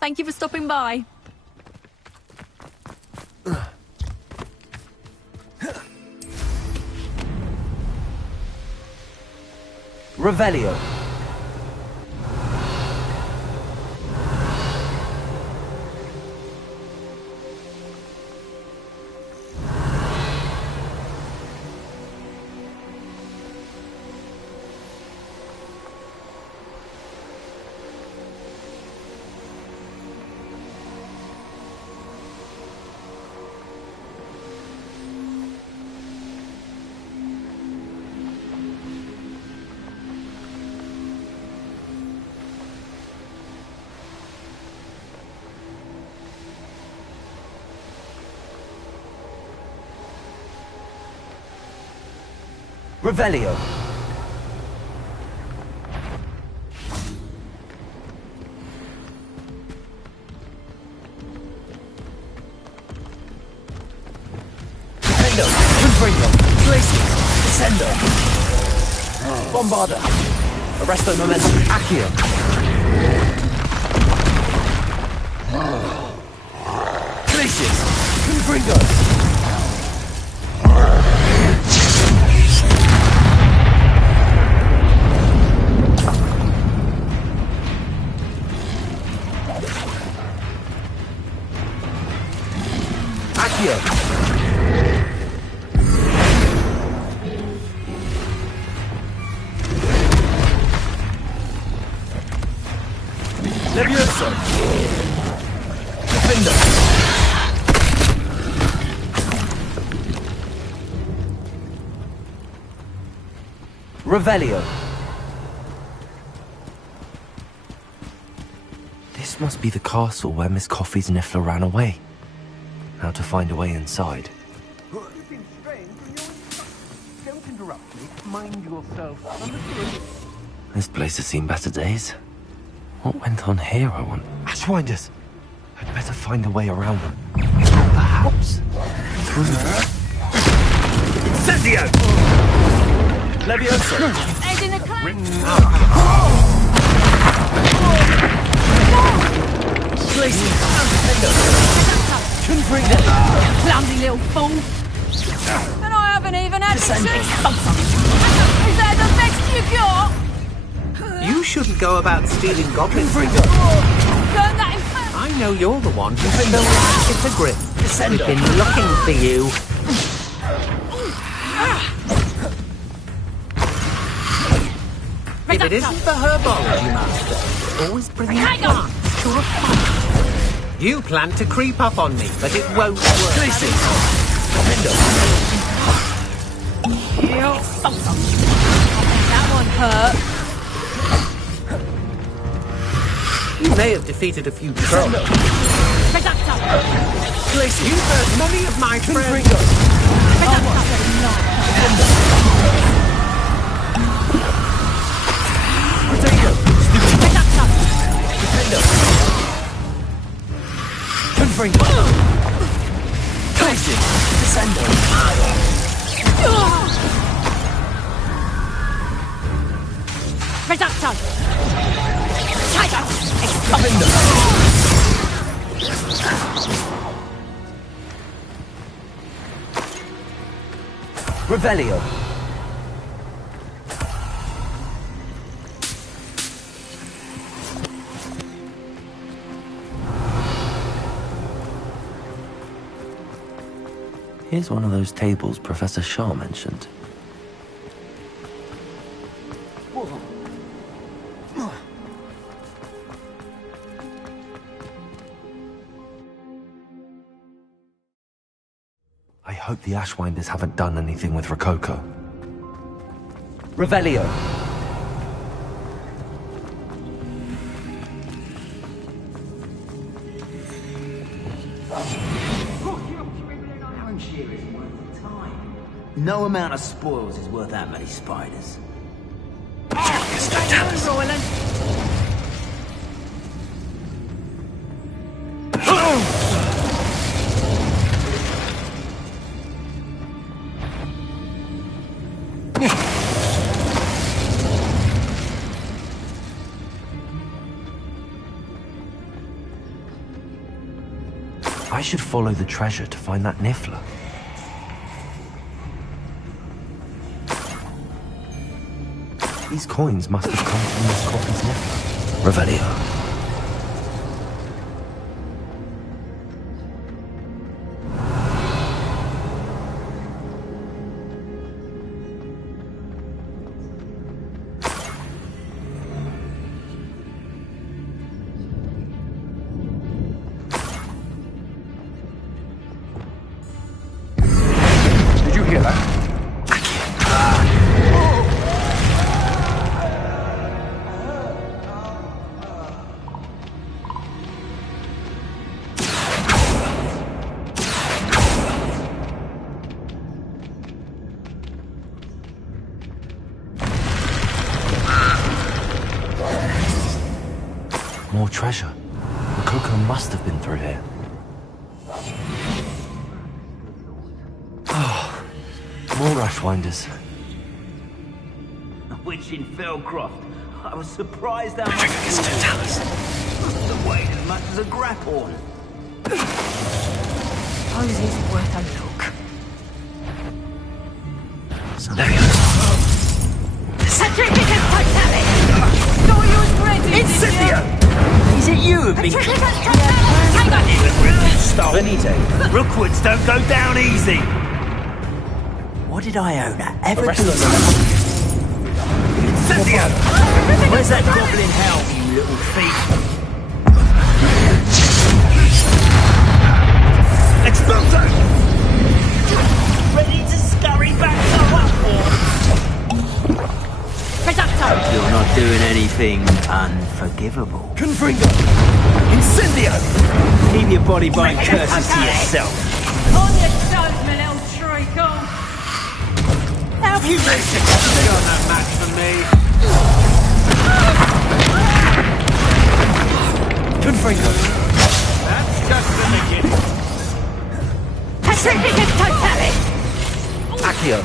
Thank you for stopping by. Revelio. Revelio. Defendo! Confringo! Glacius! Descendo! Bombarda! Arresto momentum! Accio! Glacius! Confringo! Levioso! Defender! Revelio! This must be the castle where Miss Coffey's Niffler ran away. How to find a way inside. Don't interrupt me. Mind yourself. Understood? This place has seen better days. What went on here, I want? Ashwinders! I'd better find a way around them. Perhaps through them. Incendio! Levioso! Head in a cloud. Clumsy little fool. And I haven't even had to. Is that the best you got? You shouldn't go about stealing goblins. Turn that in. I know you're the one who stole our hippogriff. We've been looking for you. If it isn't the herbology master, always bring your plants to a fight. You plan to creep up on me, but it won't work. That one hurt. You may have defeated a few trolls. You've hurt many of my friends. Revelio! Here's one of those tables Professor Shaw mentioned. I hope the Ashwinders haven't done anything with Rococo. Revelio! No amount of spoils is worth that many spiders. I should follow the treasure to find that Niffler. These coins must have come from Miss Coffey's Niffler. Revelio. Did you hear that? More treasure. Rococo must have been through here. Oh, more Ashwinders. witch in Felcroft. I was surprised how much must have weighed as much as a grapphorn. Posey's worth a look. Is it you who've been... Benito, Rookwoods don't go down easy. What did Iona ever do? Incendio! Where's that goblin helm, you little thief? Expulso! Ready to scurry back to Hogwarts? You're not doing anything unforgivable. Confringo! Incendio! Keep your body bind curses to yourself. On your toes, my little treacle. How have you managed to get You're no match for me. Confringo! That's just the beginning. Pacificus Totale! Accio!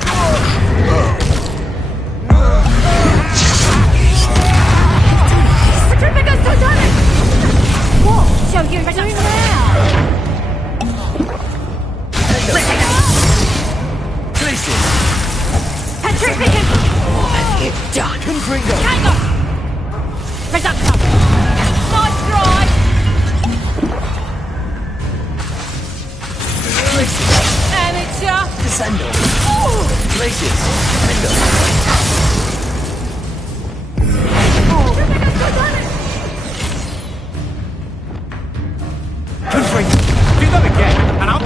Pacificus Totale! What shall you do now? Glacius! Pacificus! What have you done? Confringo! Hang on! Reductum! Nice try! Amateur! Descendo! Glacius! Endo! Confringo! Do that again, and I'll...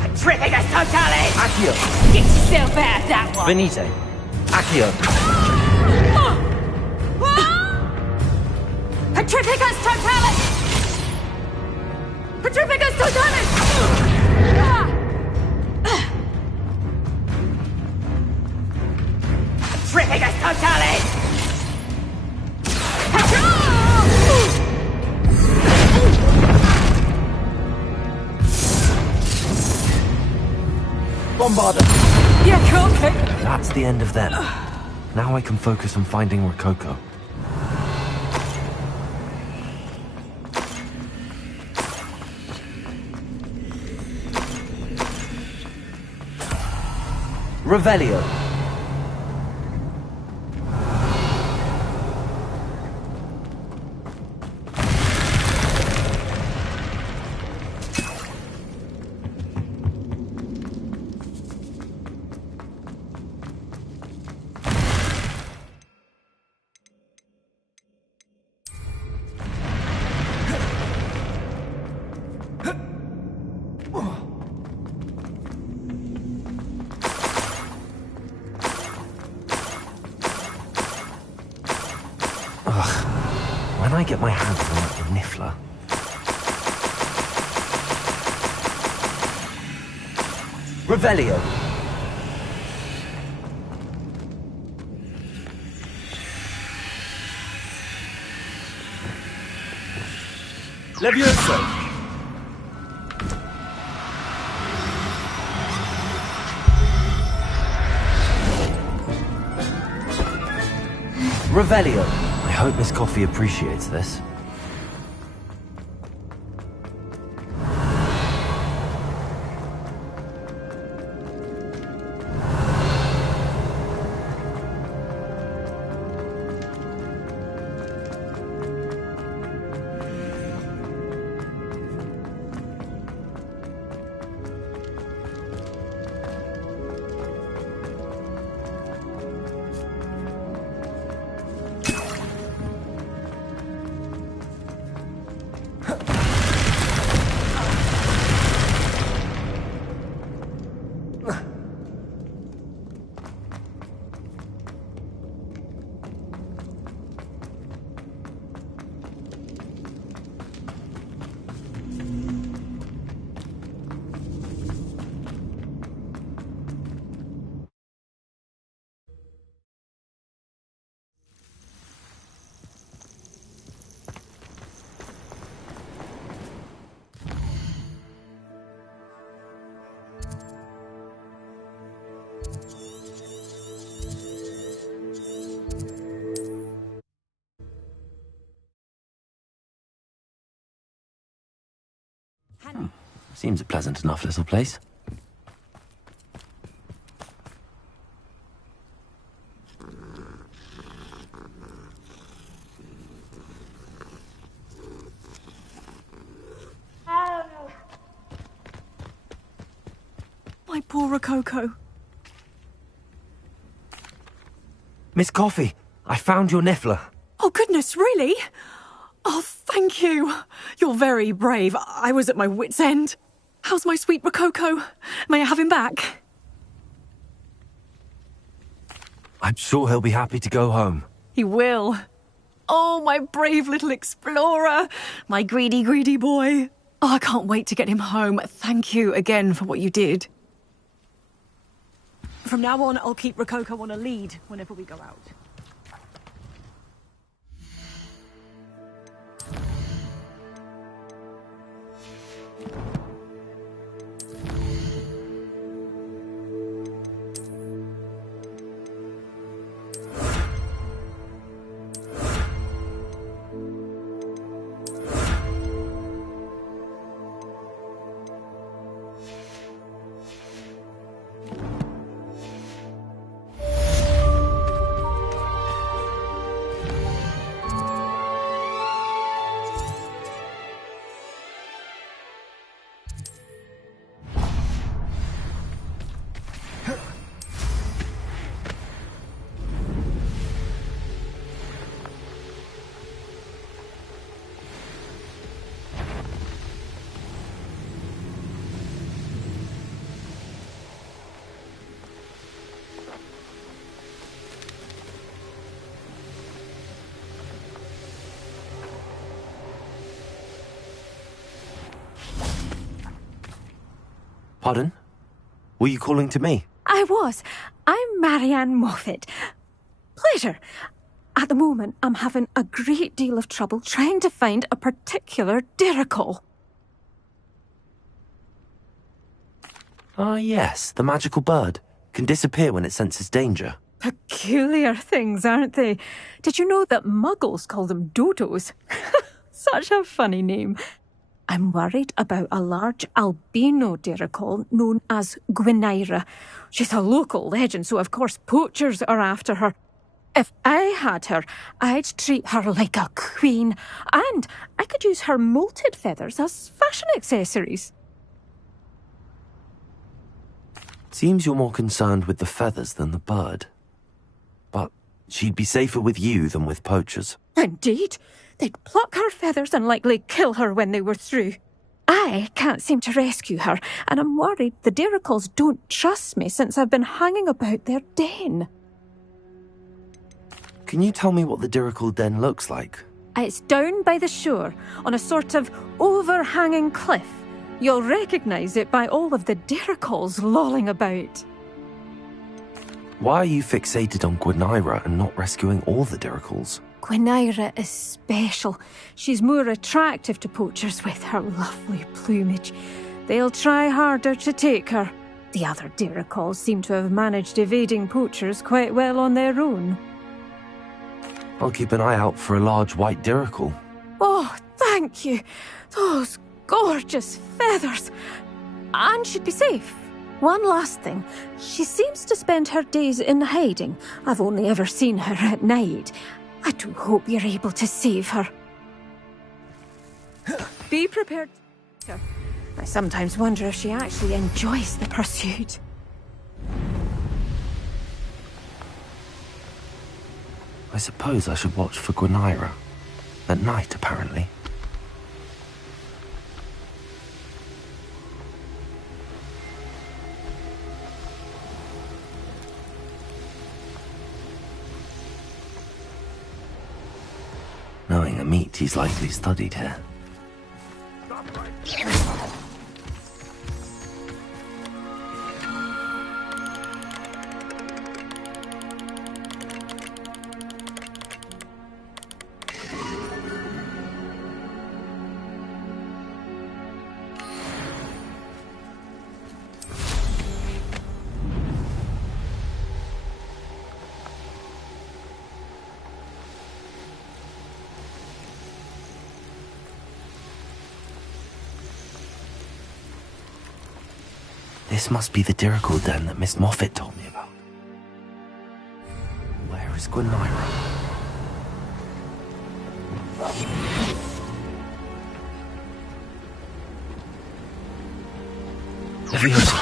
Pacificus Totale! Accio! Get yourself out of that one! Benito! Accio! Pacificus Totale! Pacificus Totale! Pacificus Totale! Bombarder! You're cooking! That's the end of them. Now I can focus on finding Rococo. Revelio. When I get my hands on that Niffler. Revelio. Levioso! Revelio. I hope Miss Coffee appreciates this. Seems a pleasant enough little place. My poor Rococo. Miss Coffee, I found your niffler. Oh, goodness, really? Oh, thank you. You're very brave. I was at my wit's end. How's my sweet Rococo? May I have him back? I'm sure he'll be happy to go home. He will. Oh, my brave little explorer. My greedy, greedy boy. Oh, I can't wait to get him home. Thank you again for what you did. From now on, I'll keep Rococo on a lead whenever we go out. Pardon? Were you calling to me? I was. I'm Marianne Moffat. Pleasure. At the moment, I'm having a great deal of trouble trying to find a particular diricol. Ah, yes, the magical bird. Can disappear when it senses danger. Peculiar things, aren't they? Did you know that muggles call them dodos? Such a funny name. I'm worried about a large albino diricol known as Gwynaira. She's a local legend, so of course poachers are after her. If I had her, I'd treat her like a queen, and I could use her molted feathers as fashion accessories. Seems you're more concerned with the feathers than the bird. But she'd be safer with you than with poachers. Indeed. They'd pluck her feathers and likely kill her when they were through. I can't seem to rescue her, and I'm worried the diricols don't trust me since I've been hanging about their den. Can you tell me what the diricol den looks like? It's down by the shore, on a sort of overhanging cliff. You'll recognise it by all of the diricols lolling about. Why are you fixated on Gwynaira and not rescuing all the diricols? Gwynaira is special. She's more attractive to poachers with her lovely plumage. They'll try harder to take her. The other diricols seem to have managed evading poachers quite well on their own. I'll keep an eye out for a large white diricol. Oh, thank you. Those gorgeous feathers. And she'd be safe. One last thing. She seems to spend her days in hiding. I've only ever seen her at night. I do hope you're able to save her. Be prepared. I sometimes wonder if she actually enjoys the pursuit. I suppose I should watch for Gwynaira. At night, apparently. Knowing a meat, he's likely studied here. This must be the Dirical den that Miss Moffat told me about. Where is Gwynaira? Leviosa.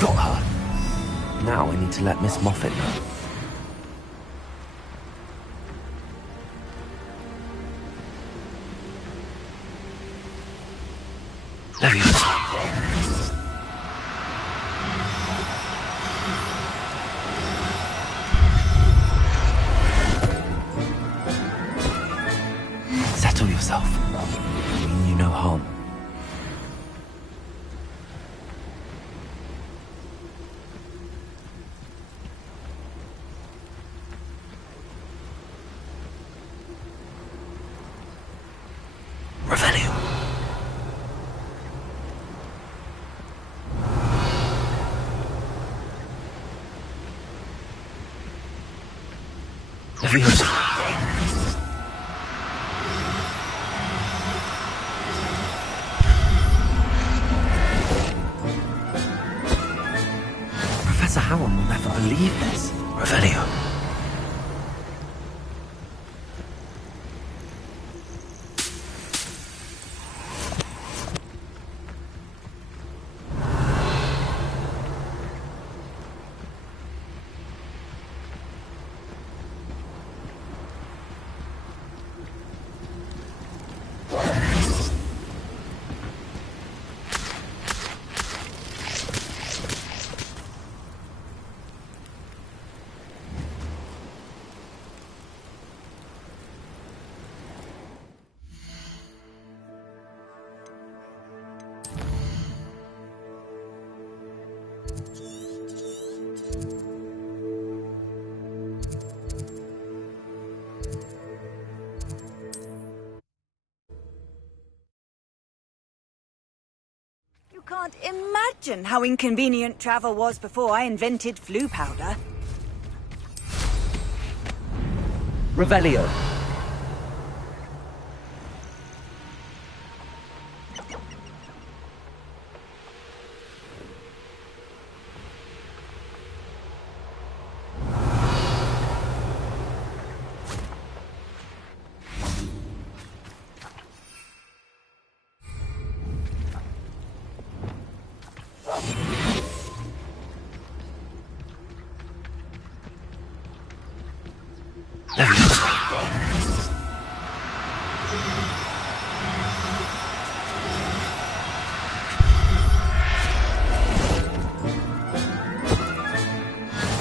Got her. Now I need to let Miss Moffat know. Leviosa. Settle yourself. I mean you no harm. Revelio. Leviosa. Professor Howard will never believe this. Revelio. You can't imagine how inconvenient travel was before I invented flu powder. Revelio.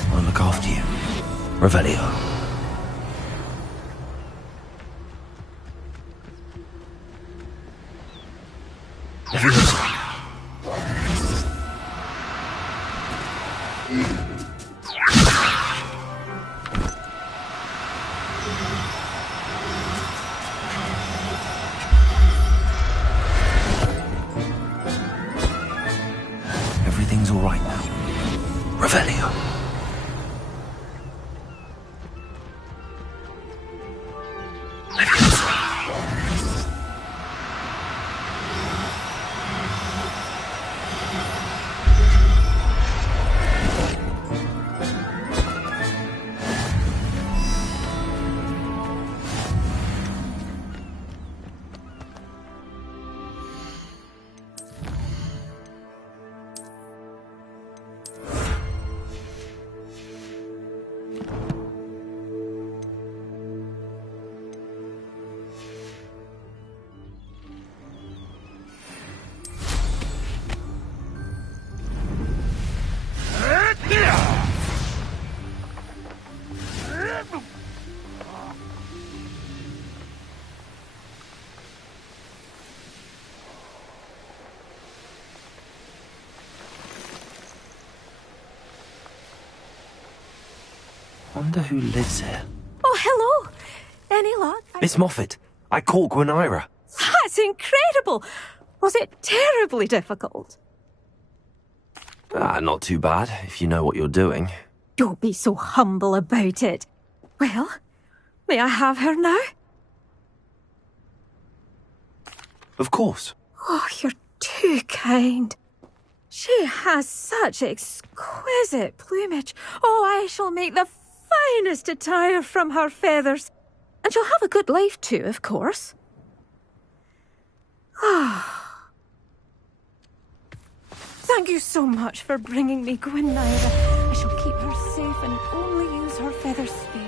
I'll look after you. Revelio. Everything's all right now. Revelio. Wonder who lives here. Oh, hello. Any luck? Miss Moffat, I caught Gwynaira. That's incredible. Was it terribly difficult? Not too bad, if you know what you're doing. Don't be so humble about it. Well, may I have her now? Of course. Oh, you're too kind. She has such exquisite plumage. Oh, I shall make the finest attire from her feathers. And she'll have a good life too, of course. Ah. Thank you so much for bringing me Gwynaira. I shall keep her safe and only use her feathers sparingly.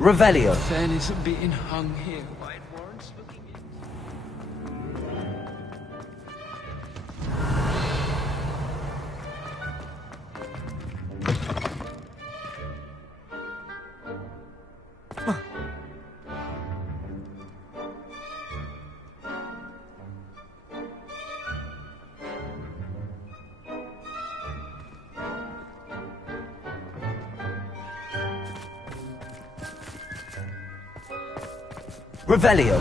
Revelio. Fen isn't being hung here. Why it warrants looking Revelio.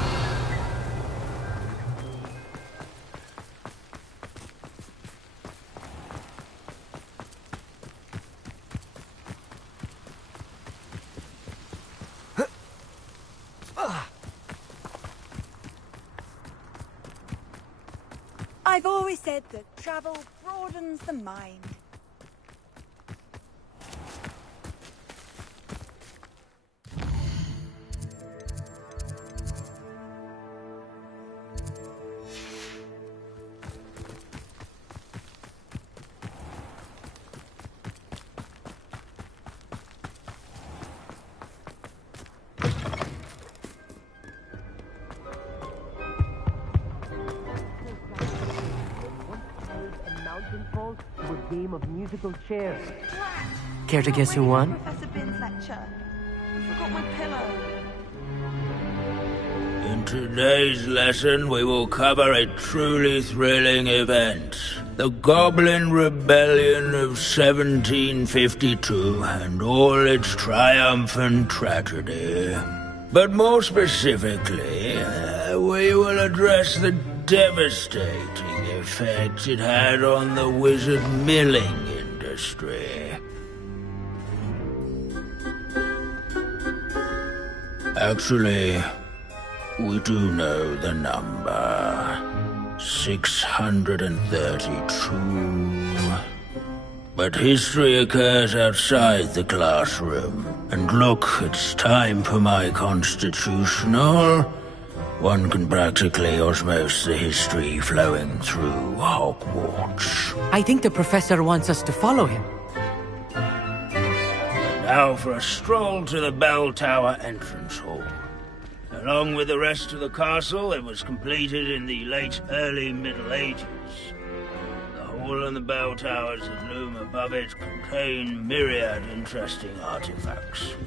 I've always said that travel broadens the mind. Game of musical chairs. Care to guess who won? Professor Bin's lecture. I forgot my pillow. In today's lesson, we will cover a truly thrilling event. The Goblin Rebellion of 1752 and all its triumphant tragedy. But more specifically, we will address the devastating effect it had on the wizard milling industry. Actually, we do know the number. 632. But history occurs outside the classroom. And look, it's time for my constitutional. One can practically osmose the history flowing through Hogwarts. I think the professor wants us to follow him. Now for a stroll to the bell tower entrance hall. Along with the rest of the castle, it was completed in the early Middle Ages. The hall and the bell towers that loom above it contain myriad interesting artifacts.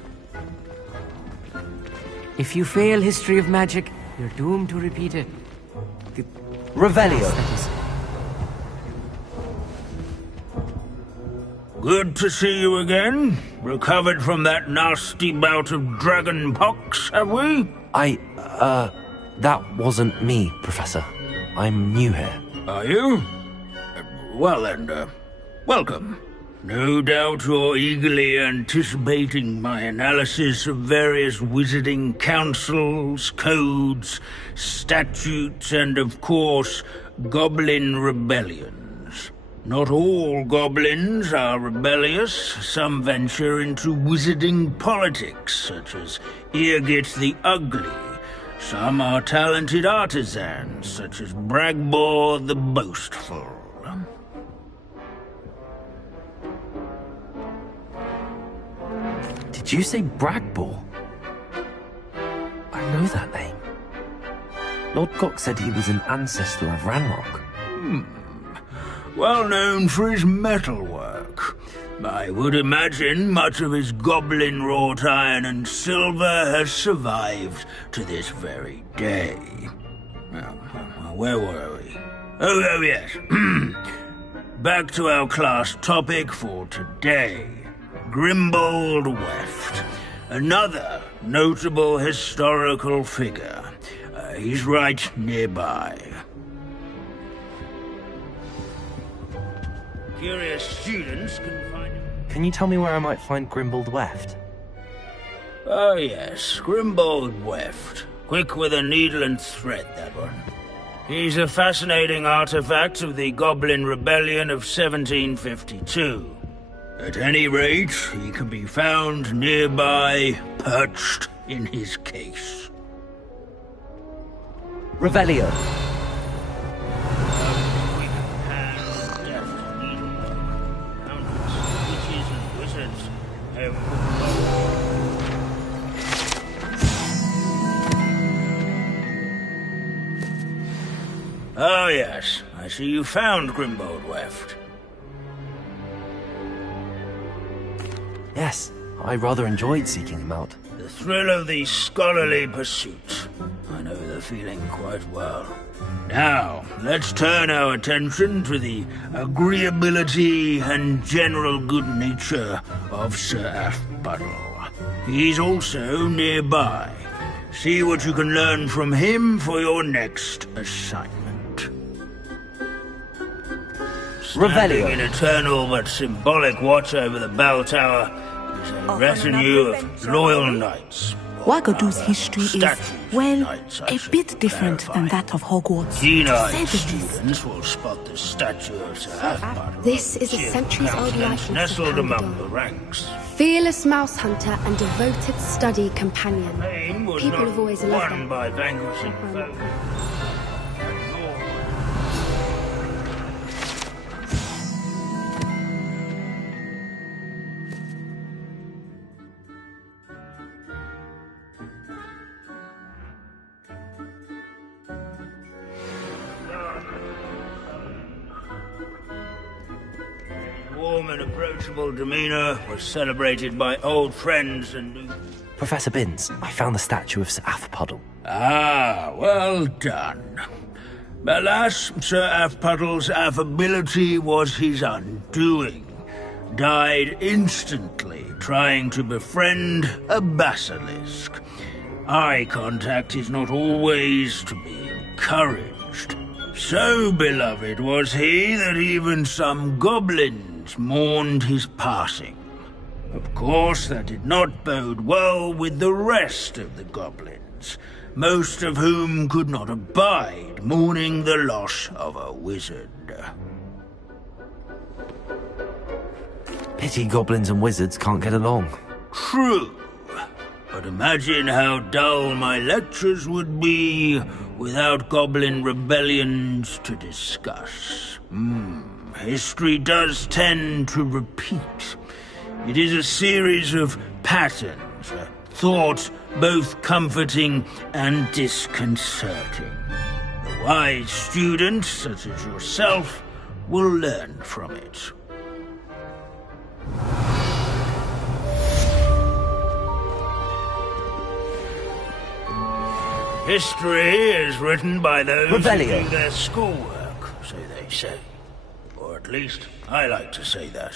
If you fail history of magic, you're doomed to repeat it. Revelio. Good to see you again. Recovered from that nasty bout of dragon pox, have we? That wasn't me, Professor. I'm new here. Are you? Well then, welcome. No doubt you're eagerly anticipating my analysis of various wizarding councils, codes, statutes, and of course, goblin rebellions. Not all goblins are rebellious. Some venture into wizarding politics, such as Eargit the Ugly. Some are talented artisans, such as Bragbor the Boastful. Did you say Bragbor? I know that name. Lord Gok said he was an ancestor of Ranrock. Well known for his metalwork. I would imagine much of his goblin wrought iron and silver has survived to this very day. Where were we? Oh yes. Back to our class topic for today. Grimbold Weft. Another notable historical figure. He's right nearby. Curious students can find him. Can you tell me where I might find Grimbold Weft? Oh yes, Grimbold Weft. Quick with a needle and thread, that one. He's a fascinating artifact of the Goblin Rebellion of 1752. At any rate, he can be found nearby, perched in his case. Revelio. Oh yes, I see you found Grimbold Weft. Yes, I rather enjoyed seeking him out. The thrill of the scholarly pursuit. I know the feeling quite well. Now, let's turn our attention to the agreeability and general good nature of Sir Athpuddle. He's also nearby. See what you can learn from him for your next assignment. Standing in eternal but symbolic watch over the bell tower is a retinue of loyal knights. Wagadu's history is, well, a bit different than that of Hogwarts. Keen-eyed students will spot the statue of Sir Athpuddle. This is a centuries-old likeness nestled among the ranks. Fearless mouse hunter and devoted study companion. People have always loved Won by vanquishing foes. Warm and approachable demeanor was celebrated by old friends and new... Professor Binns, I found the statue of Sir Athpuddle. Ah, well done. Alas, Sir Athpuddle's affability was his undoing. Died instantly trying to befriend a basilisk. Eye contact is not always to be encouraged. So beloved was he that even some goblins mourned his passing. Of course, that did not bode well with the rest of the goblins, most of whom could not abide mourning the loss of a wizard. Pity goblins and wizards can't get along. True. But imagine how dull my lectures would be without goblin rebellions to discuss. History does tend to repeat. It is a series of patterns, a thought both comforting and disconcerting. The wise students, such as yourself, will learn from it. History is written by those who do their schoolwork, so they say. Or at least, I like to say that.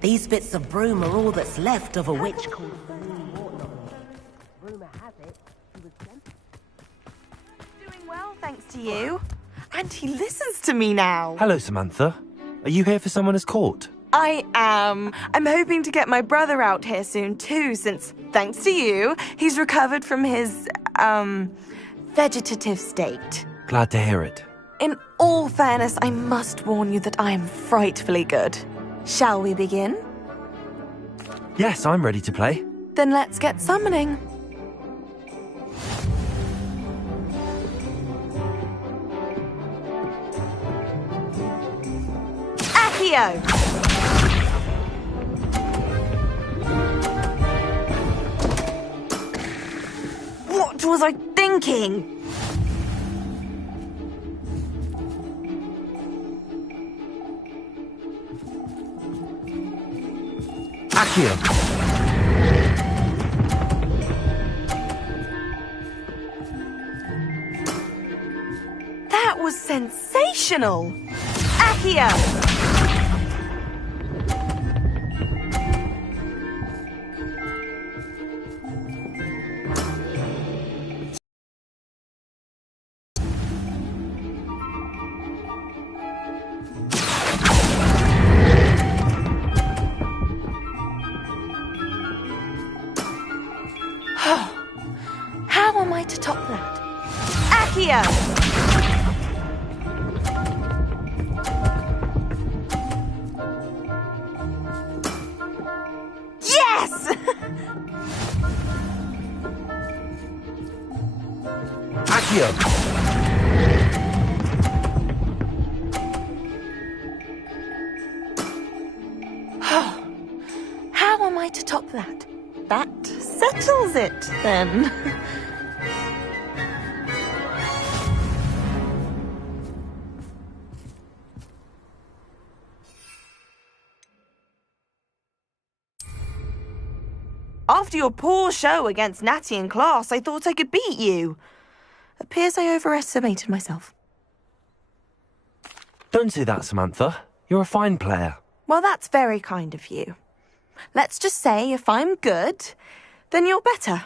These bits of broom are all that's left of a witch called... Doing well, thanks to you. And he listens to me now. Hello, Samantha. Are you here for someone as court? I am. I'm hoping to get my brother out here soon too, since, thanks to you, he's recovered from his, vegetative state. Glad to hear it. In all fairness, I must warn you that I am frightfully good. Shall we begin? Yes, I'm ready to play. Then let's get summoning. Accio! What was I thinking? Accio! That was sensational! Accio! How am I to top that? Accio! Yes! Accio! How am I to top that? That settles it, then. After your poor show against Natty in class, I thought I could beat you. Appears I overestimated myself. Don't say that, Samantha. You're a fine player. Well, that's very kind of you. Let's just say if I'm good, then you're better.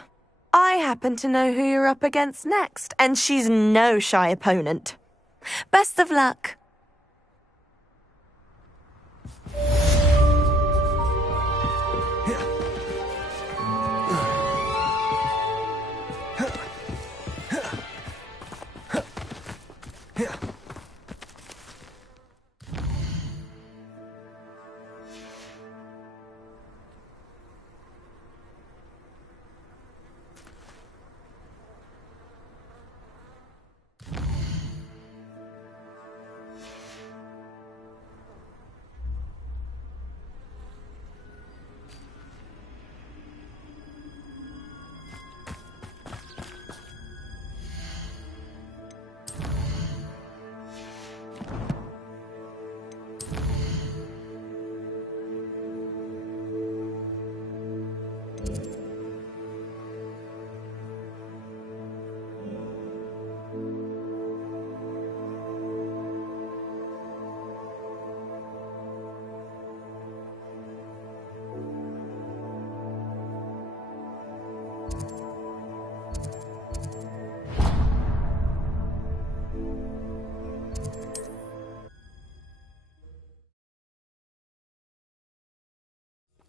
I happen to know who you're up against next, and she's no shy opponent. Best of luck.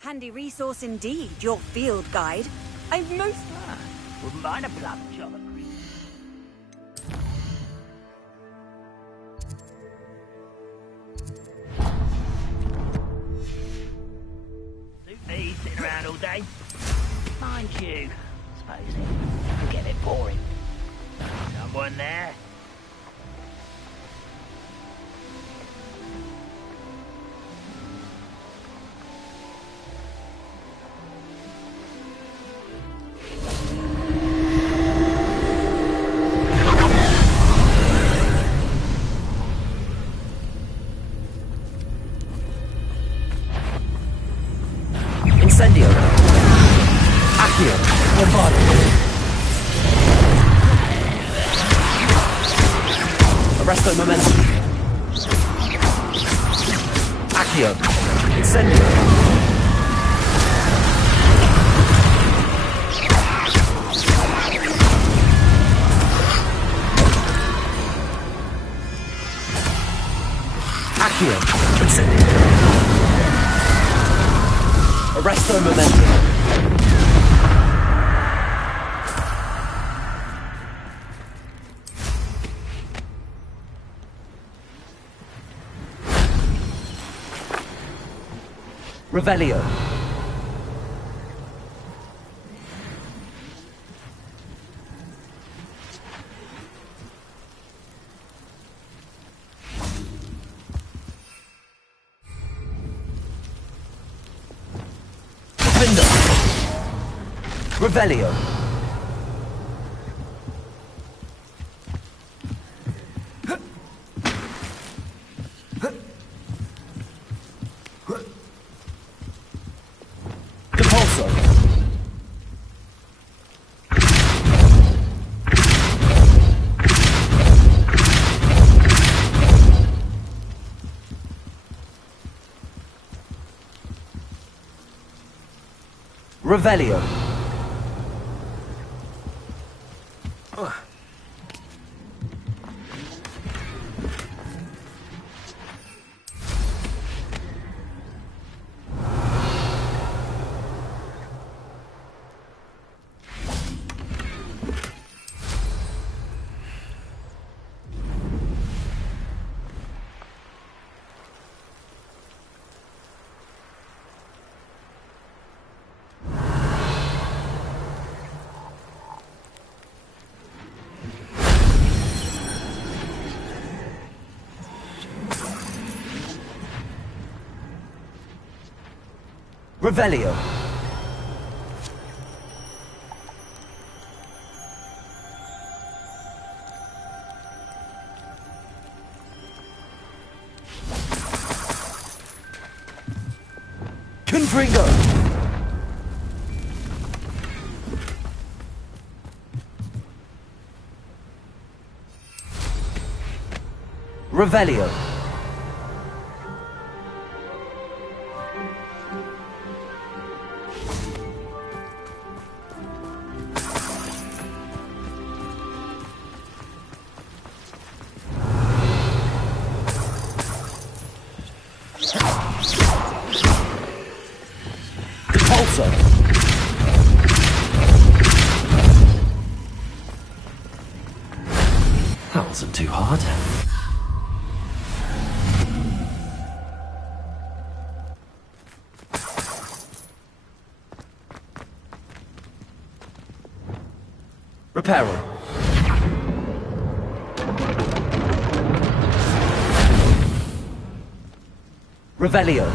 Handy resource indeed, your field guide. I've most... Wouldn't mind a plunge on the creek. Suit me sitting around all day. Mind you, suppose it could get a bit boring. Someone there? Incendio. Accio. Bombardment. Arresto momentum. Accio. Incendio. Accio. Incendio. Arresto momentum. Revelio. Defender. Revelio. Depulso. Revelio. Revelio. Confringo. Revelio. Depulso. That wasn't too hard. Reparo. Revelio.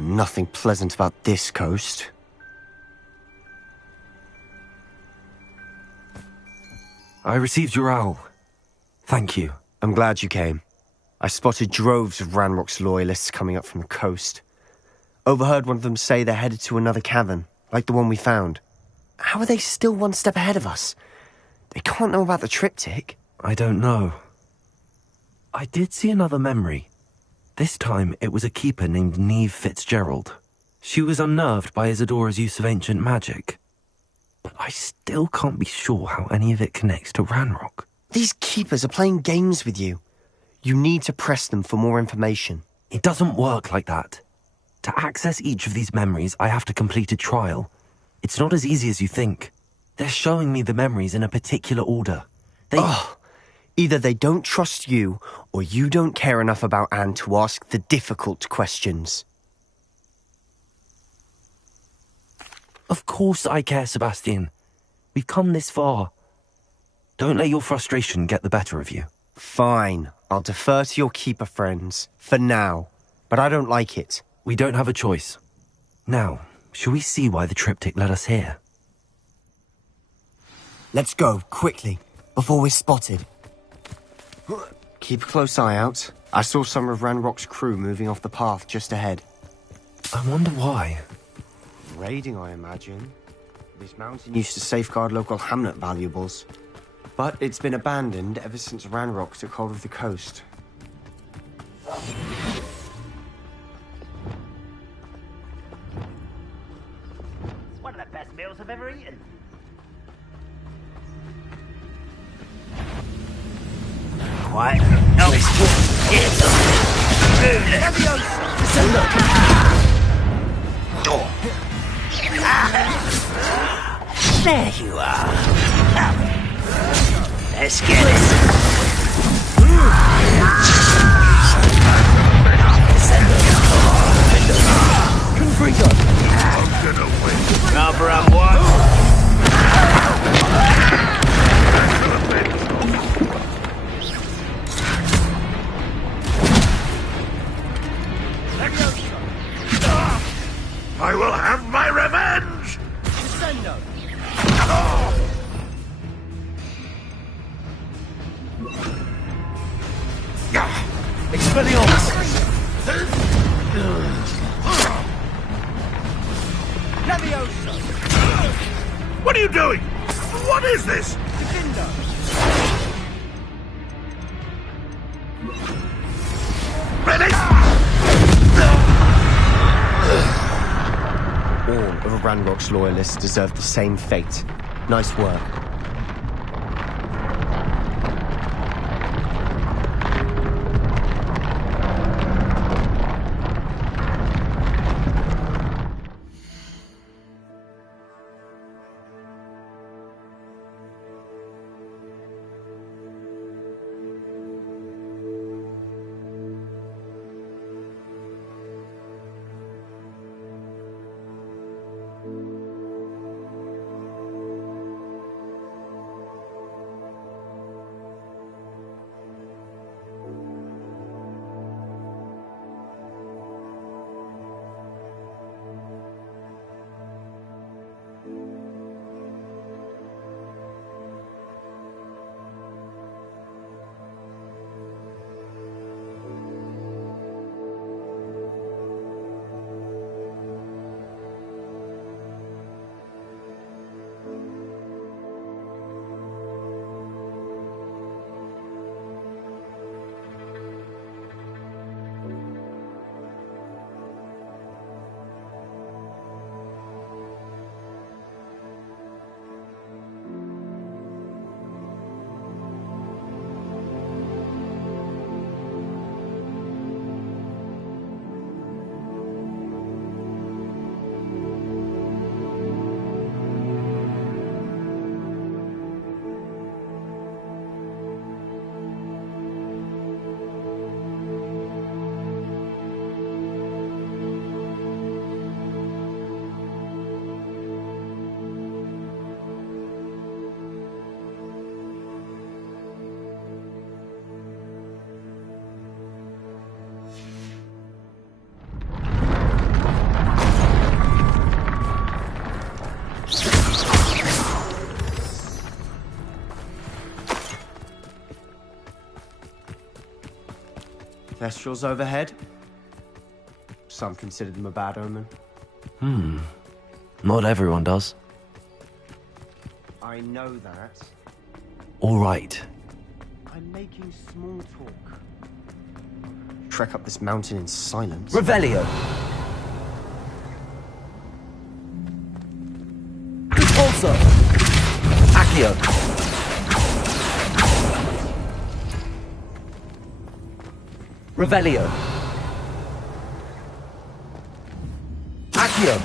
Nothing pleasant about this coast. I received your owl. Thank you. I'm glad you came. I spotted droves of Ranrock's loyalists coming up from the coast. Overheard one of them say they're headed to another cavern, like the one we found. How are they still one step ahead of us? They can't know about the triptych. I don't know. I did see another memory. This time it was a keeper named Neve Fitzgerald. She was unnerved by Isadora's use of ancient magic. But I still can't be sure how any of it connects to Ranrock. These keepers are playing games with you. You need to press them for more information. It doesn't work like that. To access each of these memories, I have to complete a trial. It's not as easy as you think. They're showing me the memories in a particular order. Either they don't trust you, or you don't care enough about Anne to ask the difficult questions. Of course I care, Sebastian. We've come this far. Don't let your frustration get the better of you. Fine. I'll defer to your keeper friends. For now. But I don't like it. We don't have a choice. Now, shall we see why the triptych led us here? Let's go, quickly, before we're spotted. Keep a close eye out. I saw some of Ranrock's crew moving off the path just ahead. I wonder why. Raiding, I imagine. This mountain used to safeguard local hamlet valuables. But it's been abandoned ever since Ranrock took hold of the coast. It's one of the best meals I've ever eaten. Quiet. No. There you are. Let's get it. Confringo! I'm gonna win. Number one. I will have my revenge! Descendo! Expelliarmus! Levioso! What are you doing? What is this? Defendo! Ready? All of Ranrock's loyalists deserve the same fate. Nice work. Thestrals overhead. Some consider them a bad omen. Not everyone does. I know that. All right. I'm making small talk. Trek up this mountain in silence. Revelio! Repulsor! Accio! Revelio! Accio!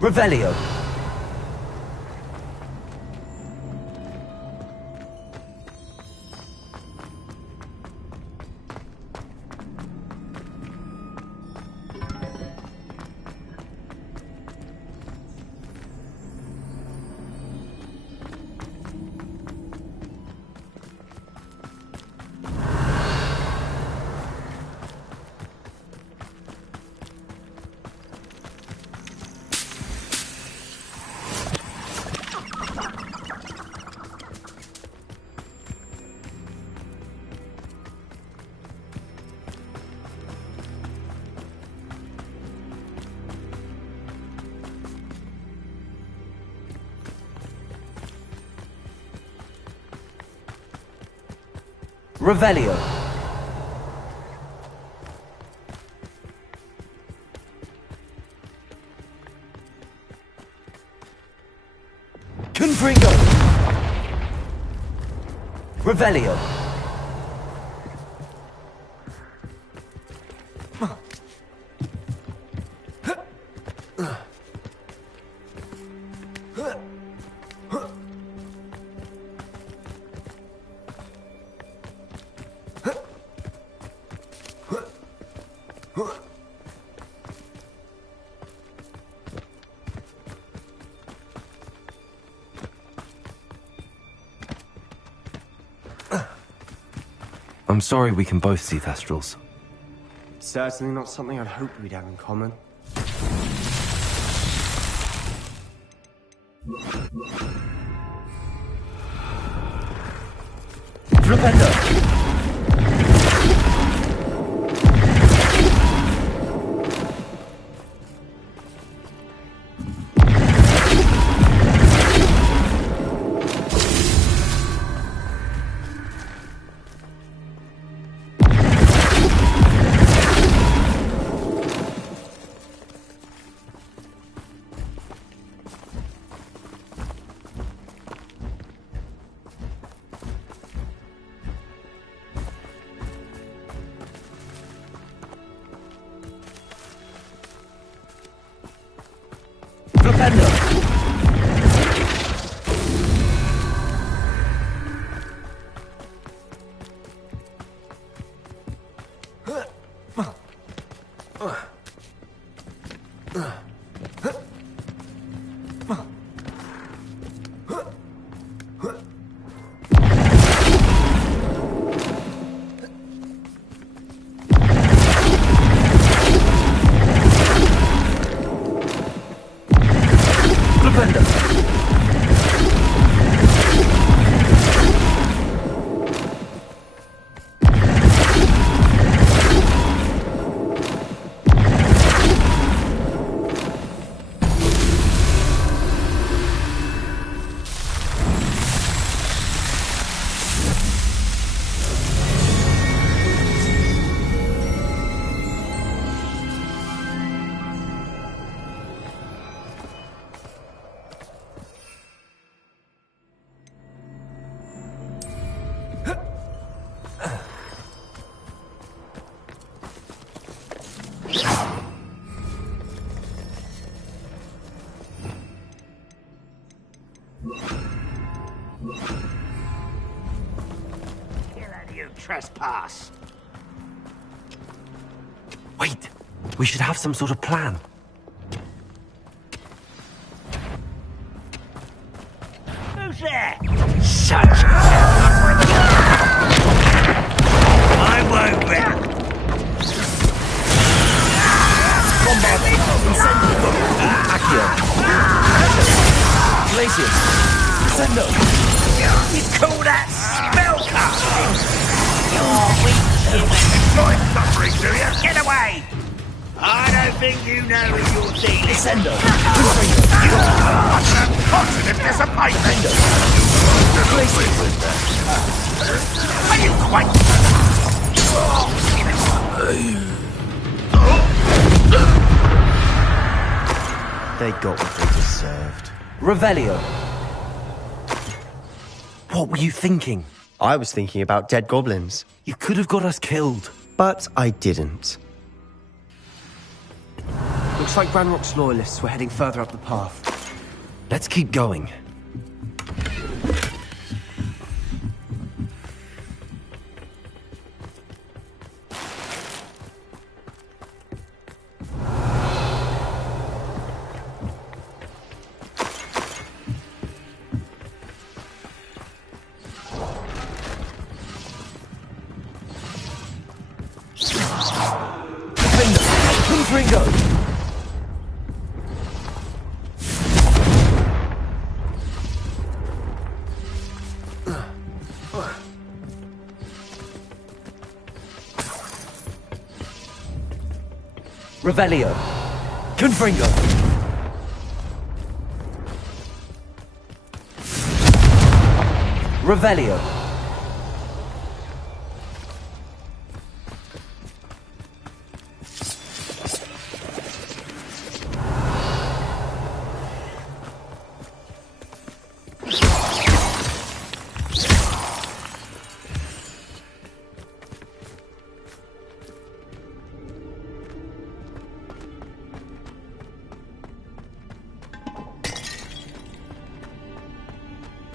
Revelio! Revelio. Confringo. Revelio. I'm sorry we can both see Thestrals. Certainly not something I'd hoped we'd have in common. Flipendo! Trespass. Wait, we should have some sort of plan. Who's there? Such won't wreck. Accio. Glacius. Sendo. You call that spellcasting? You're weak. Enjoy suffering, do you? Get away! I don't think you know who you're dealing. Sendo. You are an positive disappointment. Are you quite... They got what they deserved. Revelio. What were you thinking? I was thinking about dead goblins. You could have got us killed. But I didn't. Looks like Ranrock's loyalists were heading further up the path. Let's keep going. Ringo! Revelio. Confringo. Revelio.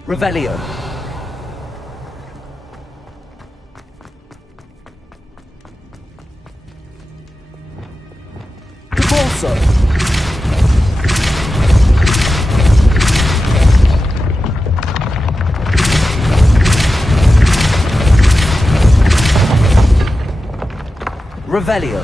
Revelio. Cabalso. Revelio.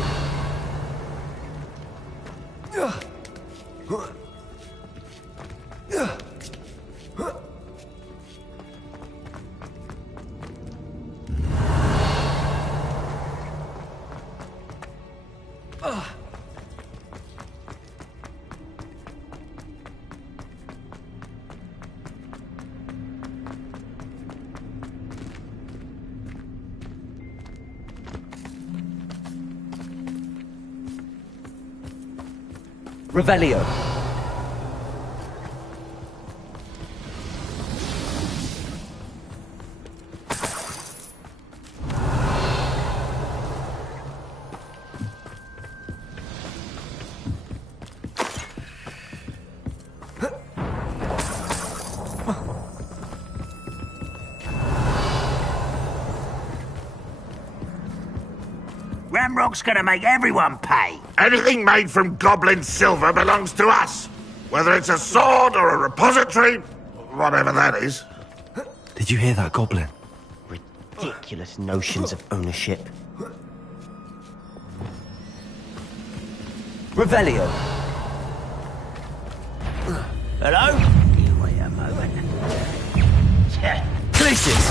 Revelio. Ramrock's gonna make everyone pay. Anything made from goblin silver belongs to us. Whether it's a sword or a repository, whatever that is. Did you hear that, Goblin? Ridiculous notions of ownership. Revelio. Hello? You wait a moment. Glacius.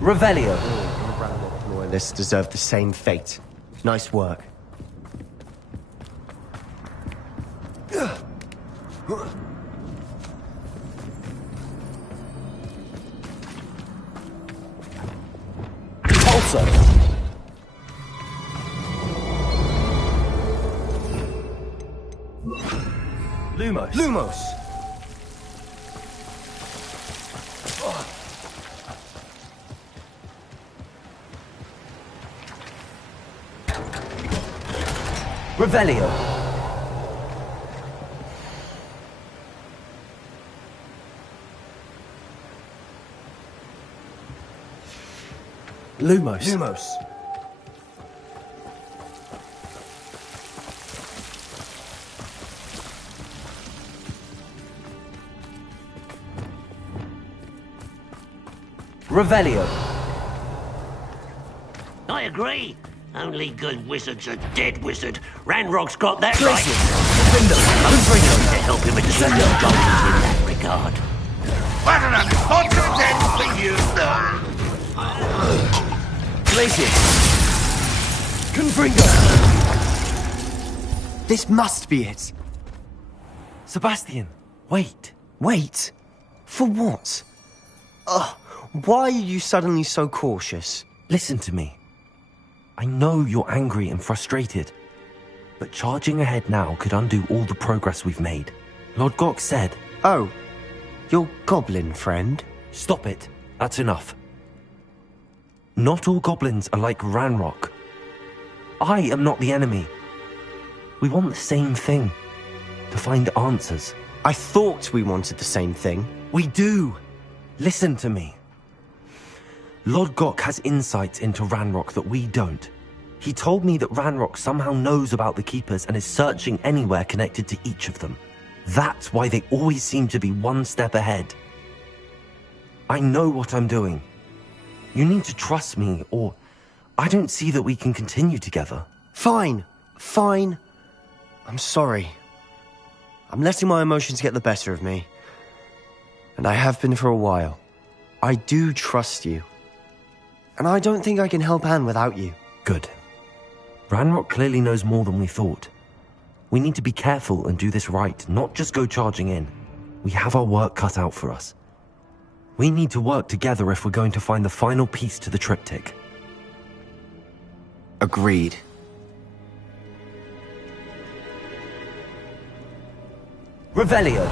Revelio. Ranrock loyalists deserve the same fate. Nice work. Pulsar. Lumos. Lumos. Revelio. Lumos. Lumos. Revelio. I agree. Only good wizard's a dead wizard. Ranrock's got that Listen. right. I'm free to help him with some goblins in that regard. What an unfortunate end for you! Glacius. Confringo. This must be it. Sebastian, wait. Wait? For what? Why are you suddenly so cautious? Listen to me. I know you're angry and frustrated, but charging ahead now could undo all the progress we've made. Lord Gok said... Oh, your goblin friend? Stop it. That's enough. Not all goblins are like Ranrock. I am not the enemy. We want the same thing. To find answers. I thought we wanted the same thing. We do. Listen to me. Lord Gok has insights into Ranrock that we don't. He told me that Ranrock somehow knows about the Keepers and is searching anywhere connected to each of them. That's why they always seem to be one step ahead. I know what I'm doing. You need to trust me, or I don't see that we can continue together. Fine. I'm sorry. I'm letting my emotions get the better of me. And I have been for a while. I do trust you. And I don't think I can help Anne without you. Good. Ranrock clearly knows more than we thought. We need to be careful and do this right, not just go charging in. We have our work cut out for us. We need to work together if we're going to find the final piece to the triptych. Agreed. Revelio.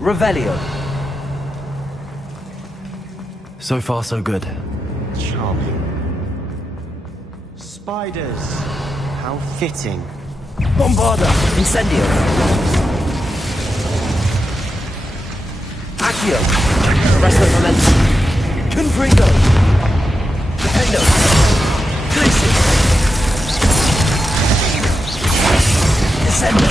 Revelio. So far, so good. Charming. Spiders. How fitting. Bombarda! Incendio! Accio! Resto Momentum! Confringo! Defendo! Glacius! Descendo!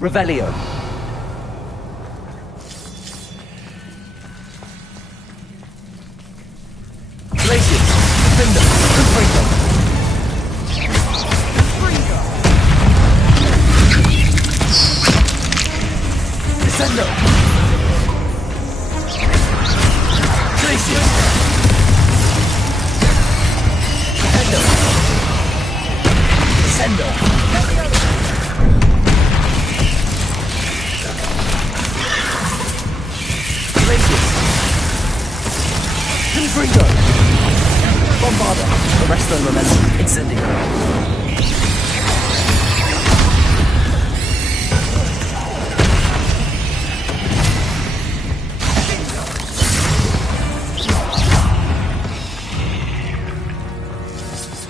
Revelio! Glacius! Defender! Confringo! Descendo! Glacius! Defendo! Descendo! Glacius! Confringo! Bombarda! Arresto Momentum! Incendio!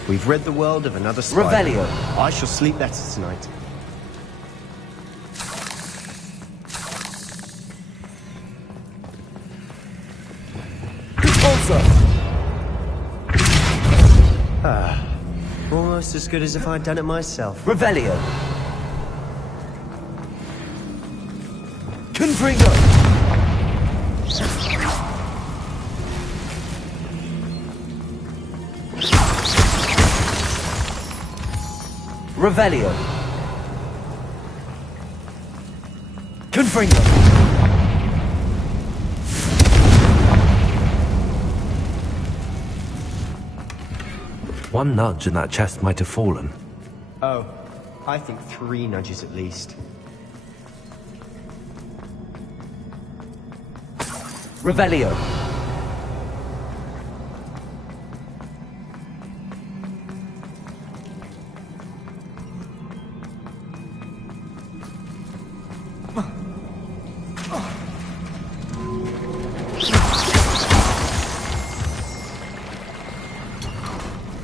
We've rid the world of another spider. Revelio. I shall sleep better tonight. Almost as good as if I'd done it myself. Revelio. Confringo. Revelio. Confringo. One nudge and that chest might have fallen. Oh, I think 3 nudges at least. Revelio.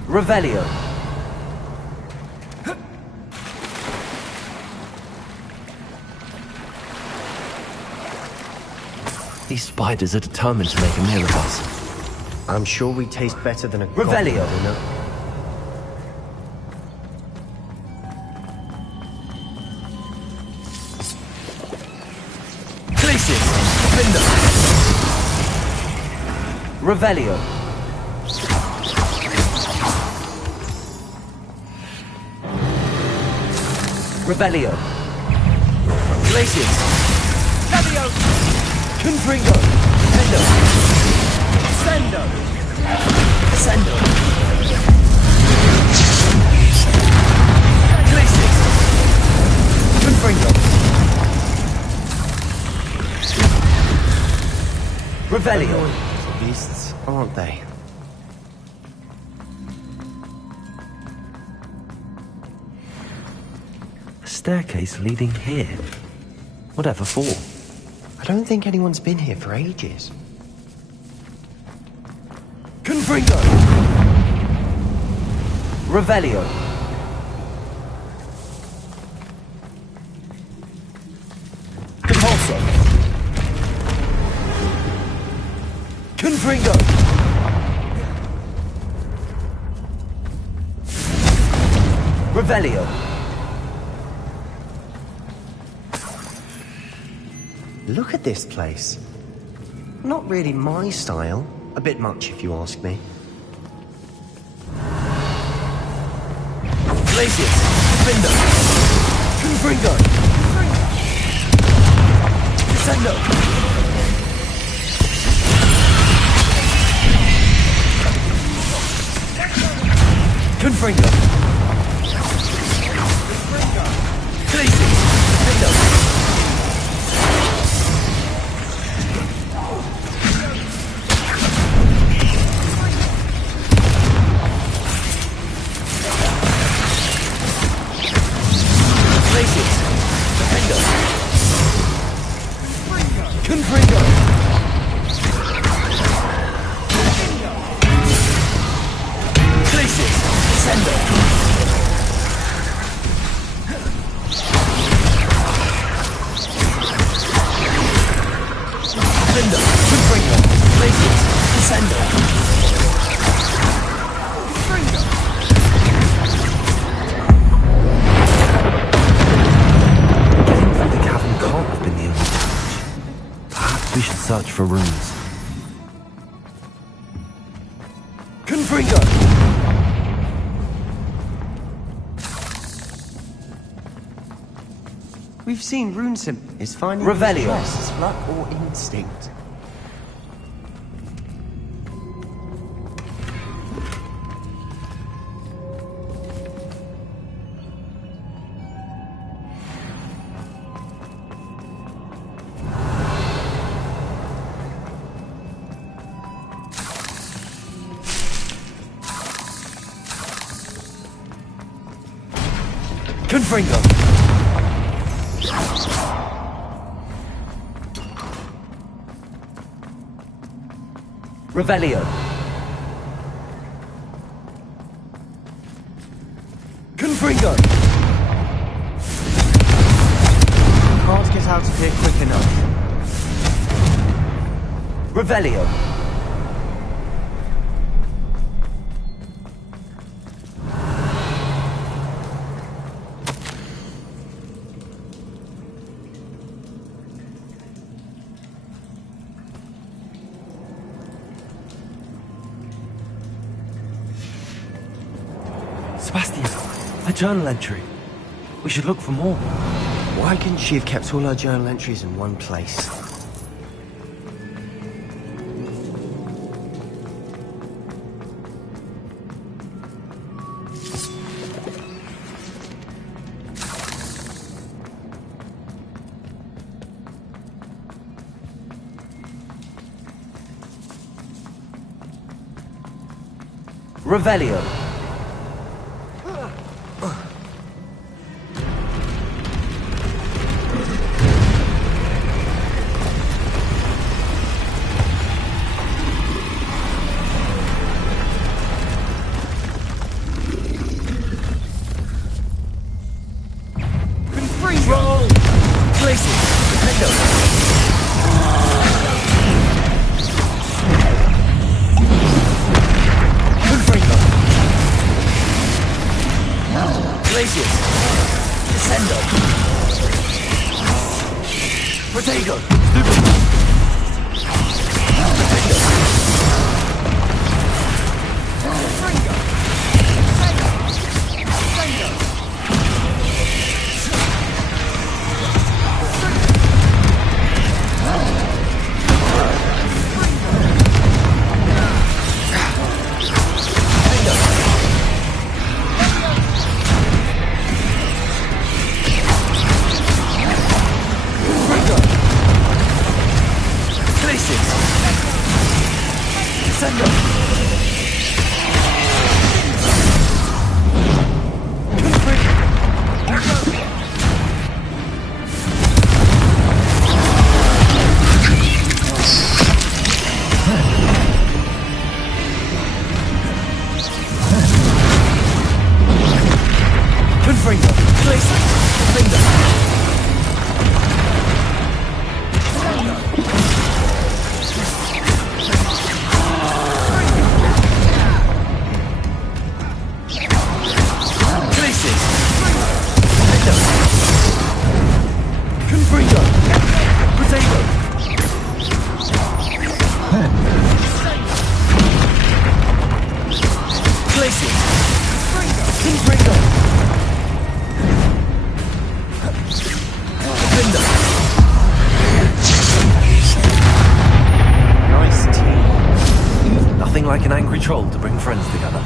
Revelio. These spiders are determined to make a meal of us. I'm sure we taste better than a Revelio. goblin dinner. Glacius. Defender. Revelio. Revelio. Glacius. Revelio. Confringo. Defendo. Sendo. Sendo. Glacius. Confringo. Revelio. Beasts, aren't they? Staircase leading here. Whatever for? I don't think anyone's been here for ages. Confringo! Revelio. Compulso. Confringo! Revelio. Look at this place. Not really my style. A bit much, if you ask me. Glacius. Defender. Confringo. Descendo. Confringo. Glacius. Defender. Confringo! Glacius! Descendo! Linda! Confringo! Glacius! Descendo! Getting through the cavern can't have been the only challenge. Perhaps we should search for runes. Confringo! We've seen rune symbols. Is finding Revelio. trust luck or instinct? Confringo! Revelio! Confringo! Can't get out of here quick enough. Revelio! Sebastian, a journal entry. We should look for more. Why couldn't she have kept all her journal entries in one place? Revelio! Roll! Glacius! Defendo! Confringo! Glacius! Descendo! Protego! Stupid! Like an angry troll to bring friends together.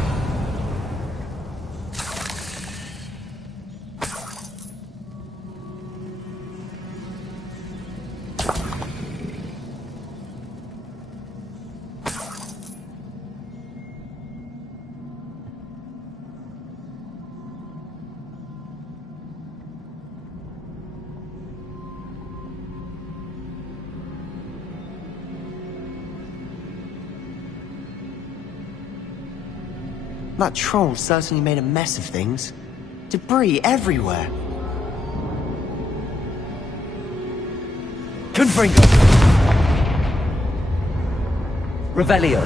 That troll certainly made a mess of things. Debris everywhere. Confringo! Revelio!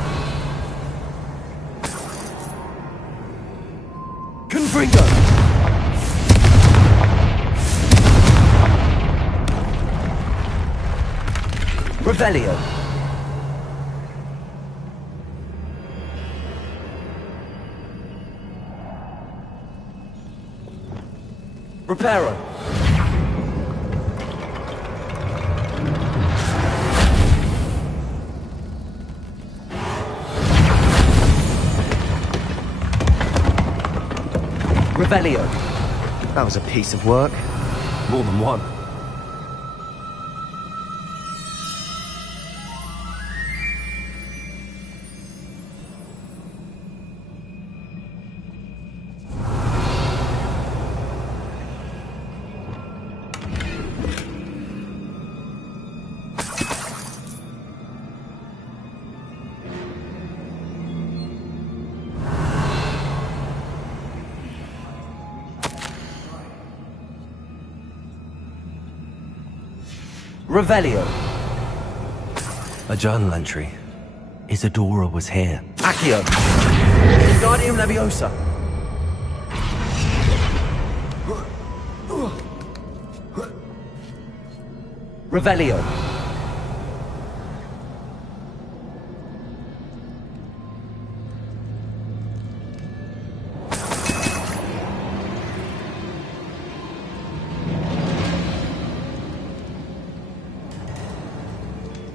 Confringo! Revelio! Reparo! Revelio. That was a piece of work. More than one. Revelio. A journal entry. Isadora was here. Accio. Wingardium Leviosa. Revelio.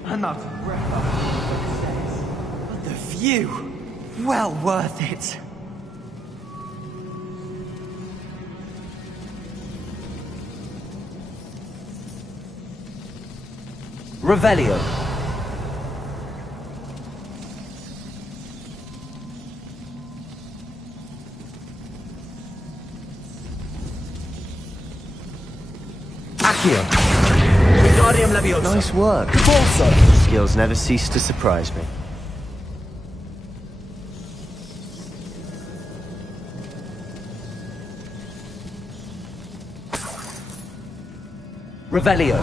I'm out of breath after the stairs. But the view! Well worth it. Revelio. Accio. Wingardium Leviosa. Nice work. Capulso. Skills never cease to surprise me. Revelio.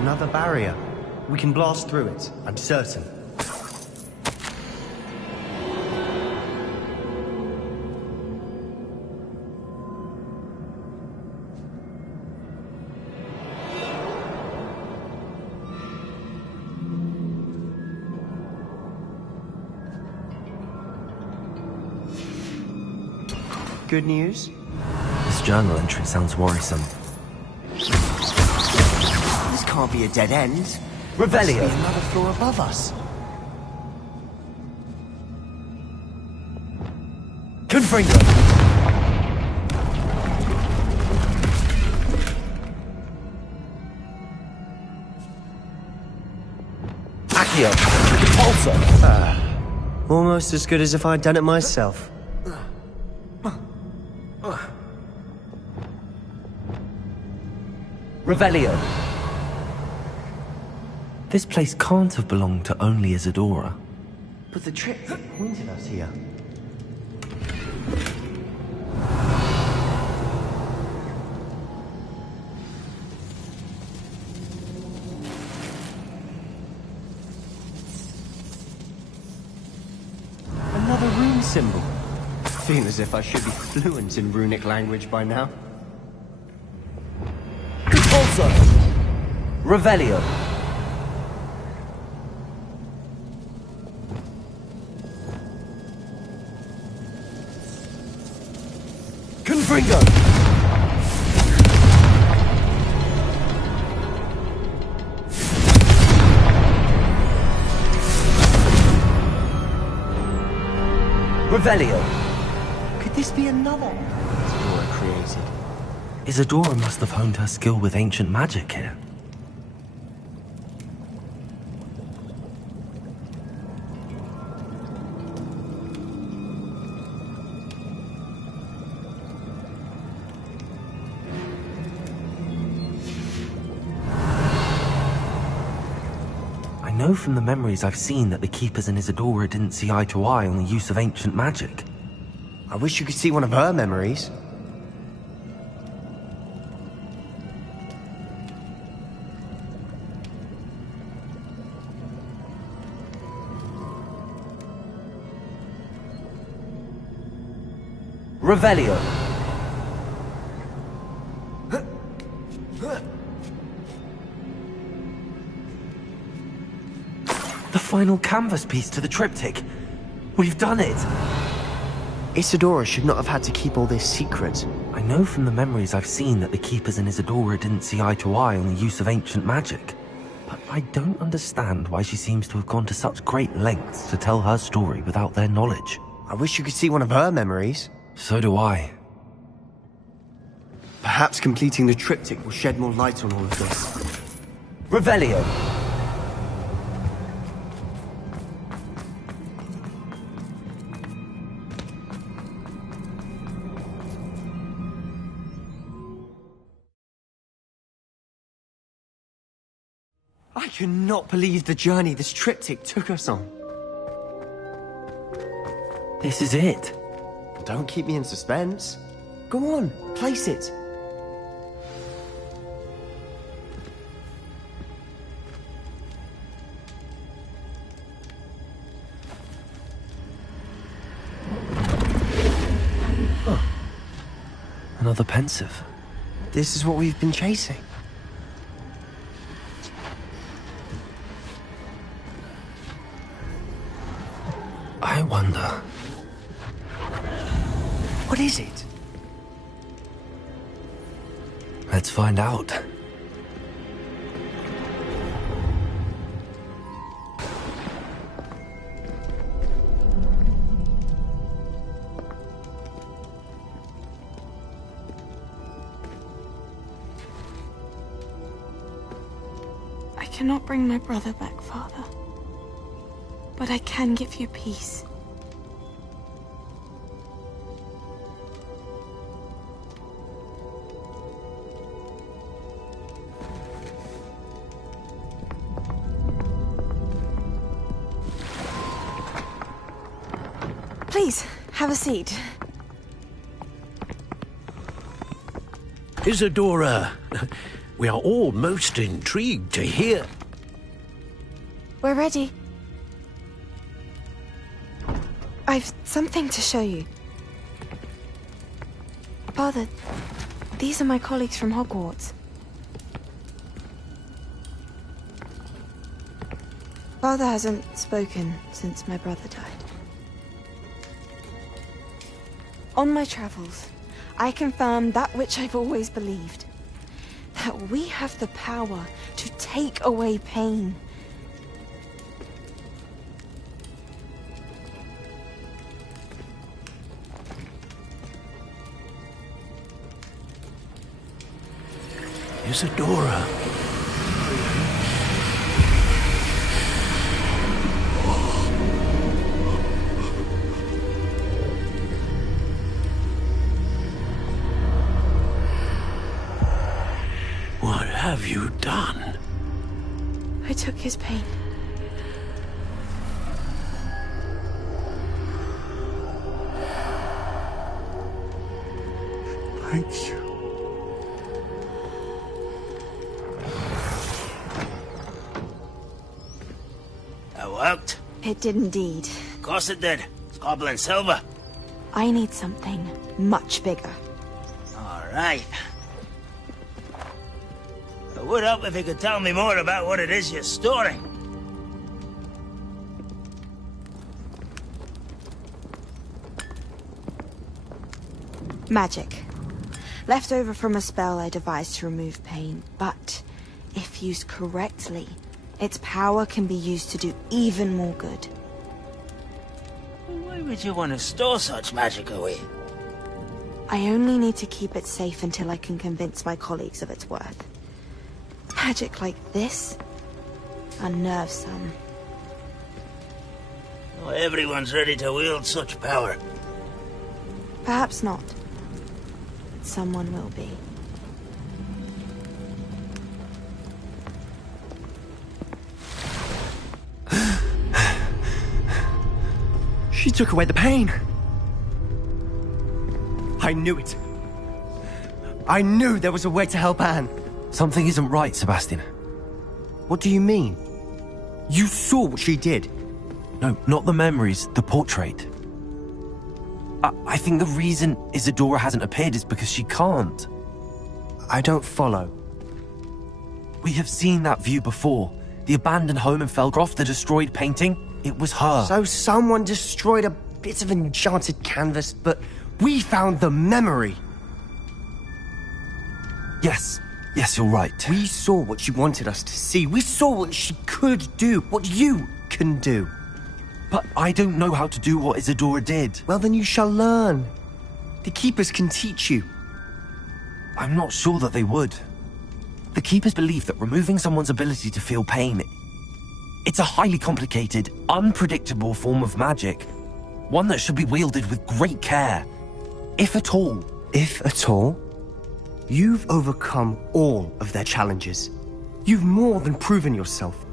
Another barrier. We can blast through it, I'm certain. Good news? This journal entry sounds worrisome. This can't be a dead end. Revelio. Must be another floor above us. Confringo. Accio. Capulso. Almost as good as if I'd done it myself. Revelio. This place can't have belonged to only Isadora. But the trick pointed us here. Another rune symbol. Feel as if I should be fluent in runic language by now. Capulso. Revelio. Confringo. Revelio. Could this be another Isadora created? Isadora must have honed her skill with ancient magic here. I know from the memories I've seen that the Keepers and Isadora didn't see eye to eye on the use of ancient magic. I wish you could see one of her memories. Revelio. The final canvas piece to the triptych. We've done it! Isadora should not have had to keep all this secret. I know from the memories I've seen that the Keepers and Isadora didn't see eye to eye on the use of ancient magic. But I don't understand why she seems to have gone to such great lengths to tell her story without their knowledge. I wish you could see one of her memories. So do I. Perhaps completing the triptych will shed more light on all of this. Revelio. I cannot believe the journey this triptych took us on. This is it. Don't keep me in suspense. Go on, place it. Huh. Another pensive. This is what we've been chasing. I wonder... What is it? Let's find out. I cannot bring my brother back, Father. But I can give you peace. Please, have a seat. Isadora, we are all most intrigued to hear. We're ready. I've something to show you. Father, these are my colleagues from Hogwarts. Father hasn't spoken since my brother died. On my travels, I confirmed that which I've always believed. That we have the power to take away pain. Isadora. What have you done? I took his pain. Thank you. That worked? It did indeed. Of course it did. It's goblin silver. I need something much bigger. All right. It would help if you could tell me more about what it is you're storing. Magic. Left over from a spell I devised to remove pain, but if used correctly, its power can be used to do even more good. Why would you want to store such magic away? I only need to keep it safe until I can convince my colleagues of its worth. Magic like this unnerves some. Not everyone's ready to wield such power. Perhaps not. But someone will be. She took away the pain. I knew it. I knew there was a way to help Anne. Something isn't right, Sebastian. What do you mean? You saw what she did. No, not the memories, the portrait. I think the reason Isadora hasn't appeared is because she can't. I don't follow. We have seen that view before. The abandoned home in Felgroth, the destroyed painting, it was her. So someone destroyed a bit of enchanted canvas, but we found the memory. Yes, you're right. We saw what she wanted us to see. We saw what she could do, what you can do. But I don't know how to do what Isadora did. Well, then you shall learn. The Keepers can teach you. I'm not sure that they would. The Keepers believe that removing someone's ability to feel pain, it's a highly complicated, unpredictable form of magic. One that should be wielded with great care. If at all. If at all? You've overcome all of their challenges. You've more than proven yourself.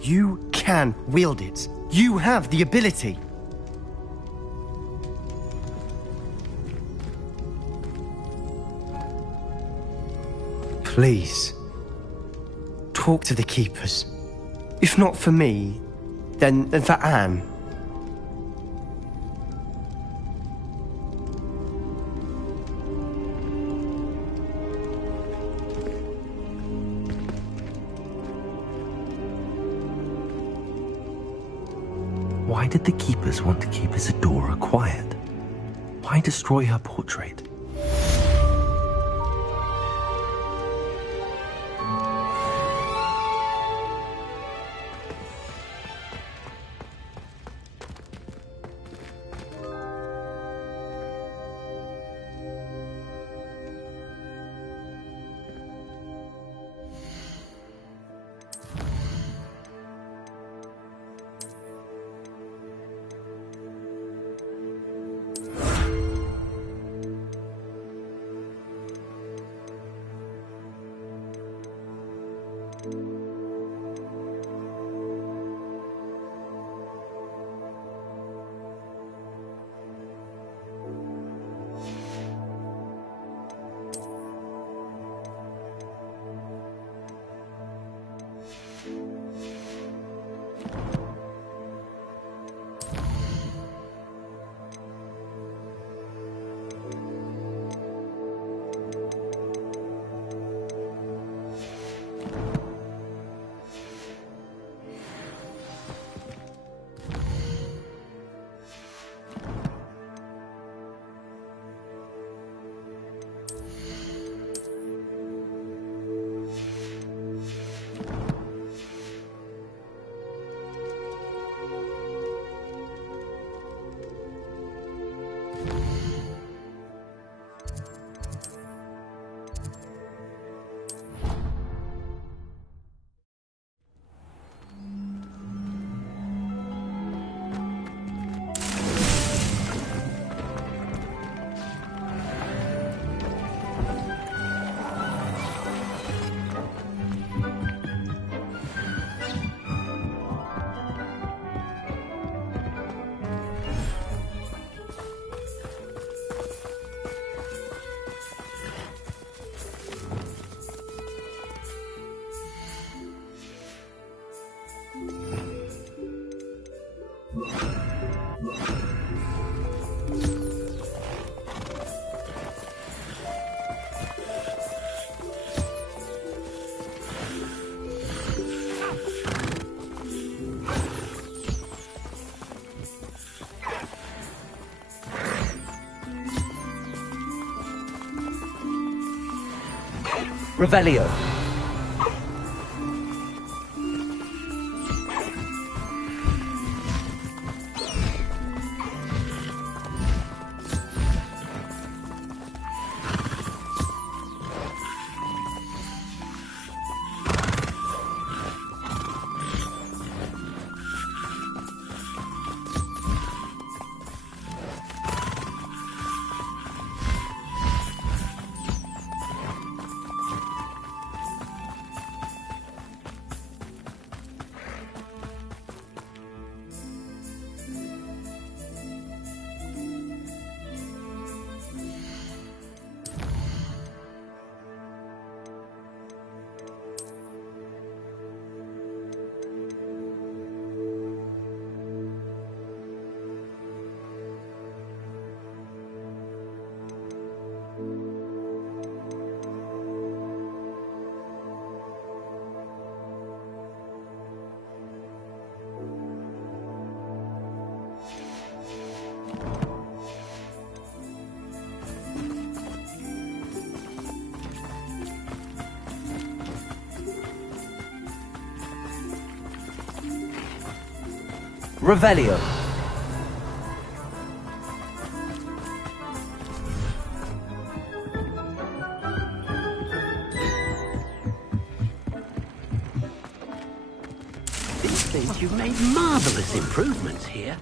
You can wield it. You have the ability. Please, talk to the Keepers. If not for me, then for Anne. Why did the Keepers want to keep Isadora quiet? Why destroy her portrait? Revelio. Revelio. These days you've made marvellous improvements here.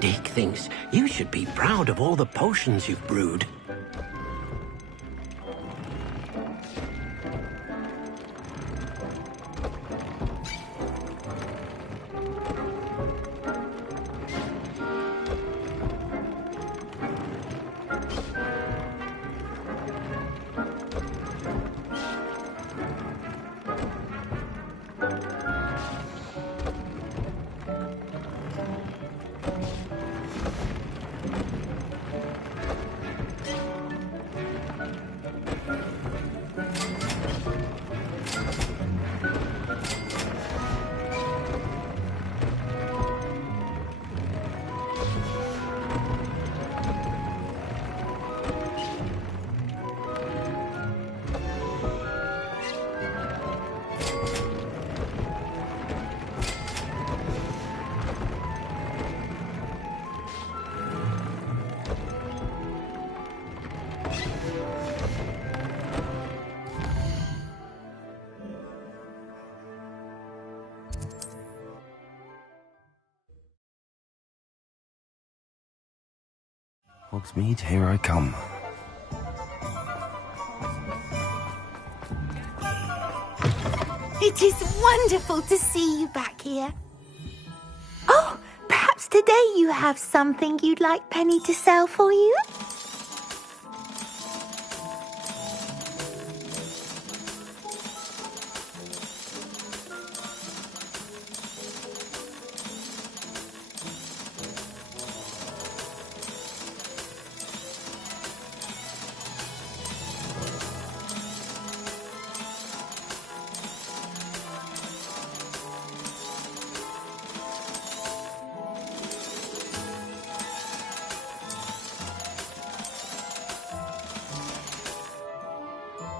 Dick thinks you should be proud of all the potions you've brewed. Hogsmeade, here I come. It is wonderful to see you back here. Oh, perhaps today you have something you'd like Penny to sell for you?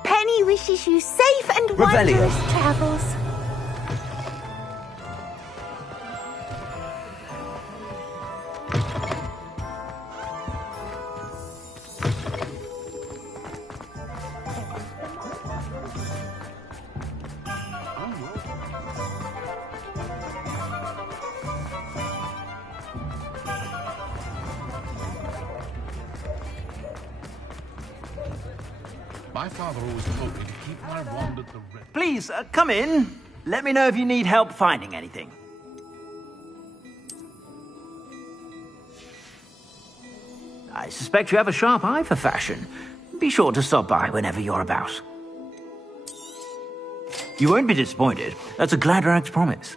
Penny wishes you safe and wondrous travels. My father always told me to keep my wand at the ready. Please, come in. Let me know if you need help finding anything. I suspect you have a sharp eye for fashion. Be sure to stop by whenever you're about. You won't be disappointed. That's a Gladrag's promise.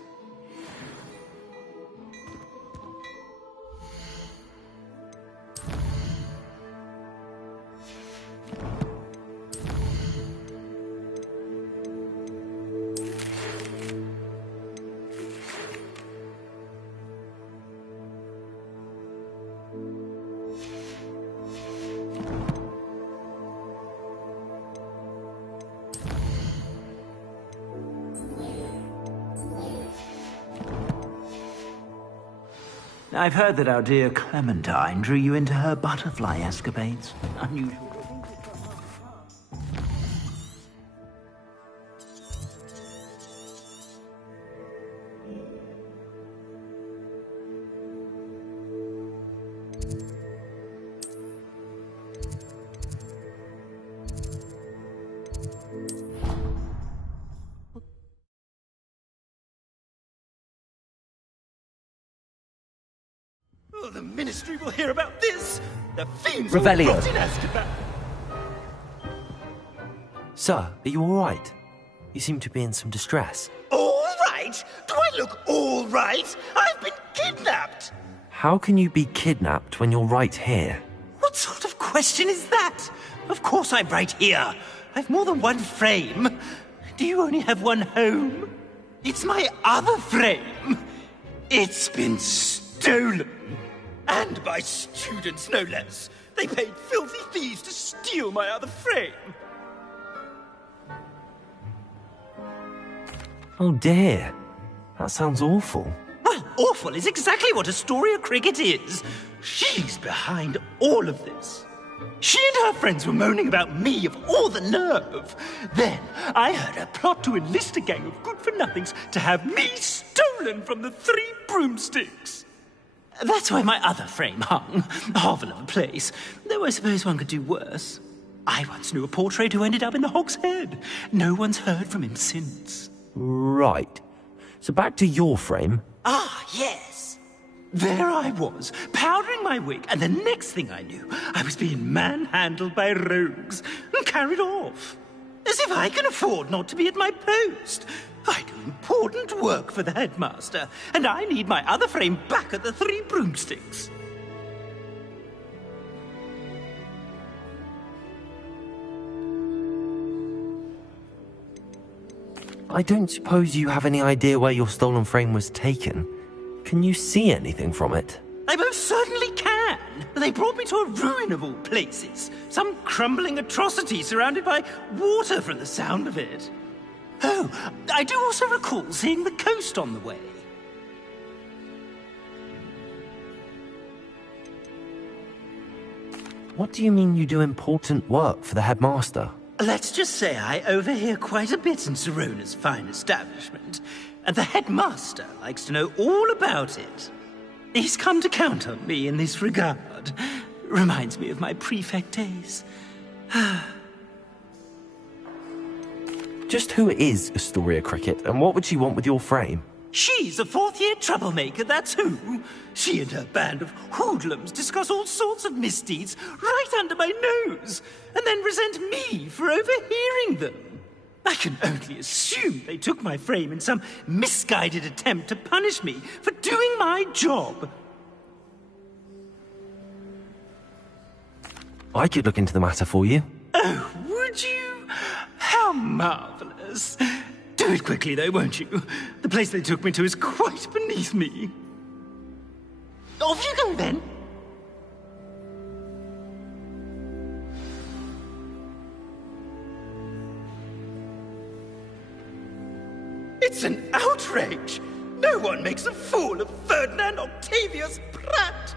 I've heard that our dear Clementine drew you into her butterfly escapades. Unusual. Oh, the Ministry will hear about this! The fiends Revelio. will rot in Azkaban! Sir, are you all right? You seem to be in some distress. All right? Do I look all right? I've been kidnapped! How can you be kidnapped when you're right here? What sort of question is that? Of course I'm right here. I've more than one frame. Do you only have one home? It's my other frame. It's been stolen. And by students, no less. They paid filthy thieves to steal my other frame. Oh dear. That sounds awful. Well, awful is exactly what Astoria Cricket is. She's behind all of this. She and her friends were moaning about me of all the nerve. Then I heard her plot to enlist a gang of good-for-nothings to have me stolen from the Three Broomsticks. That's where my other frame hung. A hovel of a place. Though I suppose one could do worse. I once knew a portrait who ended up in the Hog's Head. No one's heard from him since. Right. So back to your frame. Ah, yes. There I was, powdering my wig, and the next thing I knew, I was being manhandled by rogues and carried off. As if I can afford not to be at my post. I do important work for the headmaster, and I need my other frame back at the Three Broomsticks. I don't suppose you have any idea where your stolen frame was taken. Can you see anything from it? I most certainly can. They brought me to a ruin of all places. Some crumbling atrocity surrounded by water from the sound of it. Oh, I do also recall seeing the coast on the way. What do you mean you do important work for the headmaster? Let's just say I overhear quite a bit in Sirona's fine establishment, and the headmaster likes to know all about it. He's come to count on me in this regard. Reminds me of my prefect days. Just who is Astoria Cricket, and what would she want with your frame? She's a fourth-year troublemaker, that's who. She and her band of hoodlums discuss all sorts of misdeeds right under my nose, and then resent me for overhearing them. I can only assume they took my frame in some misguided attempt to punish me for doing my job. I could look into the matter for you. Oh, would you? How marvelous. Do it quickly, though, won't you? The place they took me to is quite beneath me. Off you go, then. It's an outrage! No one makes a fool of Ferdinand Octavius Pratt!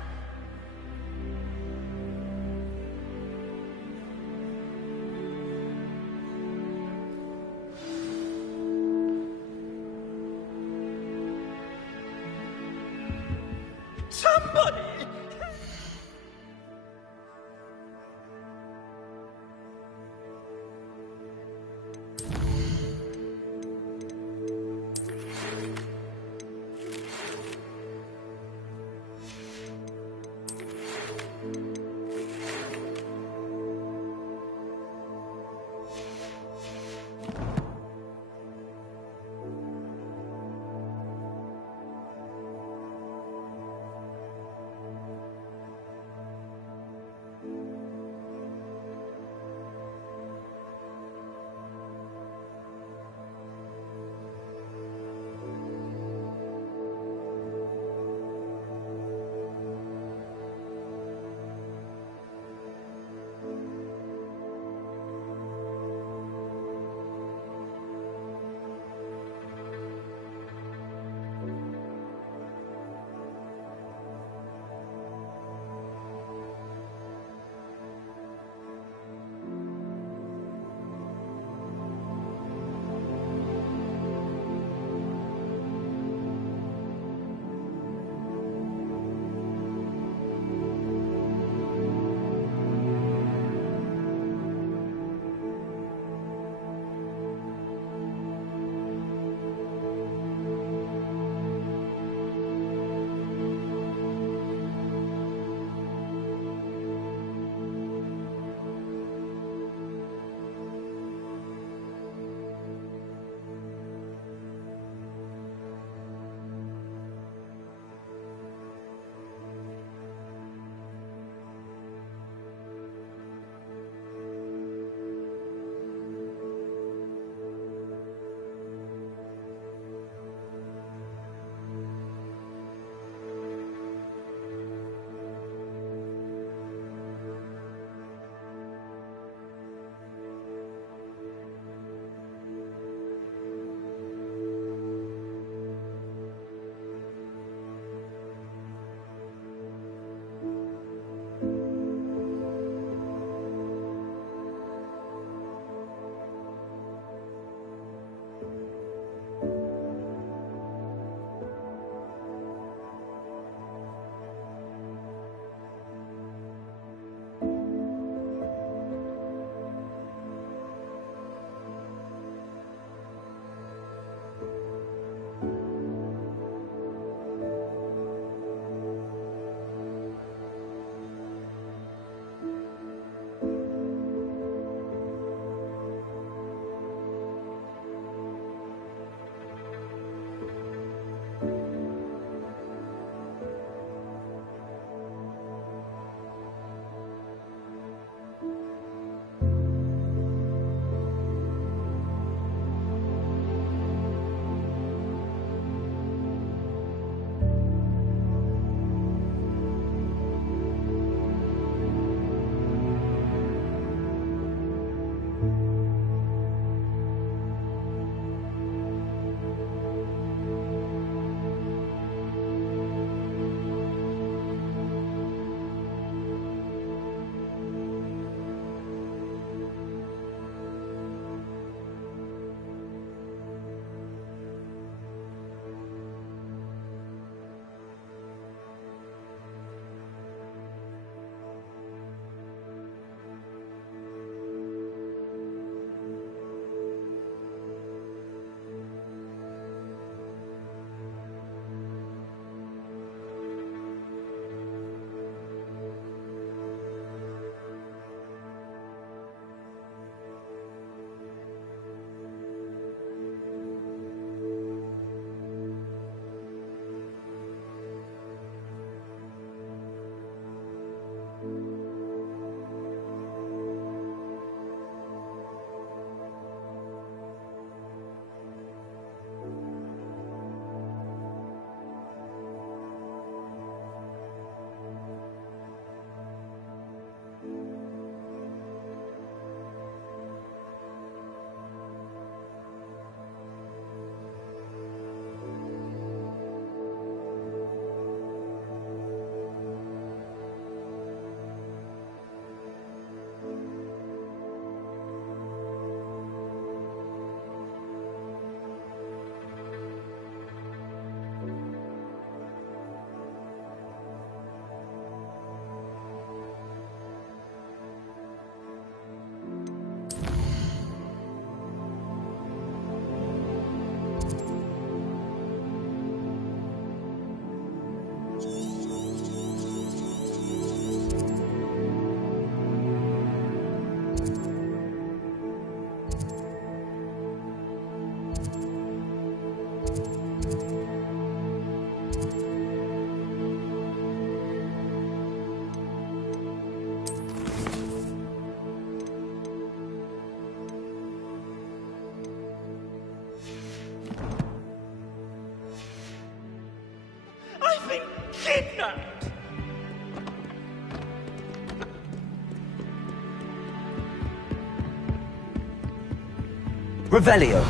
Somebody! night. Revelio.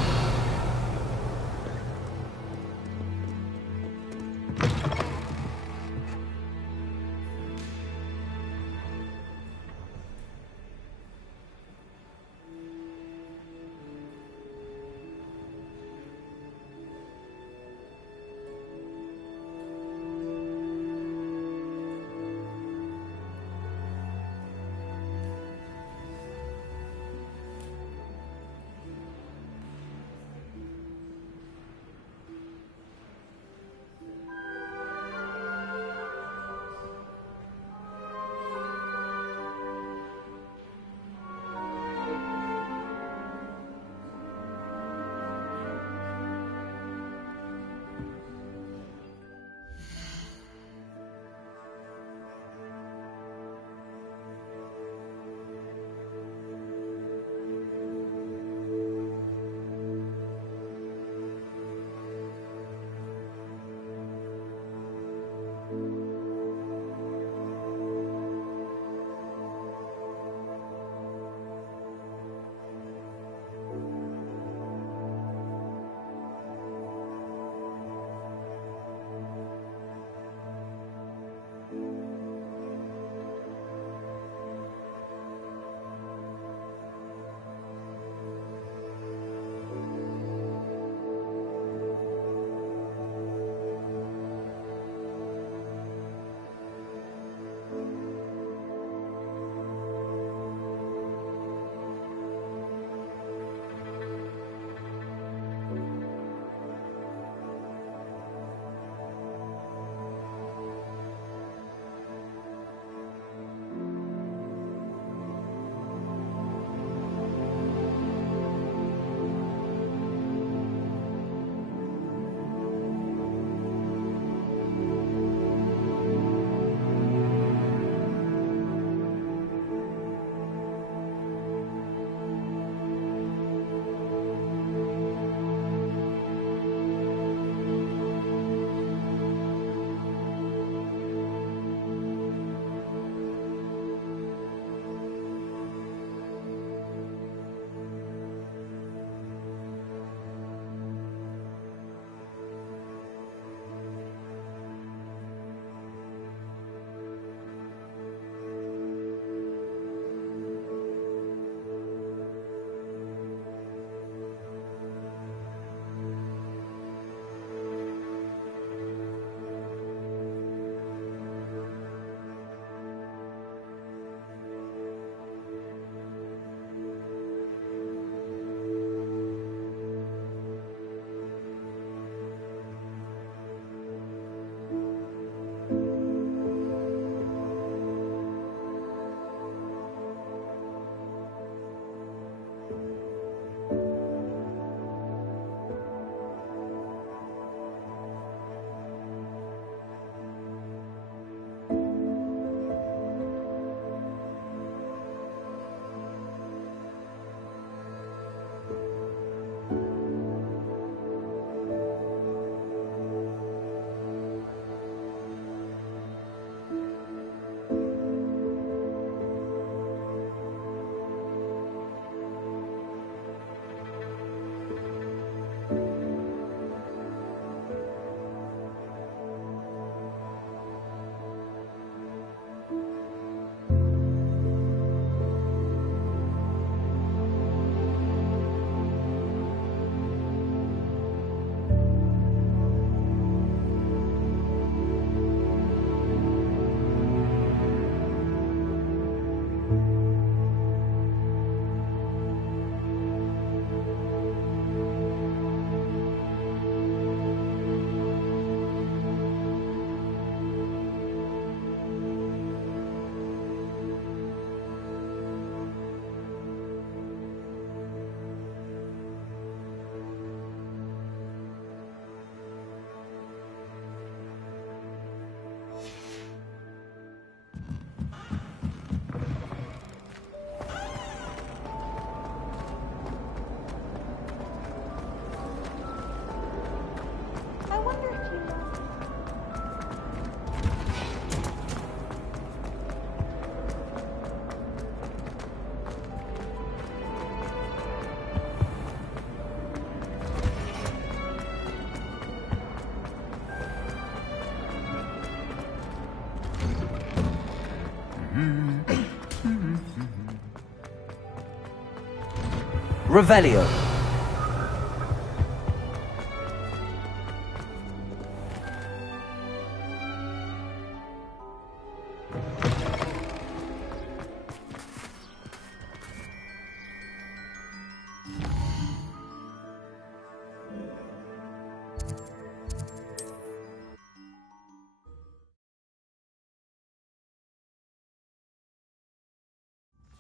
Revelio.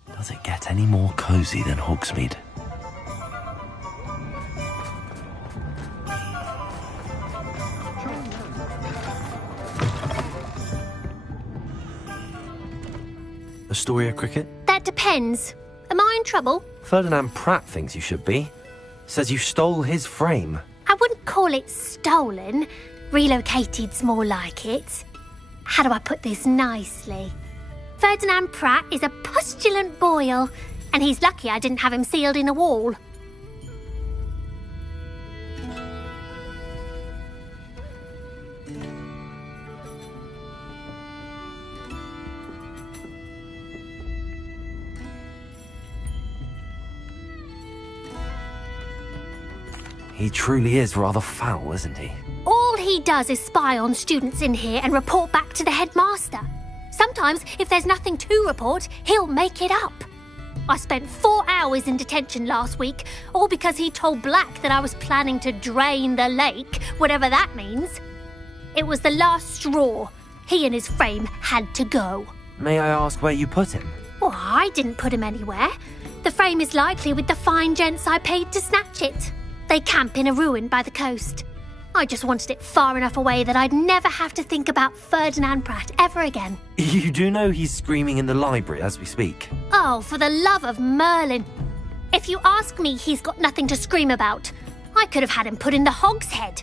Does it get any more cozy than Hogsmeade? Astoria Cricket? That depends. Am I in trouble? Ferdinand Pratt thinks you should be. Says you stole his frame. I wouldn't call it stolen. Relocated's more like it. How do I put this nicely? Ferdinand Pratt is a postulant boil, and he's lucky I didn't have him sealed in a wall. He truly is rather foul, isn't he? All he does is spy on students in here and report back to the headmaster. Sometimes, if there's nothing to report, he'll make it up. I spent 4 hours in detention last week, all because he told Black that I was planning to drain the lake, whatever that means. It was the last straw. He and his frame had to go. May I ask where you put him? Well, I didn't put him anywhere. The frame is likely with the fine gents I paid to snatch it. They camp in a ruin by the coast. I just wanted it far enough away that I'd never have to think about Ferdinand Pratt ever again. You do know he's screaming in the library as we speak. Oh, for the love of Merlin. If you ask me, he's got nothing to scream about. I could have had him put in the Hogshead.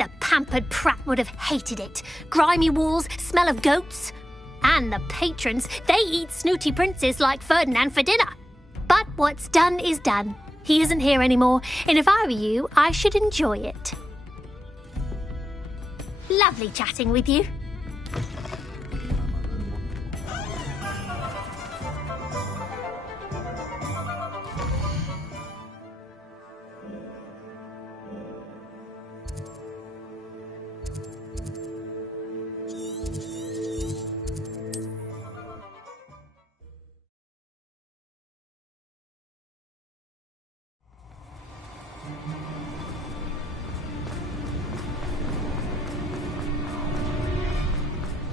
The pampered Pratt would have hated it. Grimy walls, smell of goats. And the patrons, they eat snooty princes like Ferdinand for dinner. But what's done is done. He isn't here anymore, and if I were you, I should enjoy it. Lovely chatting with you.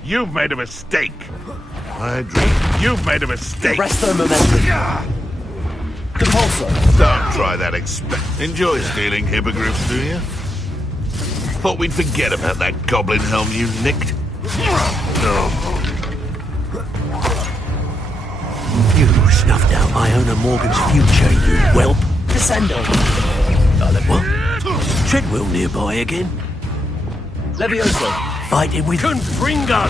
You've made a mistake. You've made a mistake. Resto momentum. Compulso. Don't try that Enjoy stealing hippogriffs, do you? Thought we'd forget about that goblin helm you nicked. You snuffed out Iona Morgan's future, you whelp. Descendo. What? Treadwell nearby again? Levioso. Fighting with... Confringo!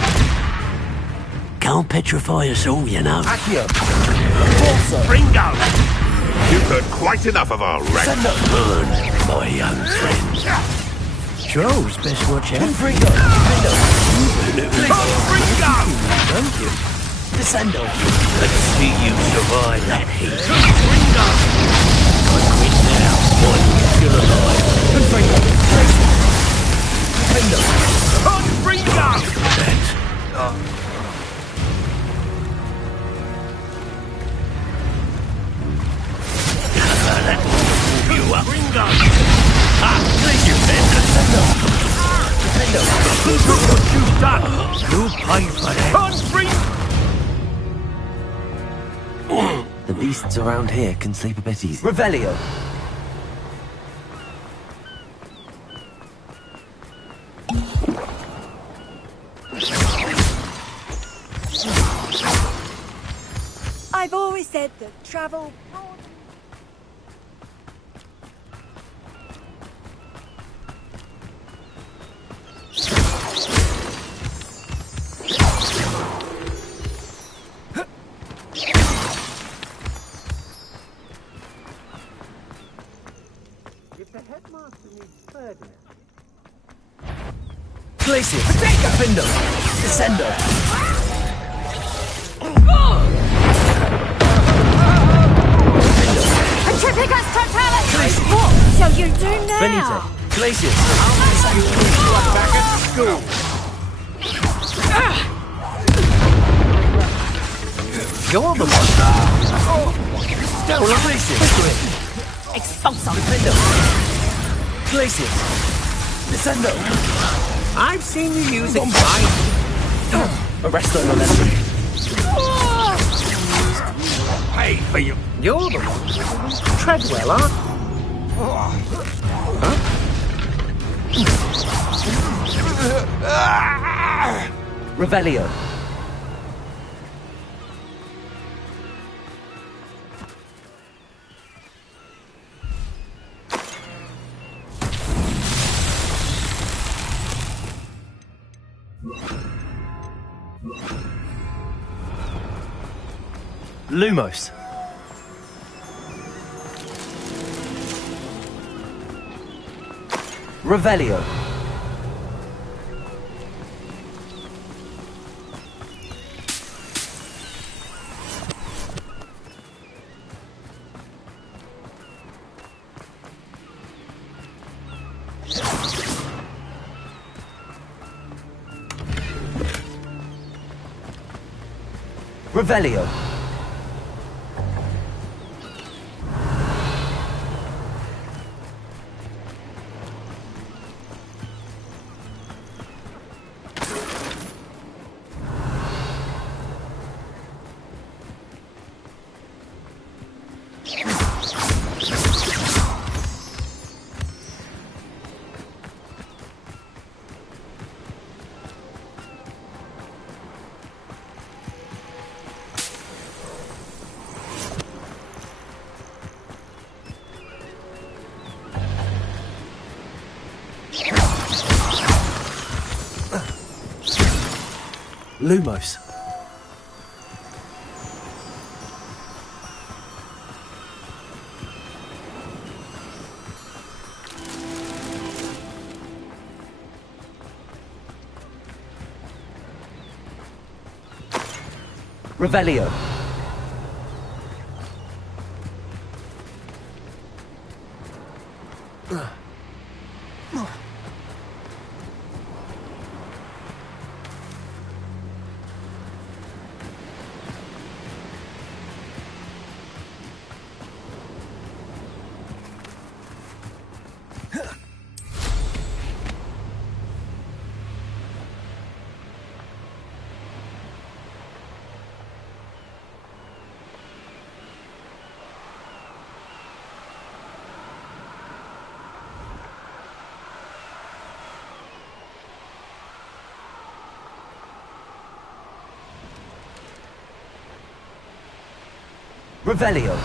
Can't petrify us all, you know. Accio. Fringo! You've heard quite enough of our wreck. Burn, my young friends. Joe's best watch out. Confringo. Confringo! Thank you. Descendo. Let's see you survive that heat. Confringo! I'm quit now, while you're still alive. Confringo. Confringo. The beasts around here can sleep a bit easy. Revelio. I've always said that travel... If the headmaster needs Ferdinand... Glacius. Findo. Descendo. Intrepid! Pickaxe totality! What shall you do now? Benito, Glacius! Back at school! You're the one. Stella, Glacius! Expulso! Defendo! Glacius! Descendo! I've seen you use it right. Arresto Momentum! Hey, for you. You're the one. Treadwell, huh? Revelio! Lumos! Revelio! Revelio! Lumos! Revelio! Revelio!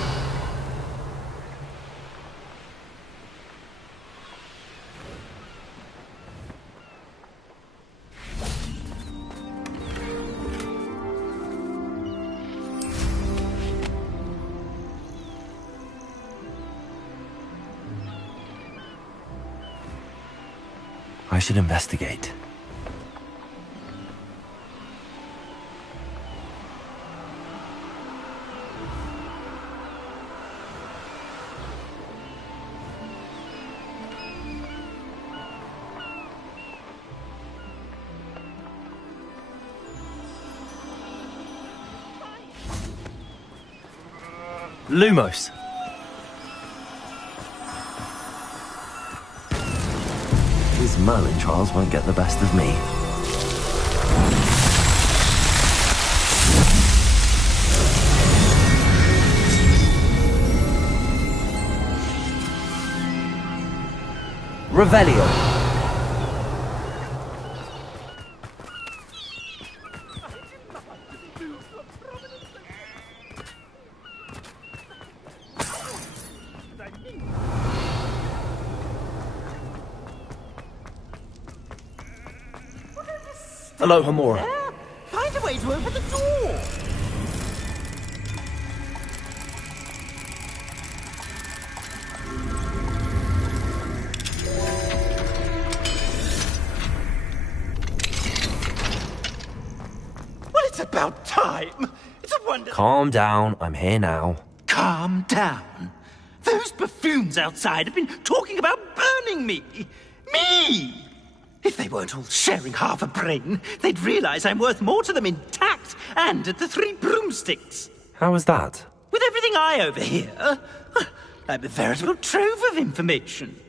I should investigate. Lumos! These Merlin trials won't get the best of me. Revelio! Hello, Hamura. Find a way to open the door! Well, it's about time! It's a wonder... Calm down, I'm here now. Calm down. Those buffoons outside have been talking about burning me! Me! If they weren't all sharing half a brain, they'd realize I'm worth more to them intact and at the Three Broomsticks. How was that? With everything I overhear, I'm a veritable trove of information.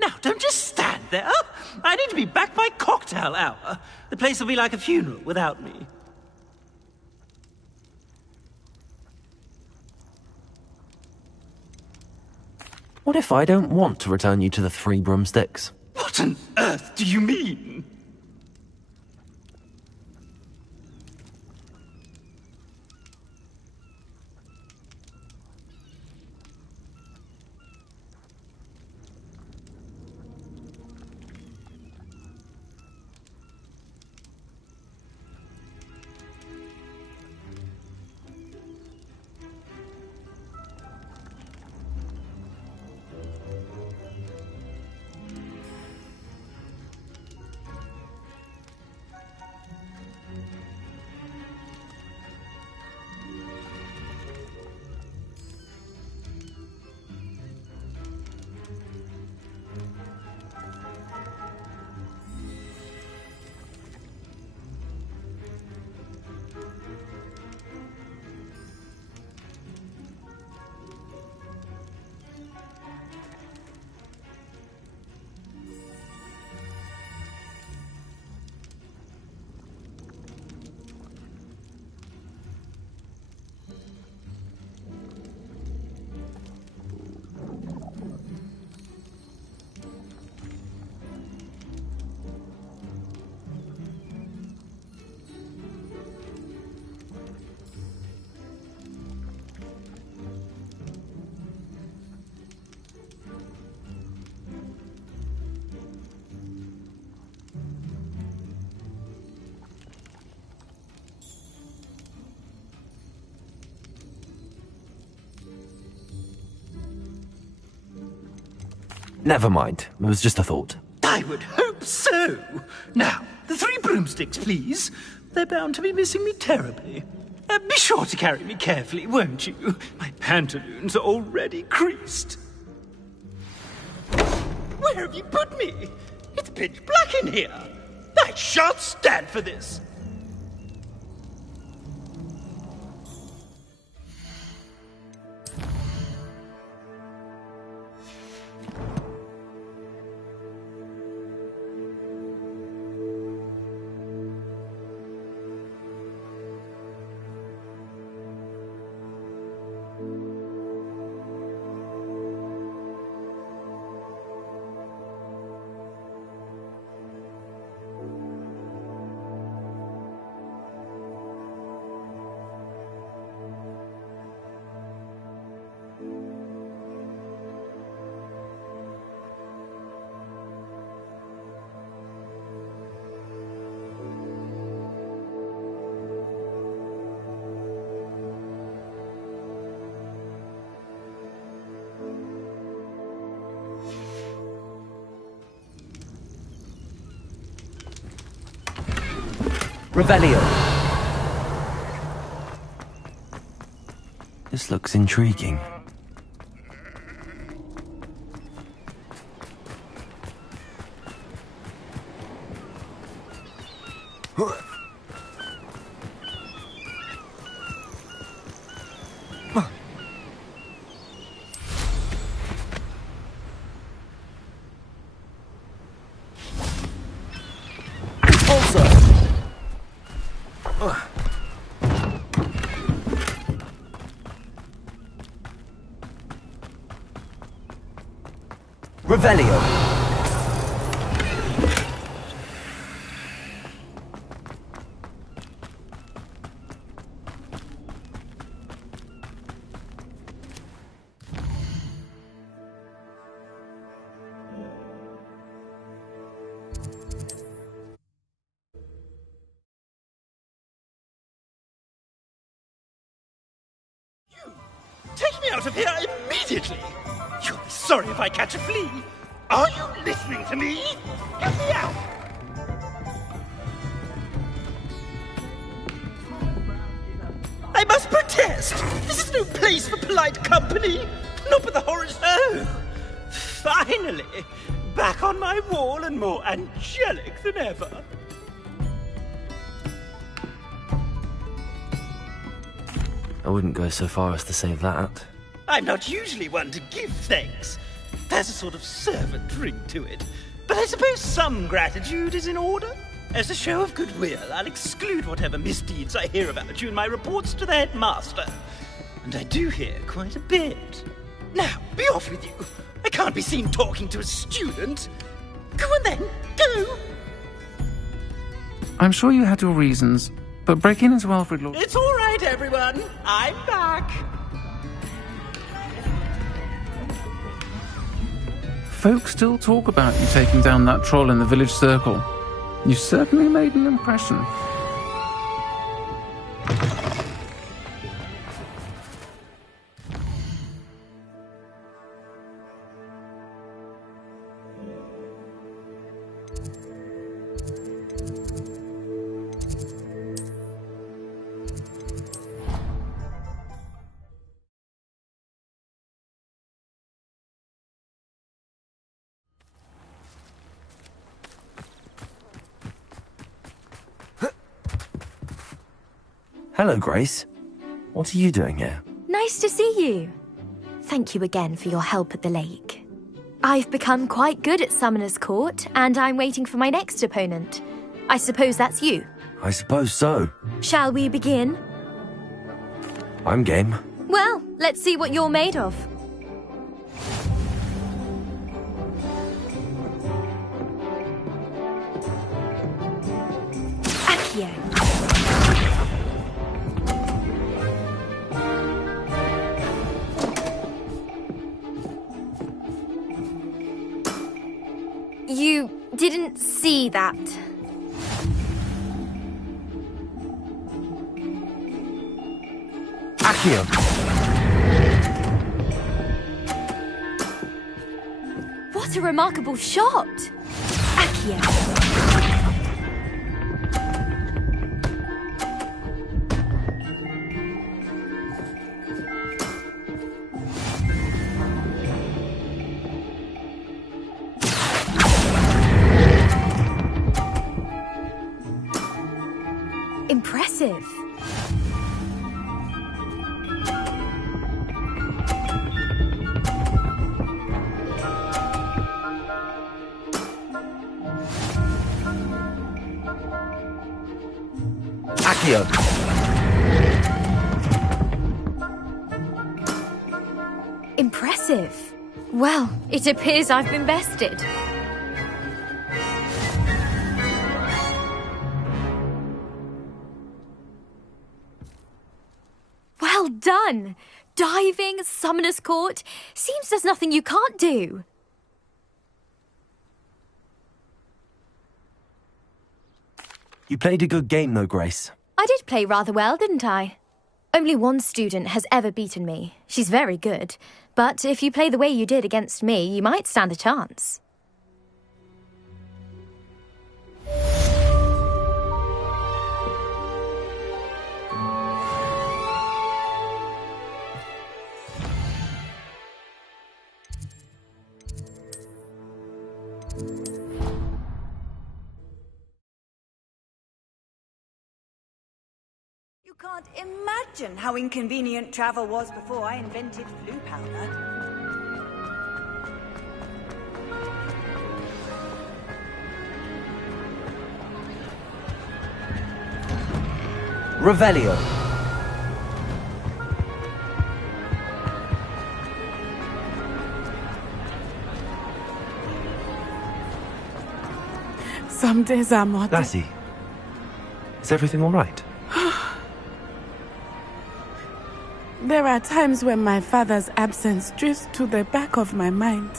Now, don't just stand there. I need to be back by cocktail hour. The place will be like a funeral without me. What if I don't want to return you to the Three Broomsticks? What on earth do you mean? Never mind. It was just a thought. I would hope so. Now, the Three Broomsticks, please. They're bound to be missing me terribly. Be sure to carry me carefully, won't you? My pantaloons are already creased. Where have you put me? It's pitch black in here. I shan't stand for this. Revelio. This looks intriguing. Revelio. Take me out of here immediately! You'll be sorry if I catch a flea! Are you listening to me? Get me out! I must protest! This is no place for polite company! Not but the horrors. Oh! Finally! Back on my wall and more angelic than ever. I wouldn't go so far as to say that. I'm not usually one to give thanks. There's a sort of servant ring to it. But I suppose some gratitude is in order. As a show of goodwill, I'll exclude whatever misdeeds I hear about you in my reports to the headmaster. And I do hear quite a bit. Now, be off with you. I can't be seen talking to a student. Go on then, go! I'm sure you had your reasons, but breaking into Alfred Lord... It's all right, everyone. I'm back. Folks still talk about you taking down that troll in the village circle. You certainly made an impression. Hello, Grace. What are you doing here? Nice to see you. Thank you again for your help at the lake. I've become quite good at Summoner's Court, and I'm waiting for my next opponent. I suppose that's you. I suppose so. Shall we begin? I'm game. Well, let's see what you're made of. Accio. You didn't see that. Accio. What a remarkable shot! Accio. Impressive. Accio. Impressive. Well, it appears I've been bested. Well done! Diving, Summoner's Court. Seems there's nothing you can't do. You played a good game, though, Grace. I did play rather well, didn't I? Only one student has ever beaten me. She's very good. But if you play the way you did against me, you might stand a chance. You can't imagine how inconvenient travel was before I invented flu powder. Revelio. Some days are more... Lassie, is everything all right? There are times when my father's absence drifts to the back of my mind.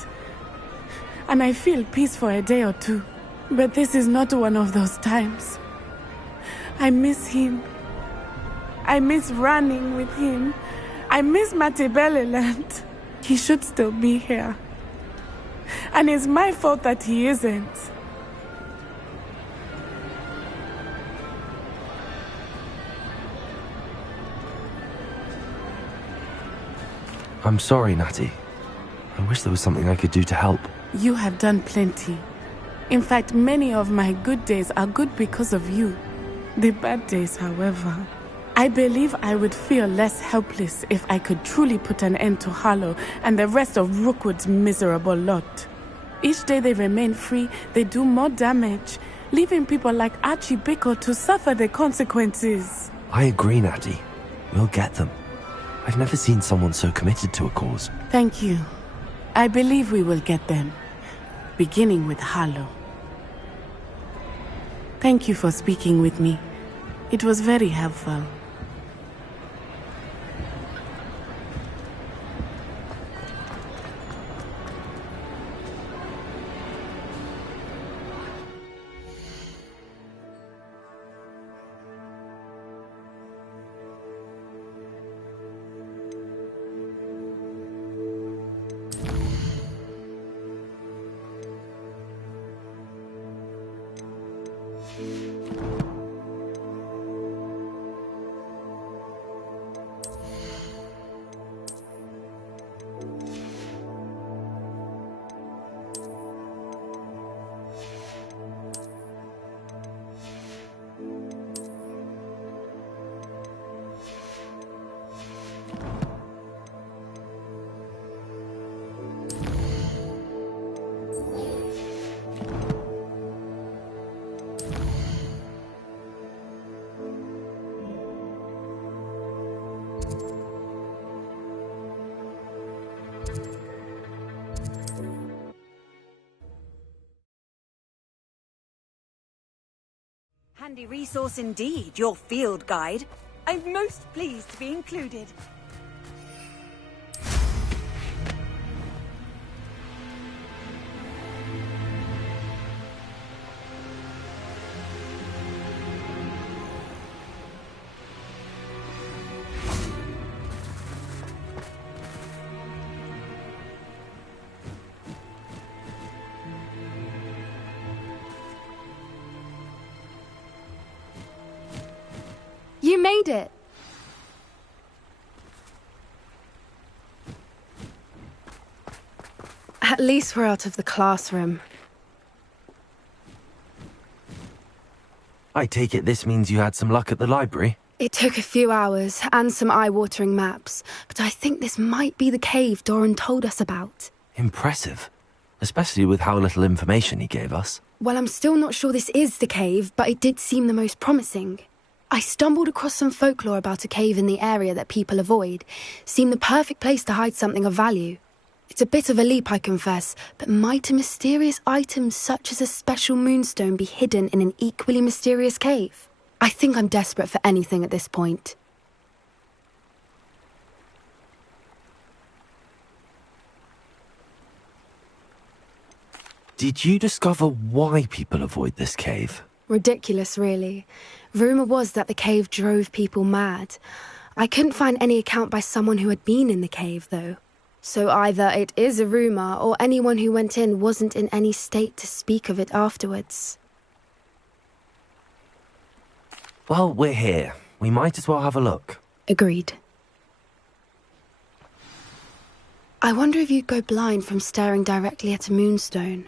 And I feel peace for a day or two. But this is not one of those times. I miss him. I miss running with him. I miss Matebeleland. He should still be here. And it's my fault that he isn't. I'm sorry, Natty. I wish there was something I could do to help. You have done plenty. In fact, many of my good days are good because of you. The bad days, however. I believe I would feel less helpless if I could truly put an end to Harlow and the rest of Rookwood's miserable lot. Each day they remain free, they do more damage, leaving people like Archie Bickle to suffer the consequences. I agree, Natty. We'll get them. I've never seen someone so committed to a cause. Thank you. I believe we will get them, beginning with Harlow. Thank you for speaking with me. It was very helpful. Handy resource indeed, your field guide. I'm most pleased to be included. You made it! At least we're out of the classroom. I take it this means you had some luck at the library? It took a few hours and some eye-watering maps, but I think this might be the cave Doran told us about. Impressive. Especially with how little information he gave us. Well, I'm still not sure this is the cave, but it did seem the most promising. I stumbled across some folklore about a cave in the area that people avoid. Seemed the perfect place to hide something of value. It's a bit of a leap, I confess, but might a mysterious item such as a special moonstone be hidden in an equally mysterious cave? I think I'm desperate for anything at this point. Did you discover why people avoid this cave? Ridiculous, really. Rumour was that the cave drove people mad. I couldn't find any account by someone who had been in the cave, though. So either it is a rumour, or anyone who went in wasn't in any state to speak of it afterwards. Well, we're here. We might as well have a look. Agreed. I wonder if you'd go blind from staring directly at a moonstone.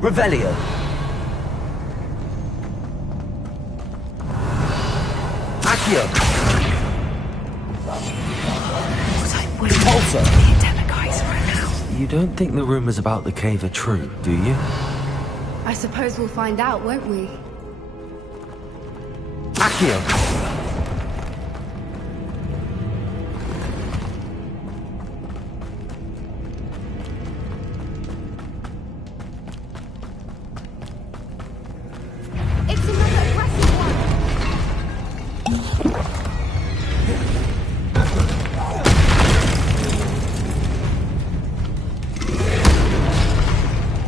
Revelio. Accio. Repulsor. You don't think the rumors about the cave are true, do you? I suppose we'll find out, won't we? Accio. It's another aggressive one!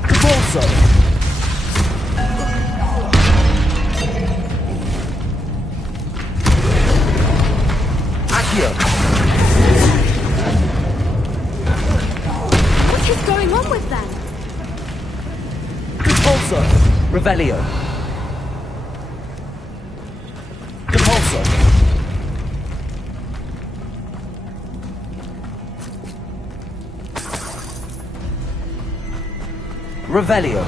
Repulsor. Accio. What is going on with them? Repulsor. Revelio. Repulsor. Revelio.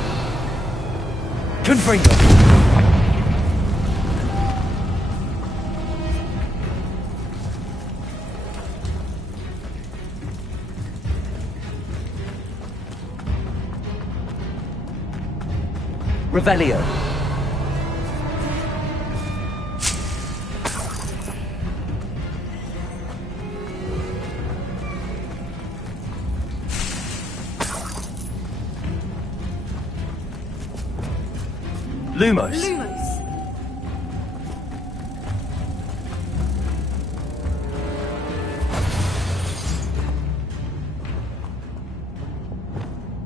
Confringo. Revelio. Lumos.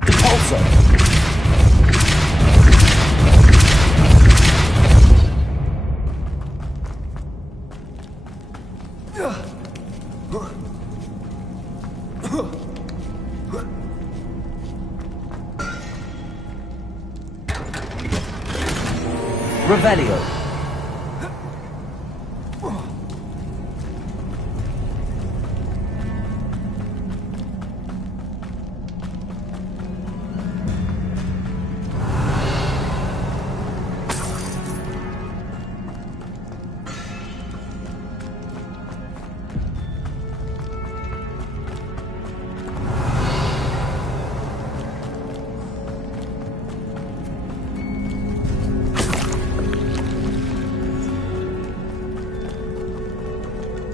Repulsor. Revelio.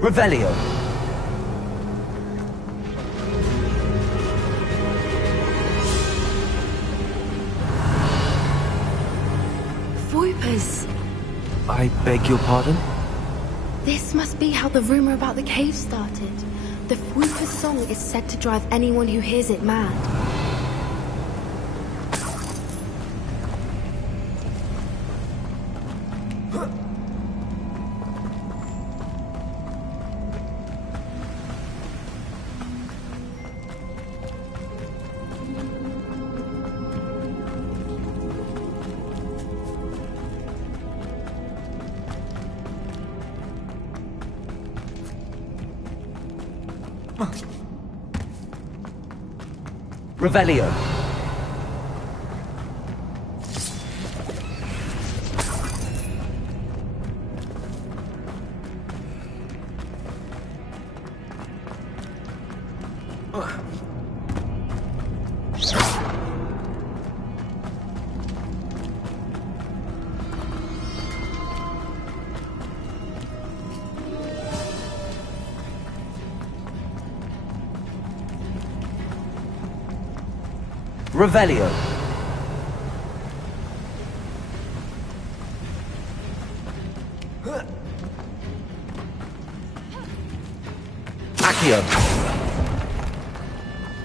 Revelio. Voipers. I beg your pardon? This must be how the rumor about the cave started. The Voiper's song is said to drive anyone who hears it mad. Revelio. Revelio. Accio.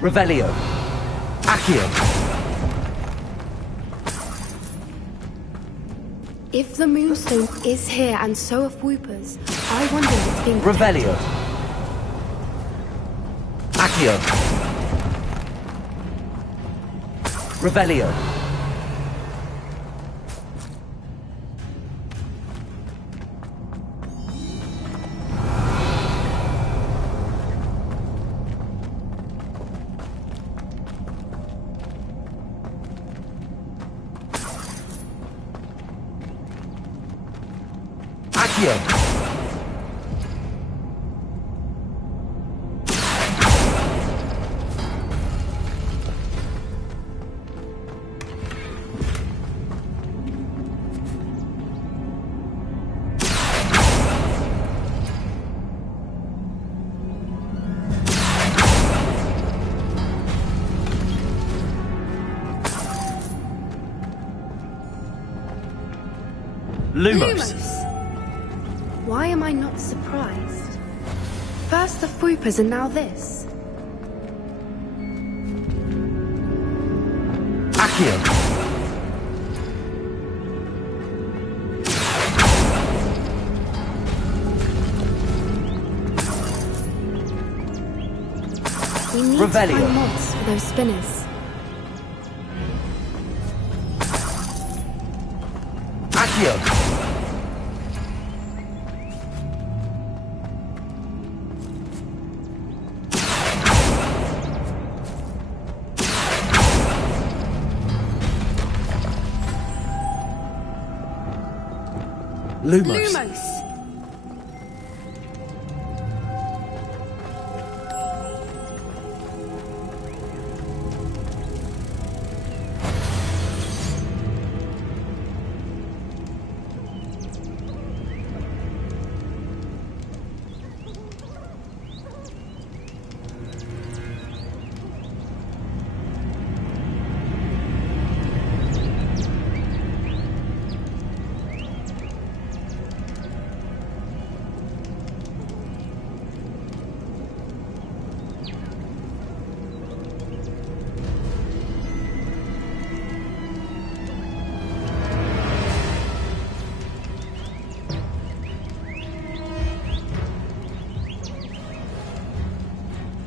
Revelio. Accio. If the Moonstone is here and so are Voipers, I wonder what's being Revelio. Accio. Revelio. Accio! Lumos! Why am I not surprised? First the Fruipers and now this. Accio! We need Revelio. to find moths for those spinners. Accio! Lumos!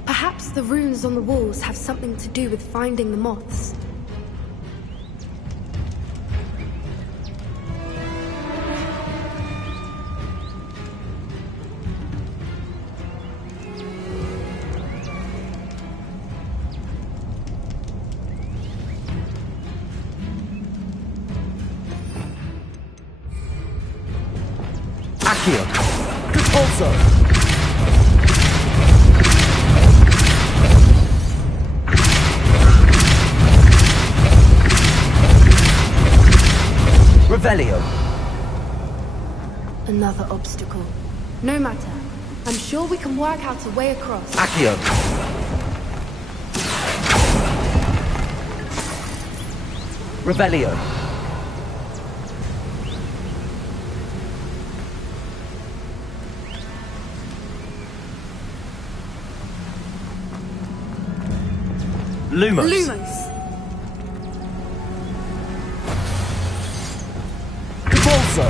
Perhaps the runes on the walls have something to do with finding the moths. Accio! Repulso! Revelio! Another obstacle. No matter. I'm sure we can work out a way across. Accio! Revelio! Lumos! Lumos! Repulso!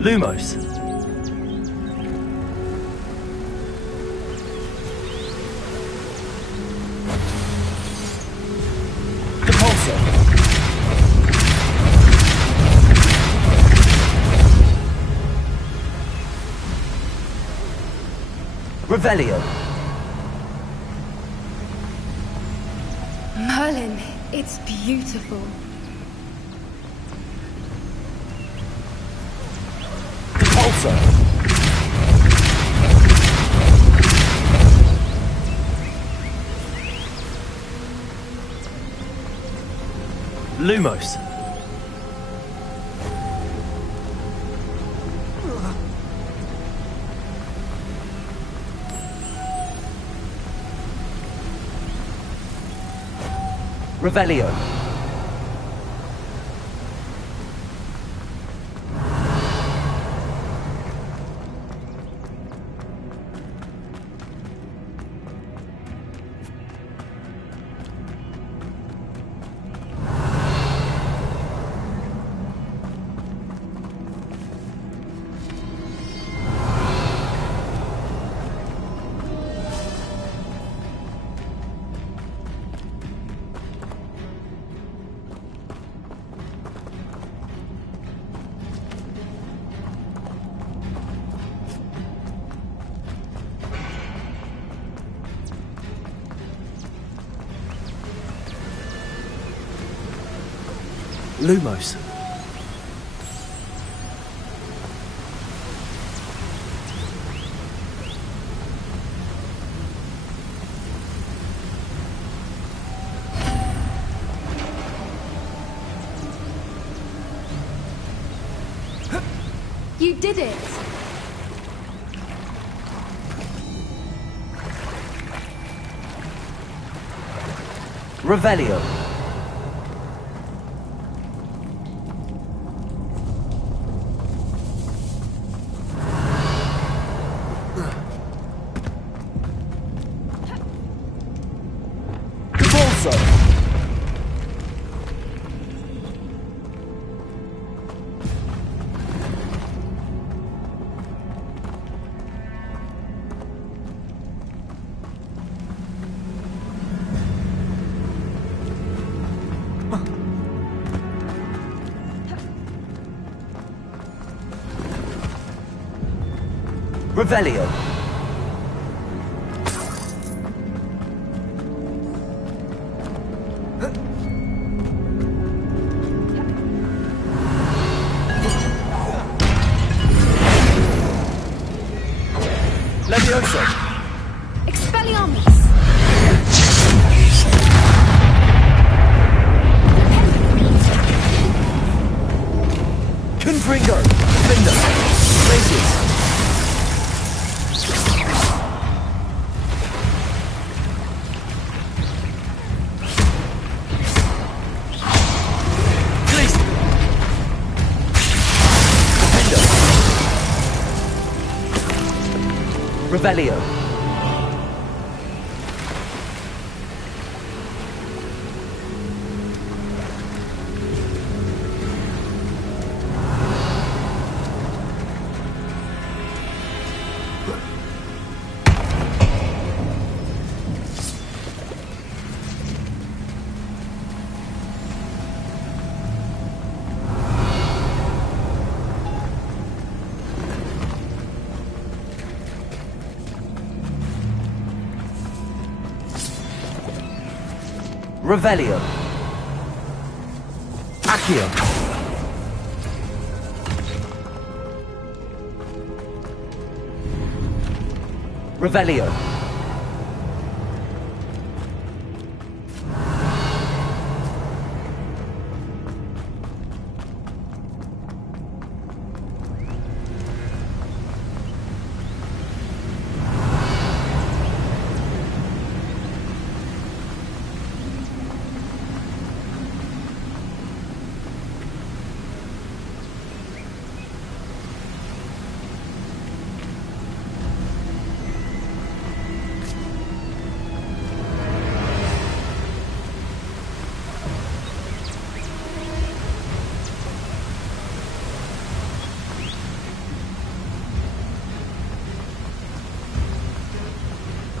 Lumos! Repulso! Revelio! Merlin, it's beautiful. Repulso! Lumos! Revelio! Lumos. You did it! Revelio. Revelio. Levioso. Expelliarmus! Confringo. Defender. Glacius. Revelio. Revelio. Accio. Revelio.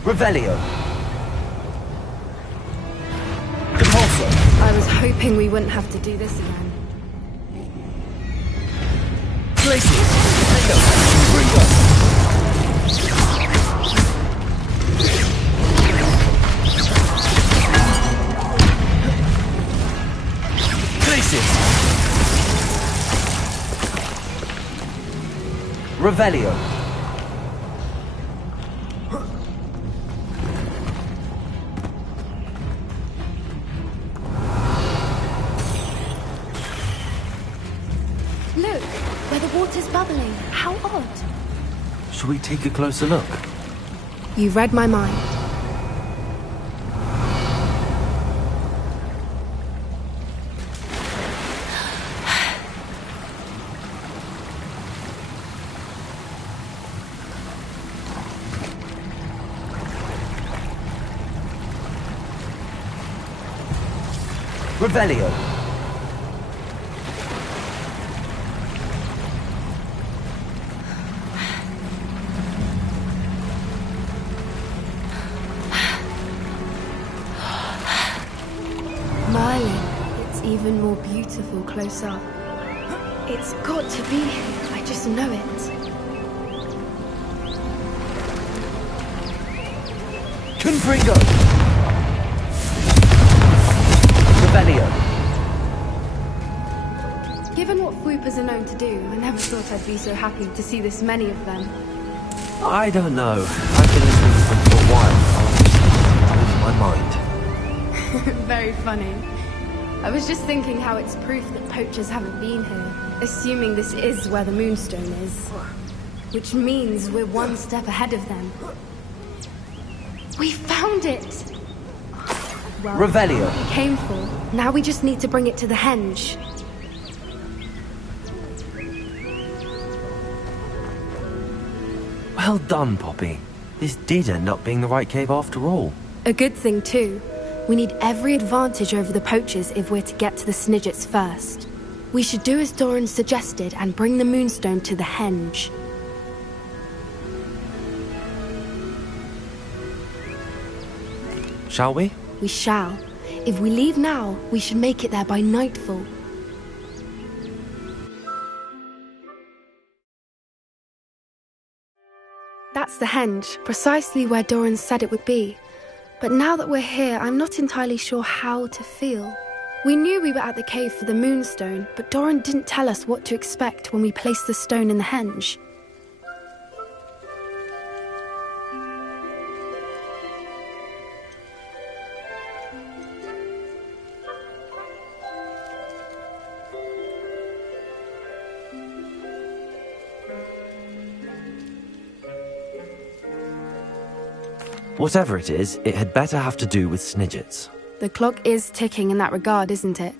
Revelio. Compulsor. I was hoping we wouldn't have to do this again. Glacius. Defender. Confringo. Glacius. Revelio. Look, where the water's bubbling. How odd. Shall we take a closer look? You read my mind. Revelio. Merlin, it's even more beautiful close up. It's got to be here. I just know it. Confringo. Revelio. Given what Whoopers are known to do, I never thought I'd be so happy to see this many of them. I don't know. I've been listening to them for a while. I'm losing my mind. Very funny. I was just thinking how it's proof that poachers haven't been here, assuming this is where the Moonstone is. Which means we're one step ahead of them. We found it! Well, Revelio. We came for. Now we just need to bring it to the henge. Well done, Poppy. This did end up being the right cave after all. A good thing, too. We need every advantage over the poachers if we're to get to the Snidgets first. We should do as Doran suggested and bring the Moonstone to the henge. Shall we? We shall. If we leave now, we should make it there by nightfall. That's the henge, precisely where Doran said it would be. But now that we're here, I'm not entirely sure how to feel. We knew we were at the cave for the Moonstone, but Doran didn't tell us what to expect when we placed the stone in the henge. Whatever it is, it had better have to do with Snidgets. The clock is ticking in that regard, isn't it?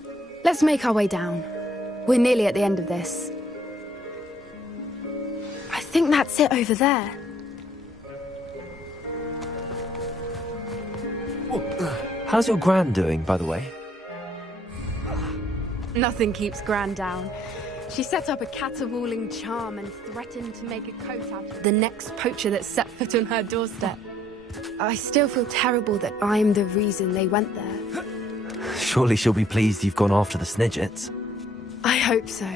Let's make our way down. We're nearly at the end of this. I think that's it over there. How's your Gran doing, by the way? Nothing keeps Gran down. She set up a caterwauling charm and threatened to make a coat out of the next poacher that set foot on her doorstep. I still feel terrible that I'm the reason they went there. Surely she'll be pleased you've gone after the Snidgets. I hope so.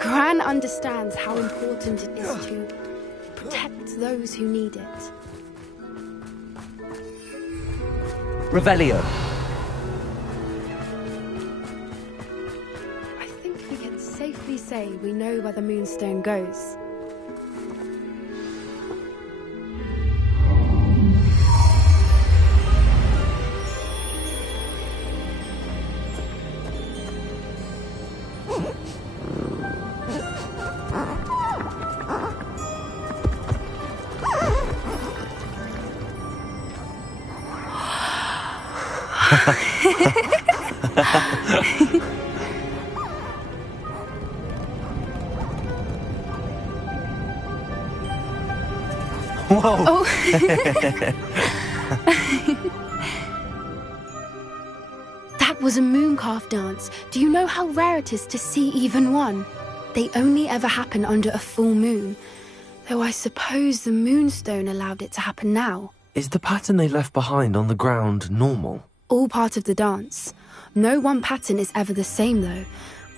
Gran understands how important it is to protect those who need it. Revelio. I think we can safely say we know where the Moonstone goes. Whoa! Oh. That was a mooncalf dance. Do you know how rare it is to see even one? They only ever happen under a full moon. Though I suppose the Moonstone allowed it to happen now. Is the pattern they left behind on the ground normal? All part of the dance. No one pattern is ever the same, though.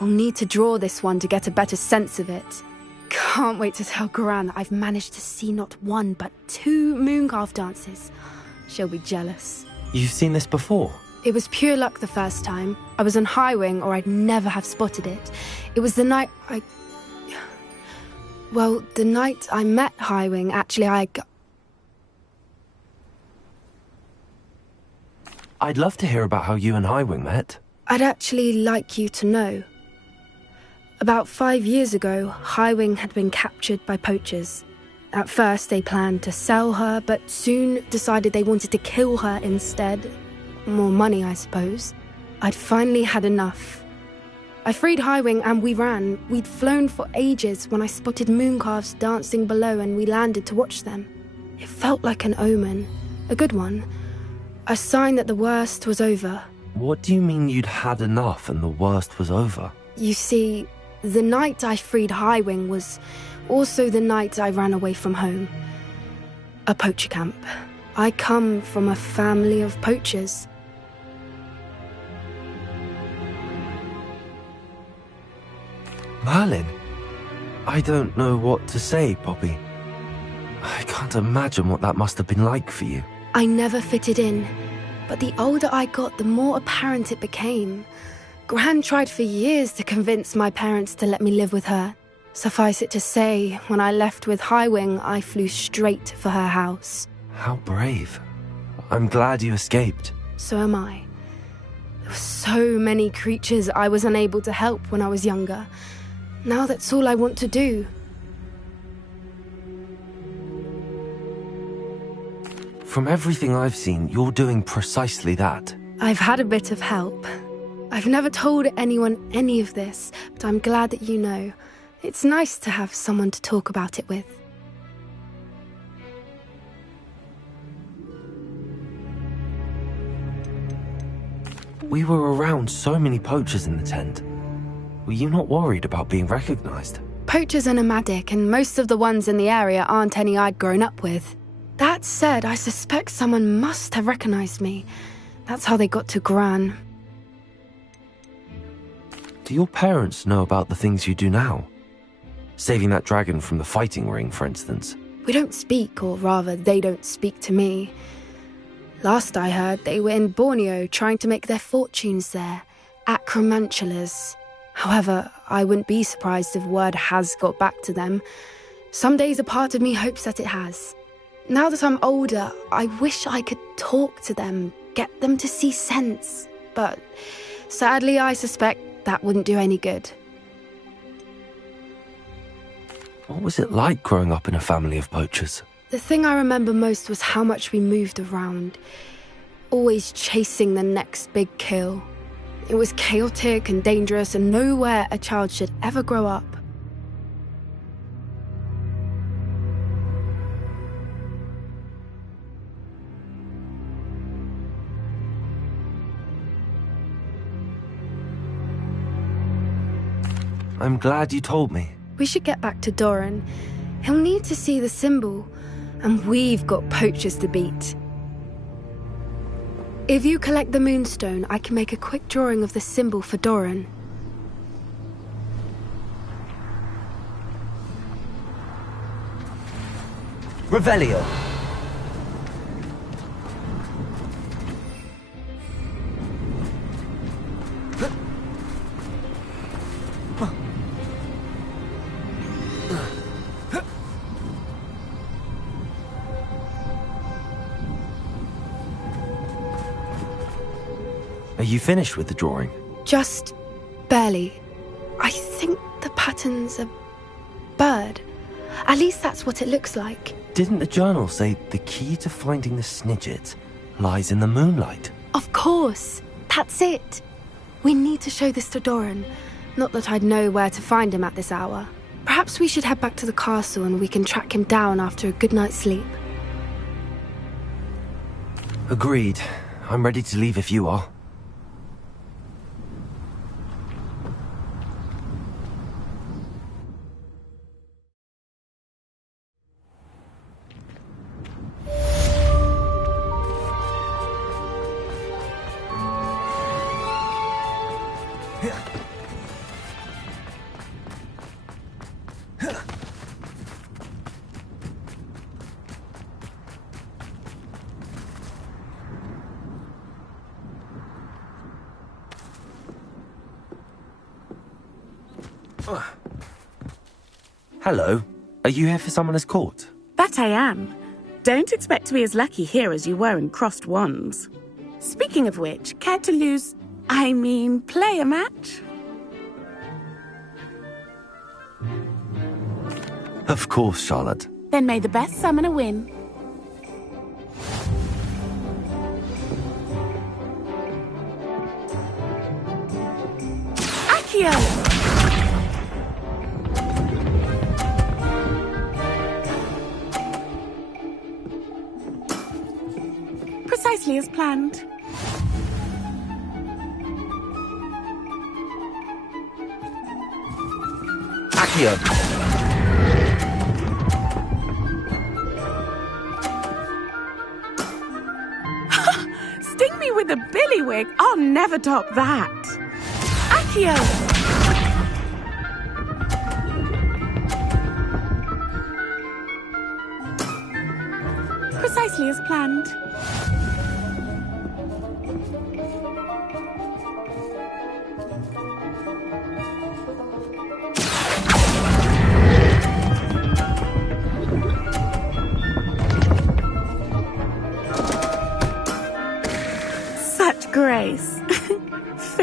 We'll need to draw this one to get a better sense of it. Can't wait to tell Gran that I've managed to see not one, but 2 mooncalf dances. She'll be jealous. You've seen this before? It was pure luck the first time. I was on Highwing, or I'd never have spotted it. It was the night Well, the night I met Highwing, actually, I'd love to hear about how you and Highwing met. I'd actually like you to know. About 5 years ago, Highwing had been captured by poachers. At first, they planned to sell her, but soon decided they wanted to kill her instead. More money, I suppose. I'd finally had enough. I freed Highwing and we ran. We'd flown for ages when I spotted mooncalves dancing below and we landed to watch them. It felt like an omen. A good one. A sign that the worst was over. What do you mean you'd had enough and the worst was over? You see, the night I freed Highwing was also the night I ran away from home. A poacher camp. I come from a family of poachers. Merlin? I don't know what to say, Poppy. I can't imagine what that must have been like for you. I never fitted in, but the older I got, the more apparent it became. Gran tried for years to convince my parents to let me live with her. Suffice it to say, when I left with Highwing, I flew straight for her house. How brave. I'm glad you escaped. So am I. There were so many creatures I was unable to help when I was younger. Now that's all I want to do. From everything I've seen, you're doing precisely that. I've had a bit of help. I've never told anyone any of this, but I'm glad that you know. It's nice to have someone to talk about it with. We were around so many poachers in the tent. Were you not worried about being recognized? Poachers are nomadic, and most of the ones in the area aren't any I'd grown up with. That said, I suspect someone must have recognized me. That's how they got to Gran. Do your parents know about the things you do now? Saving that dragon from the fighting ring, for instance. We don't speak, or rather, they don't speak to me. Last I heard, they were in Borneo trying to make their fortunes there, at Acromantulas. However, I wouldn't be surprised if word has got back to them. Some days a part of me hopes that it has. Now that I'm older, I wish I could talk to them, get them to see sense. But sadly, I suspect that wouldn't do any good. What was it like growing up in a family of poachers? The thing I remember most was how much we moved around, always chasing the next big kill. It was chaotic and dangerous, and nowhere a child should ever grow up. I'm glad you told me. We should get back to Doran. He'll need to see the symbol, and we've got poachers to beat. If you collect the moonstone, I can make a quick drawing of the symbol for Doran. Revelio. Are you finished with the drawing? Just barely. I think the pattern's a bird. At least that's what it looks like. Didn't the journal say the key to finding the Snidget lies in the moonlight? Of course. That's it. We need to show this to Doran. Not that I'd know where to find him at this hour. Perhaps we should head back to the castle and we can track him down after a good night's sleep. Agreed. I'm ready to leave if you are. Hello. Are you here for Summoner's Court? That I am. Don't expect to be as lucky here as you were in Crossed Wands. Speaking of which, care to play a match? Of course, Charlotte. Then may the best summoner win. Accio! Precisely as planned. Accio! Sting me with a billywig. I'll never top that. Accio! Precisely as planned.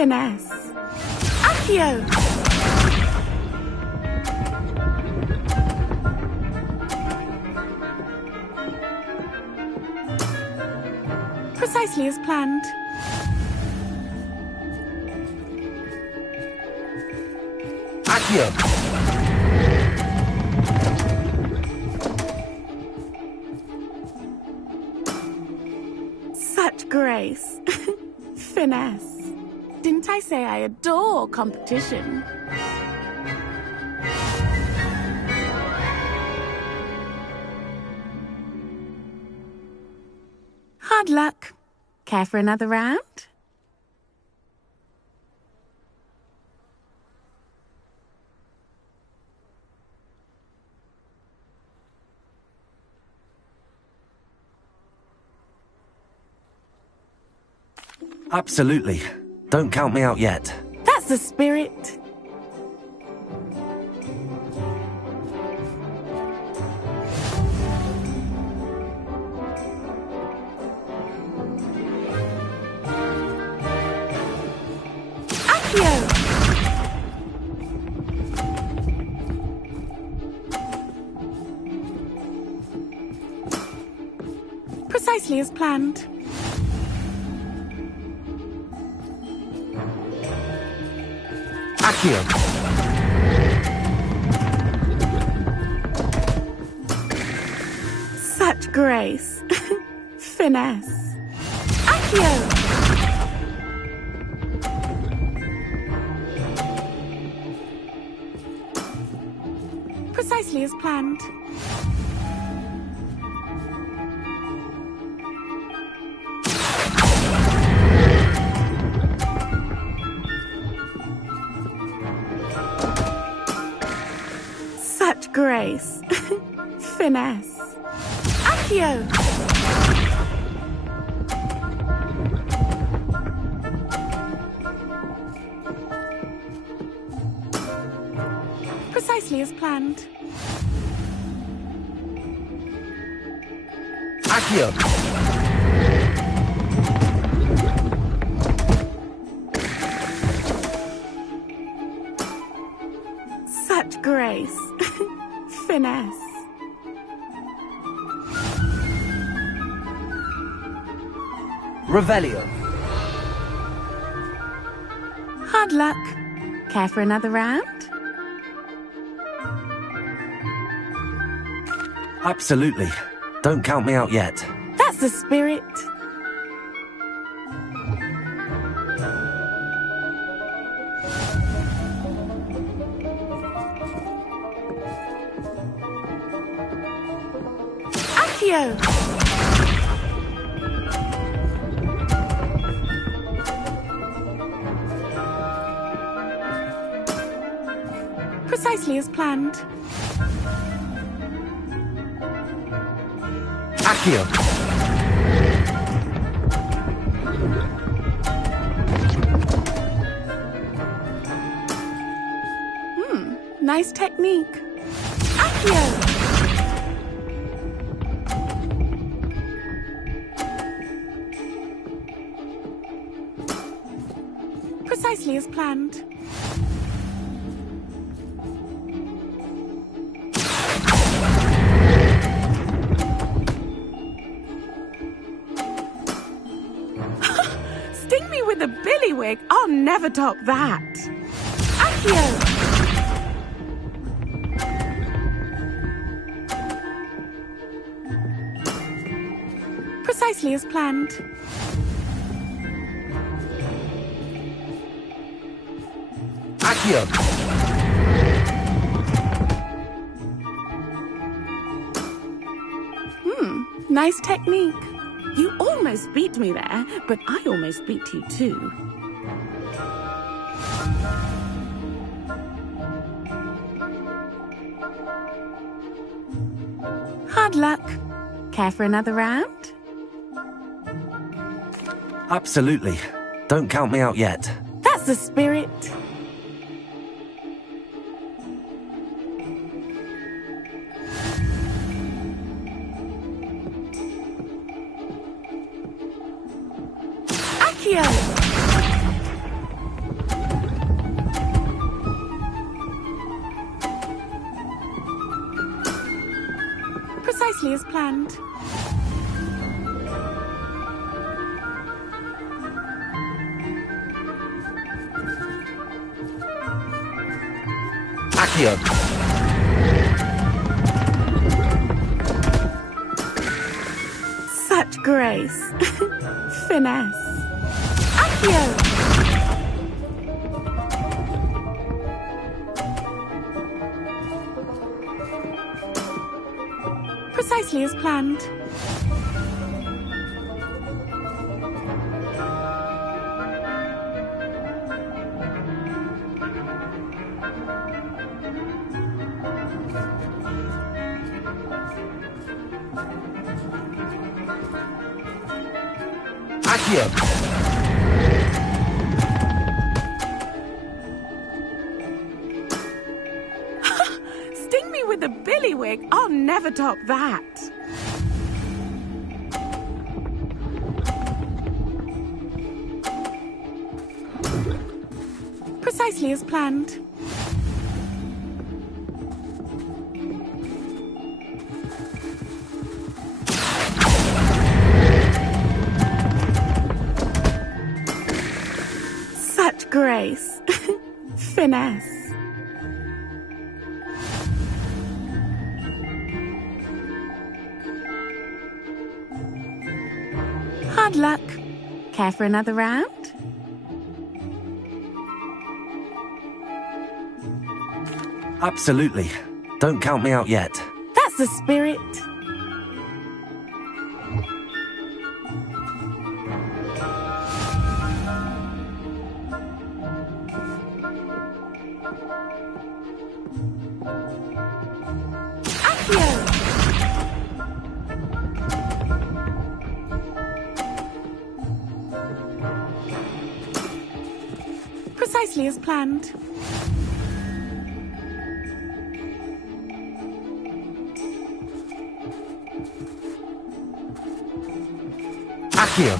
Finesse. Accio! Precisely as planned. Accio! Such grace. Finesse. Didn't I say I adore competition? Hard luck. Care for another round? Absolutely. Don't count me out yet. That's the spirit. Accio! Precisely as planned. Accio! Such grace. Finesse. Accio! Precisely as planned. Such grace. Finesse. Accio! Precisely as planned. Accio! Such grace. Finesse. Revelio. Hard luck. Care for another round? Absolutely. Don't count me out yet. That's the spirit. Accio! Precisely as planned. Accio! Nice technique. Accio! Precisely as planned. Sting me with a billywig. I'll never top that. Accio! Precisely as planned. Accio! Nice technique. You almost beat me there, but I almost beat you too. Hard luck. Care for another round? Absolutely. Don't count me out yet. That's the spirit. Accio! Precisely as planned. Accio! Such grace. Finesse. Accio! Precisely as planned. Accio! Sting me with a billywig. I'll never top that. Precisely as planned. Such grace. Finesse. Hard luck. Care for another round? Absolutely. Don't count me out yet. That's the spirit. Accio! Precisely as planned. Accio!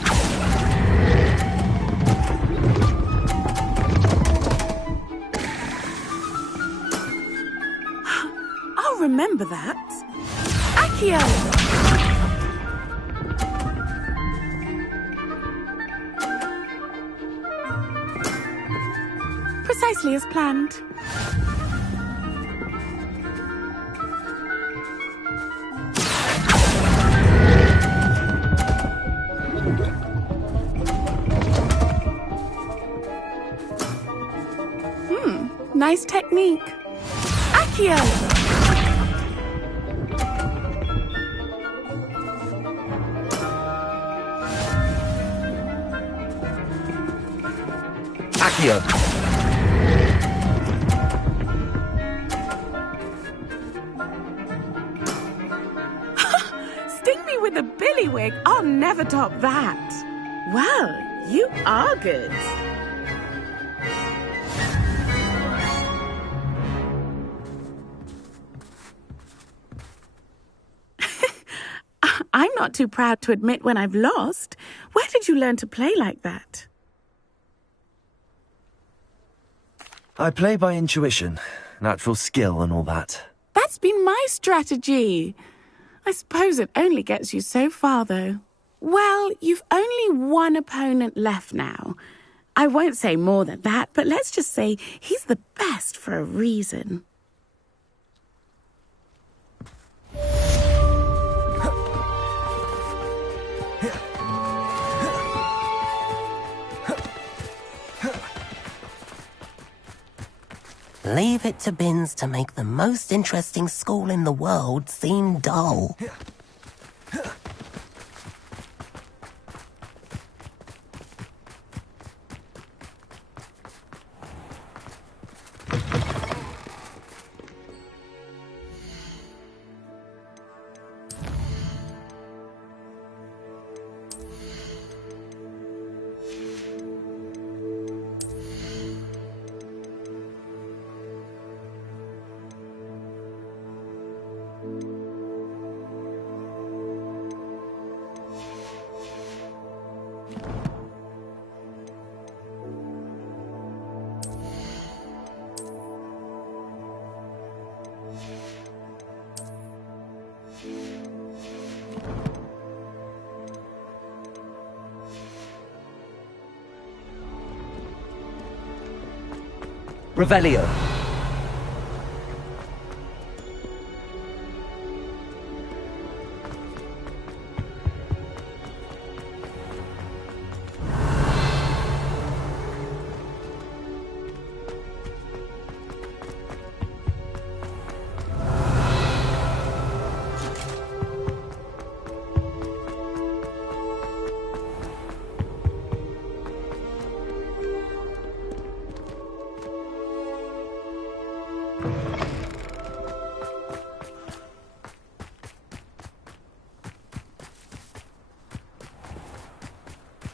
I'll remember that. Accio! Precisely as planned. Nice technique. Accio! Accio! Sting me with a billywig. I'll never top that. Well, you are good. I'm not too proud to admit when I've lost. Where did you learn to play like that? I play by intuition, natural skill and all that. That's been my strategy. I suppose it only gets you so far, though. Well, you've only one opponent left now. I won't say more than that, but let's just say he's the best for a reason. Leave it to Bins to make the most interesting school in the world seem dull. Revelio.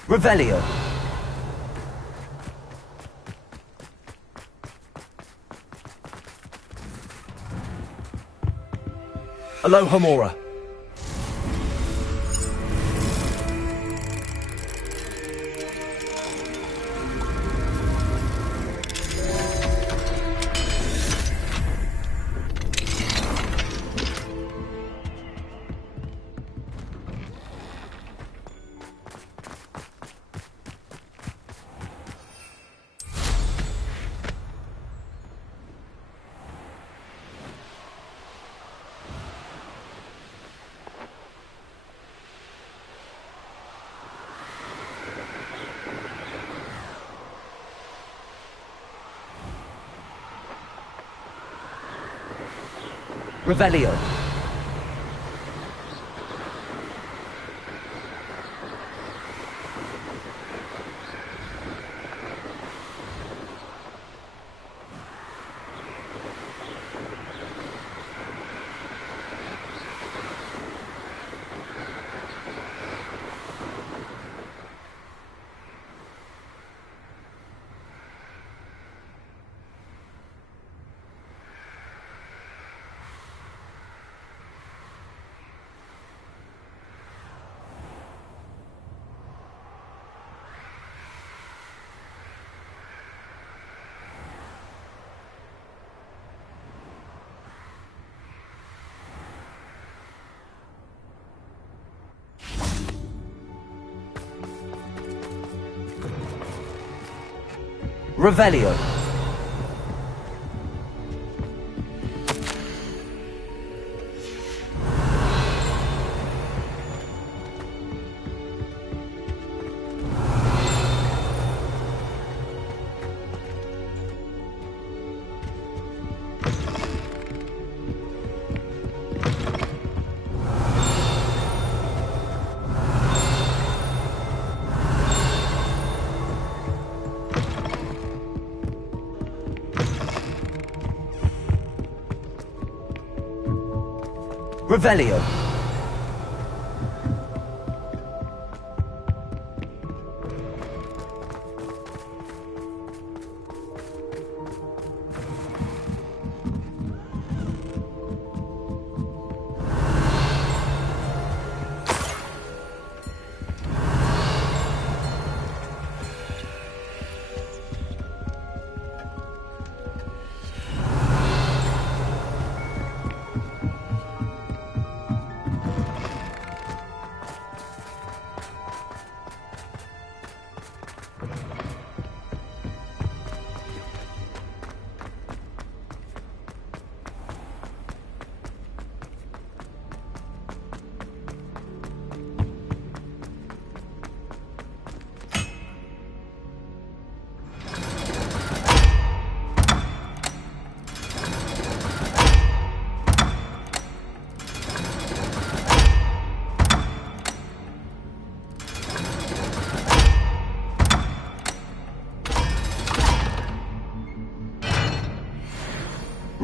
Revelio. Alohomora. Revelio. Revelio. Revelio.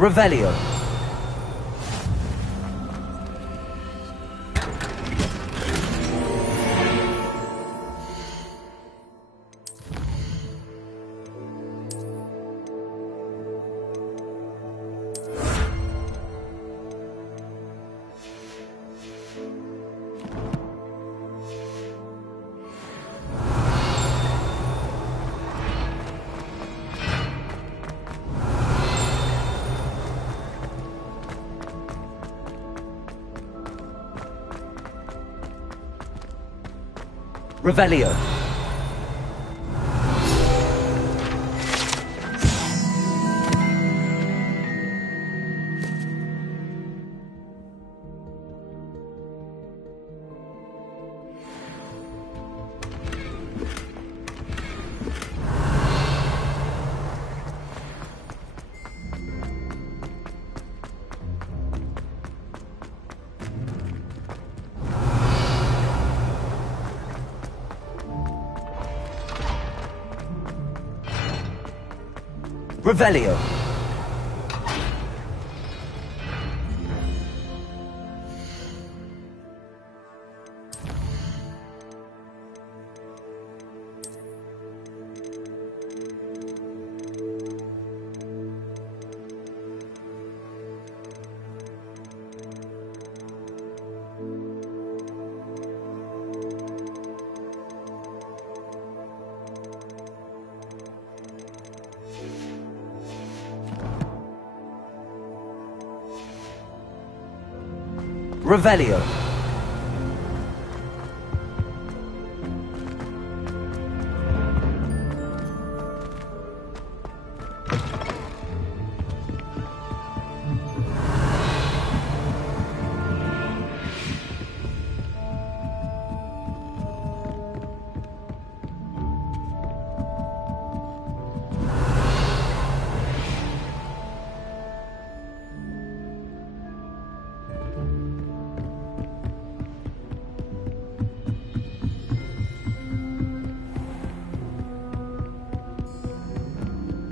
Revelio. Revelio. Revelio. Revelio.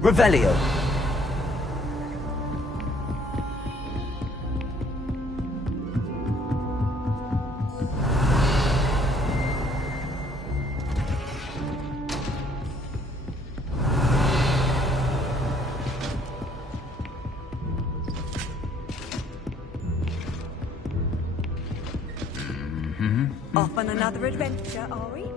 Revelio. Off on another adventure, are we?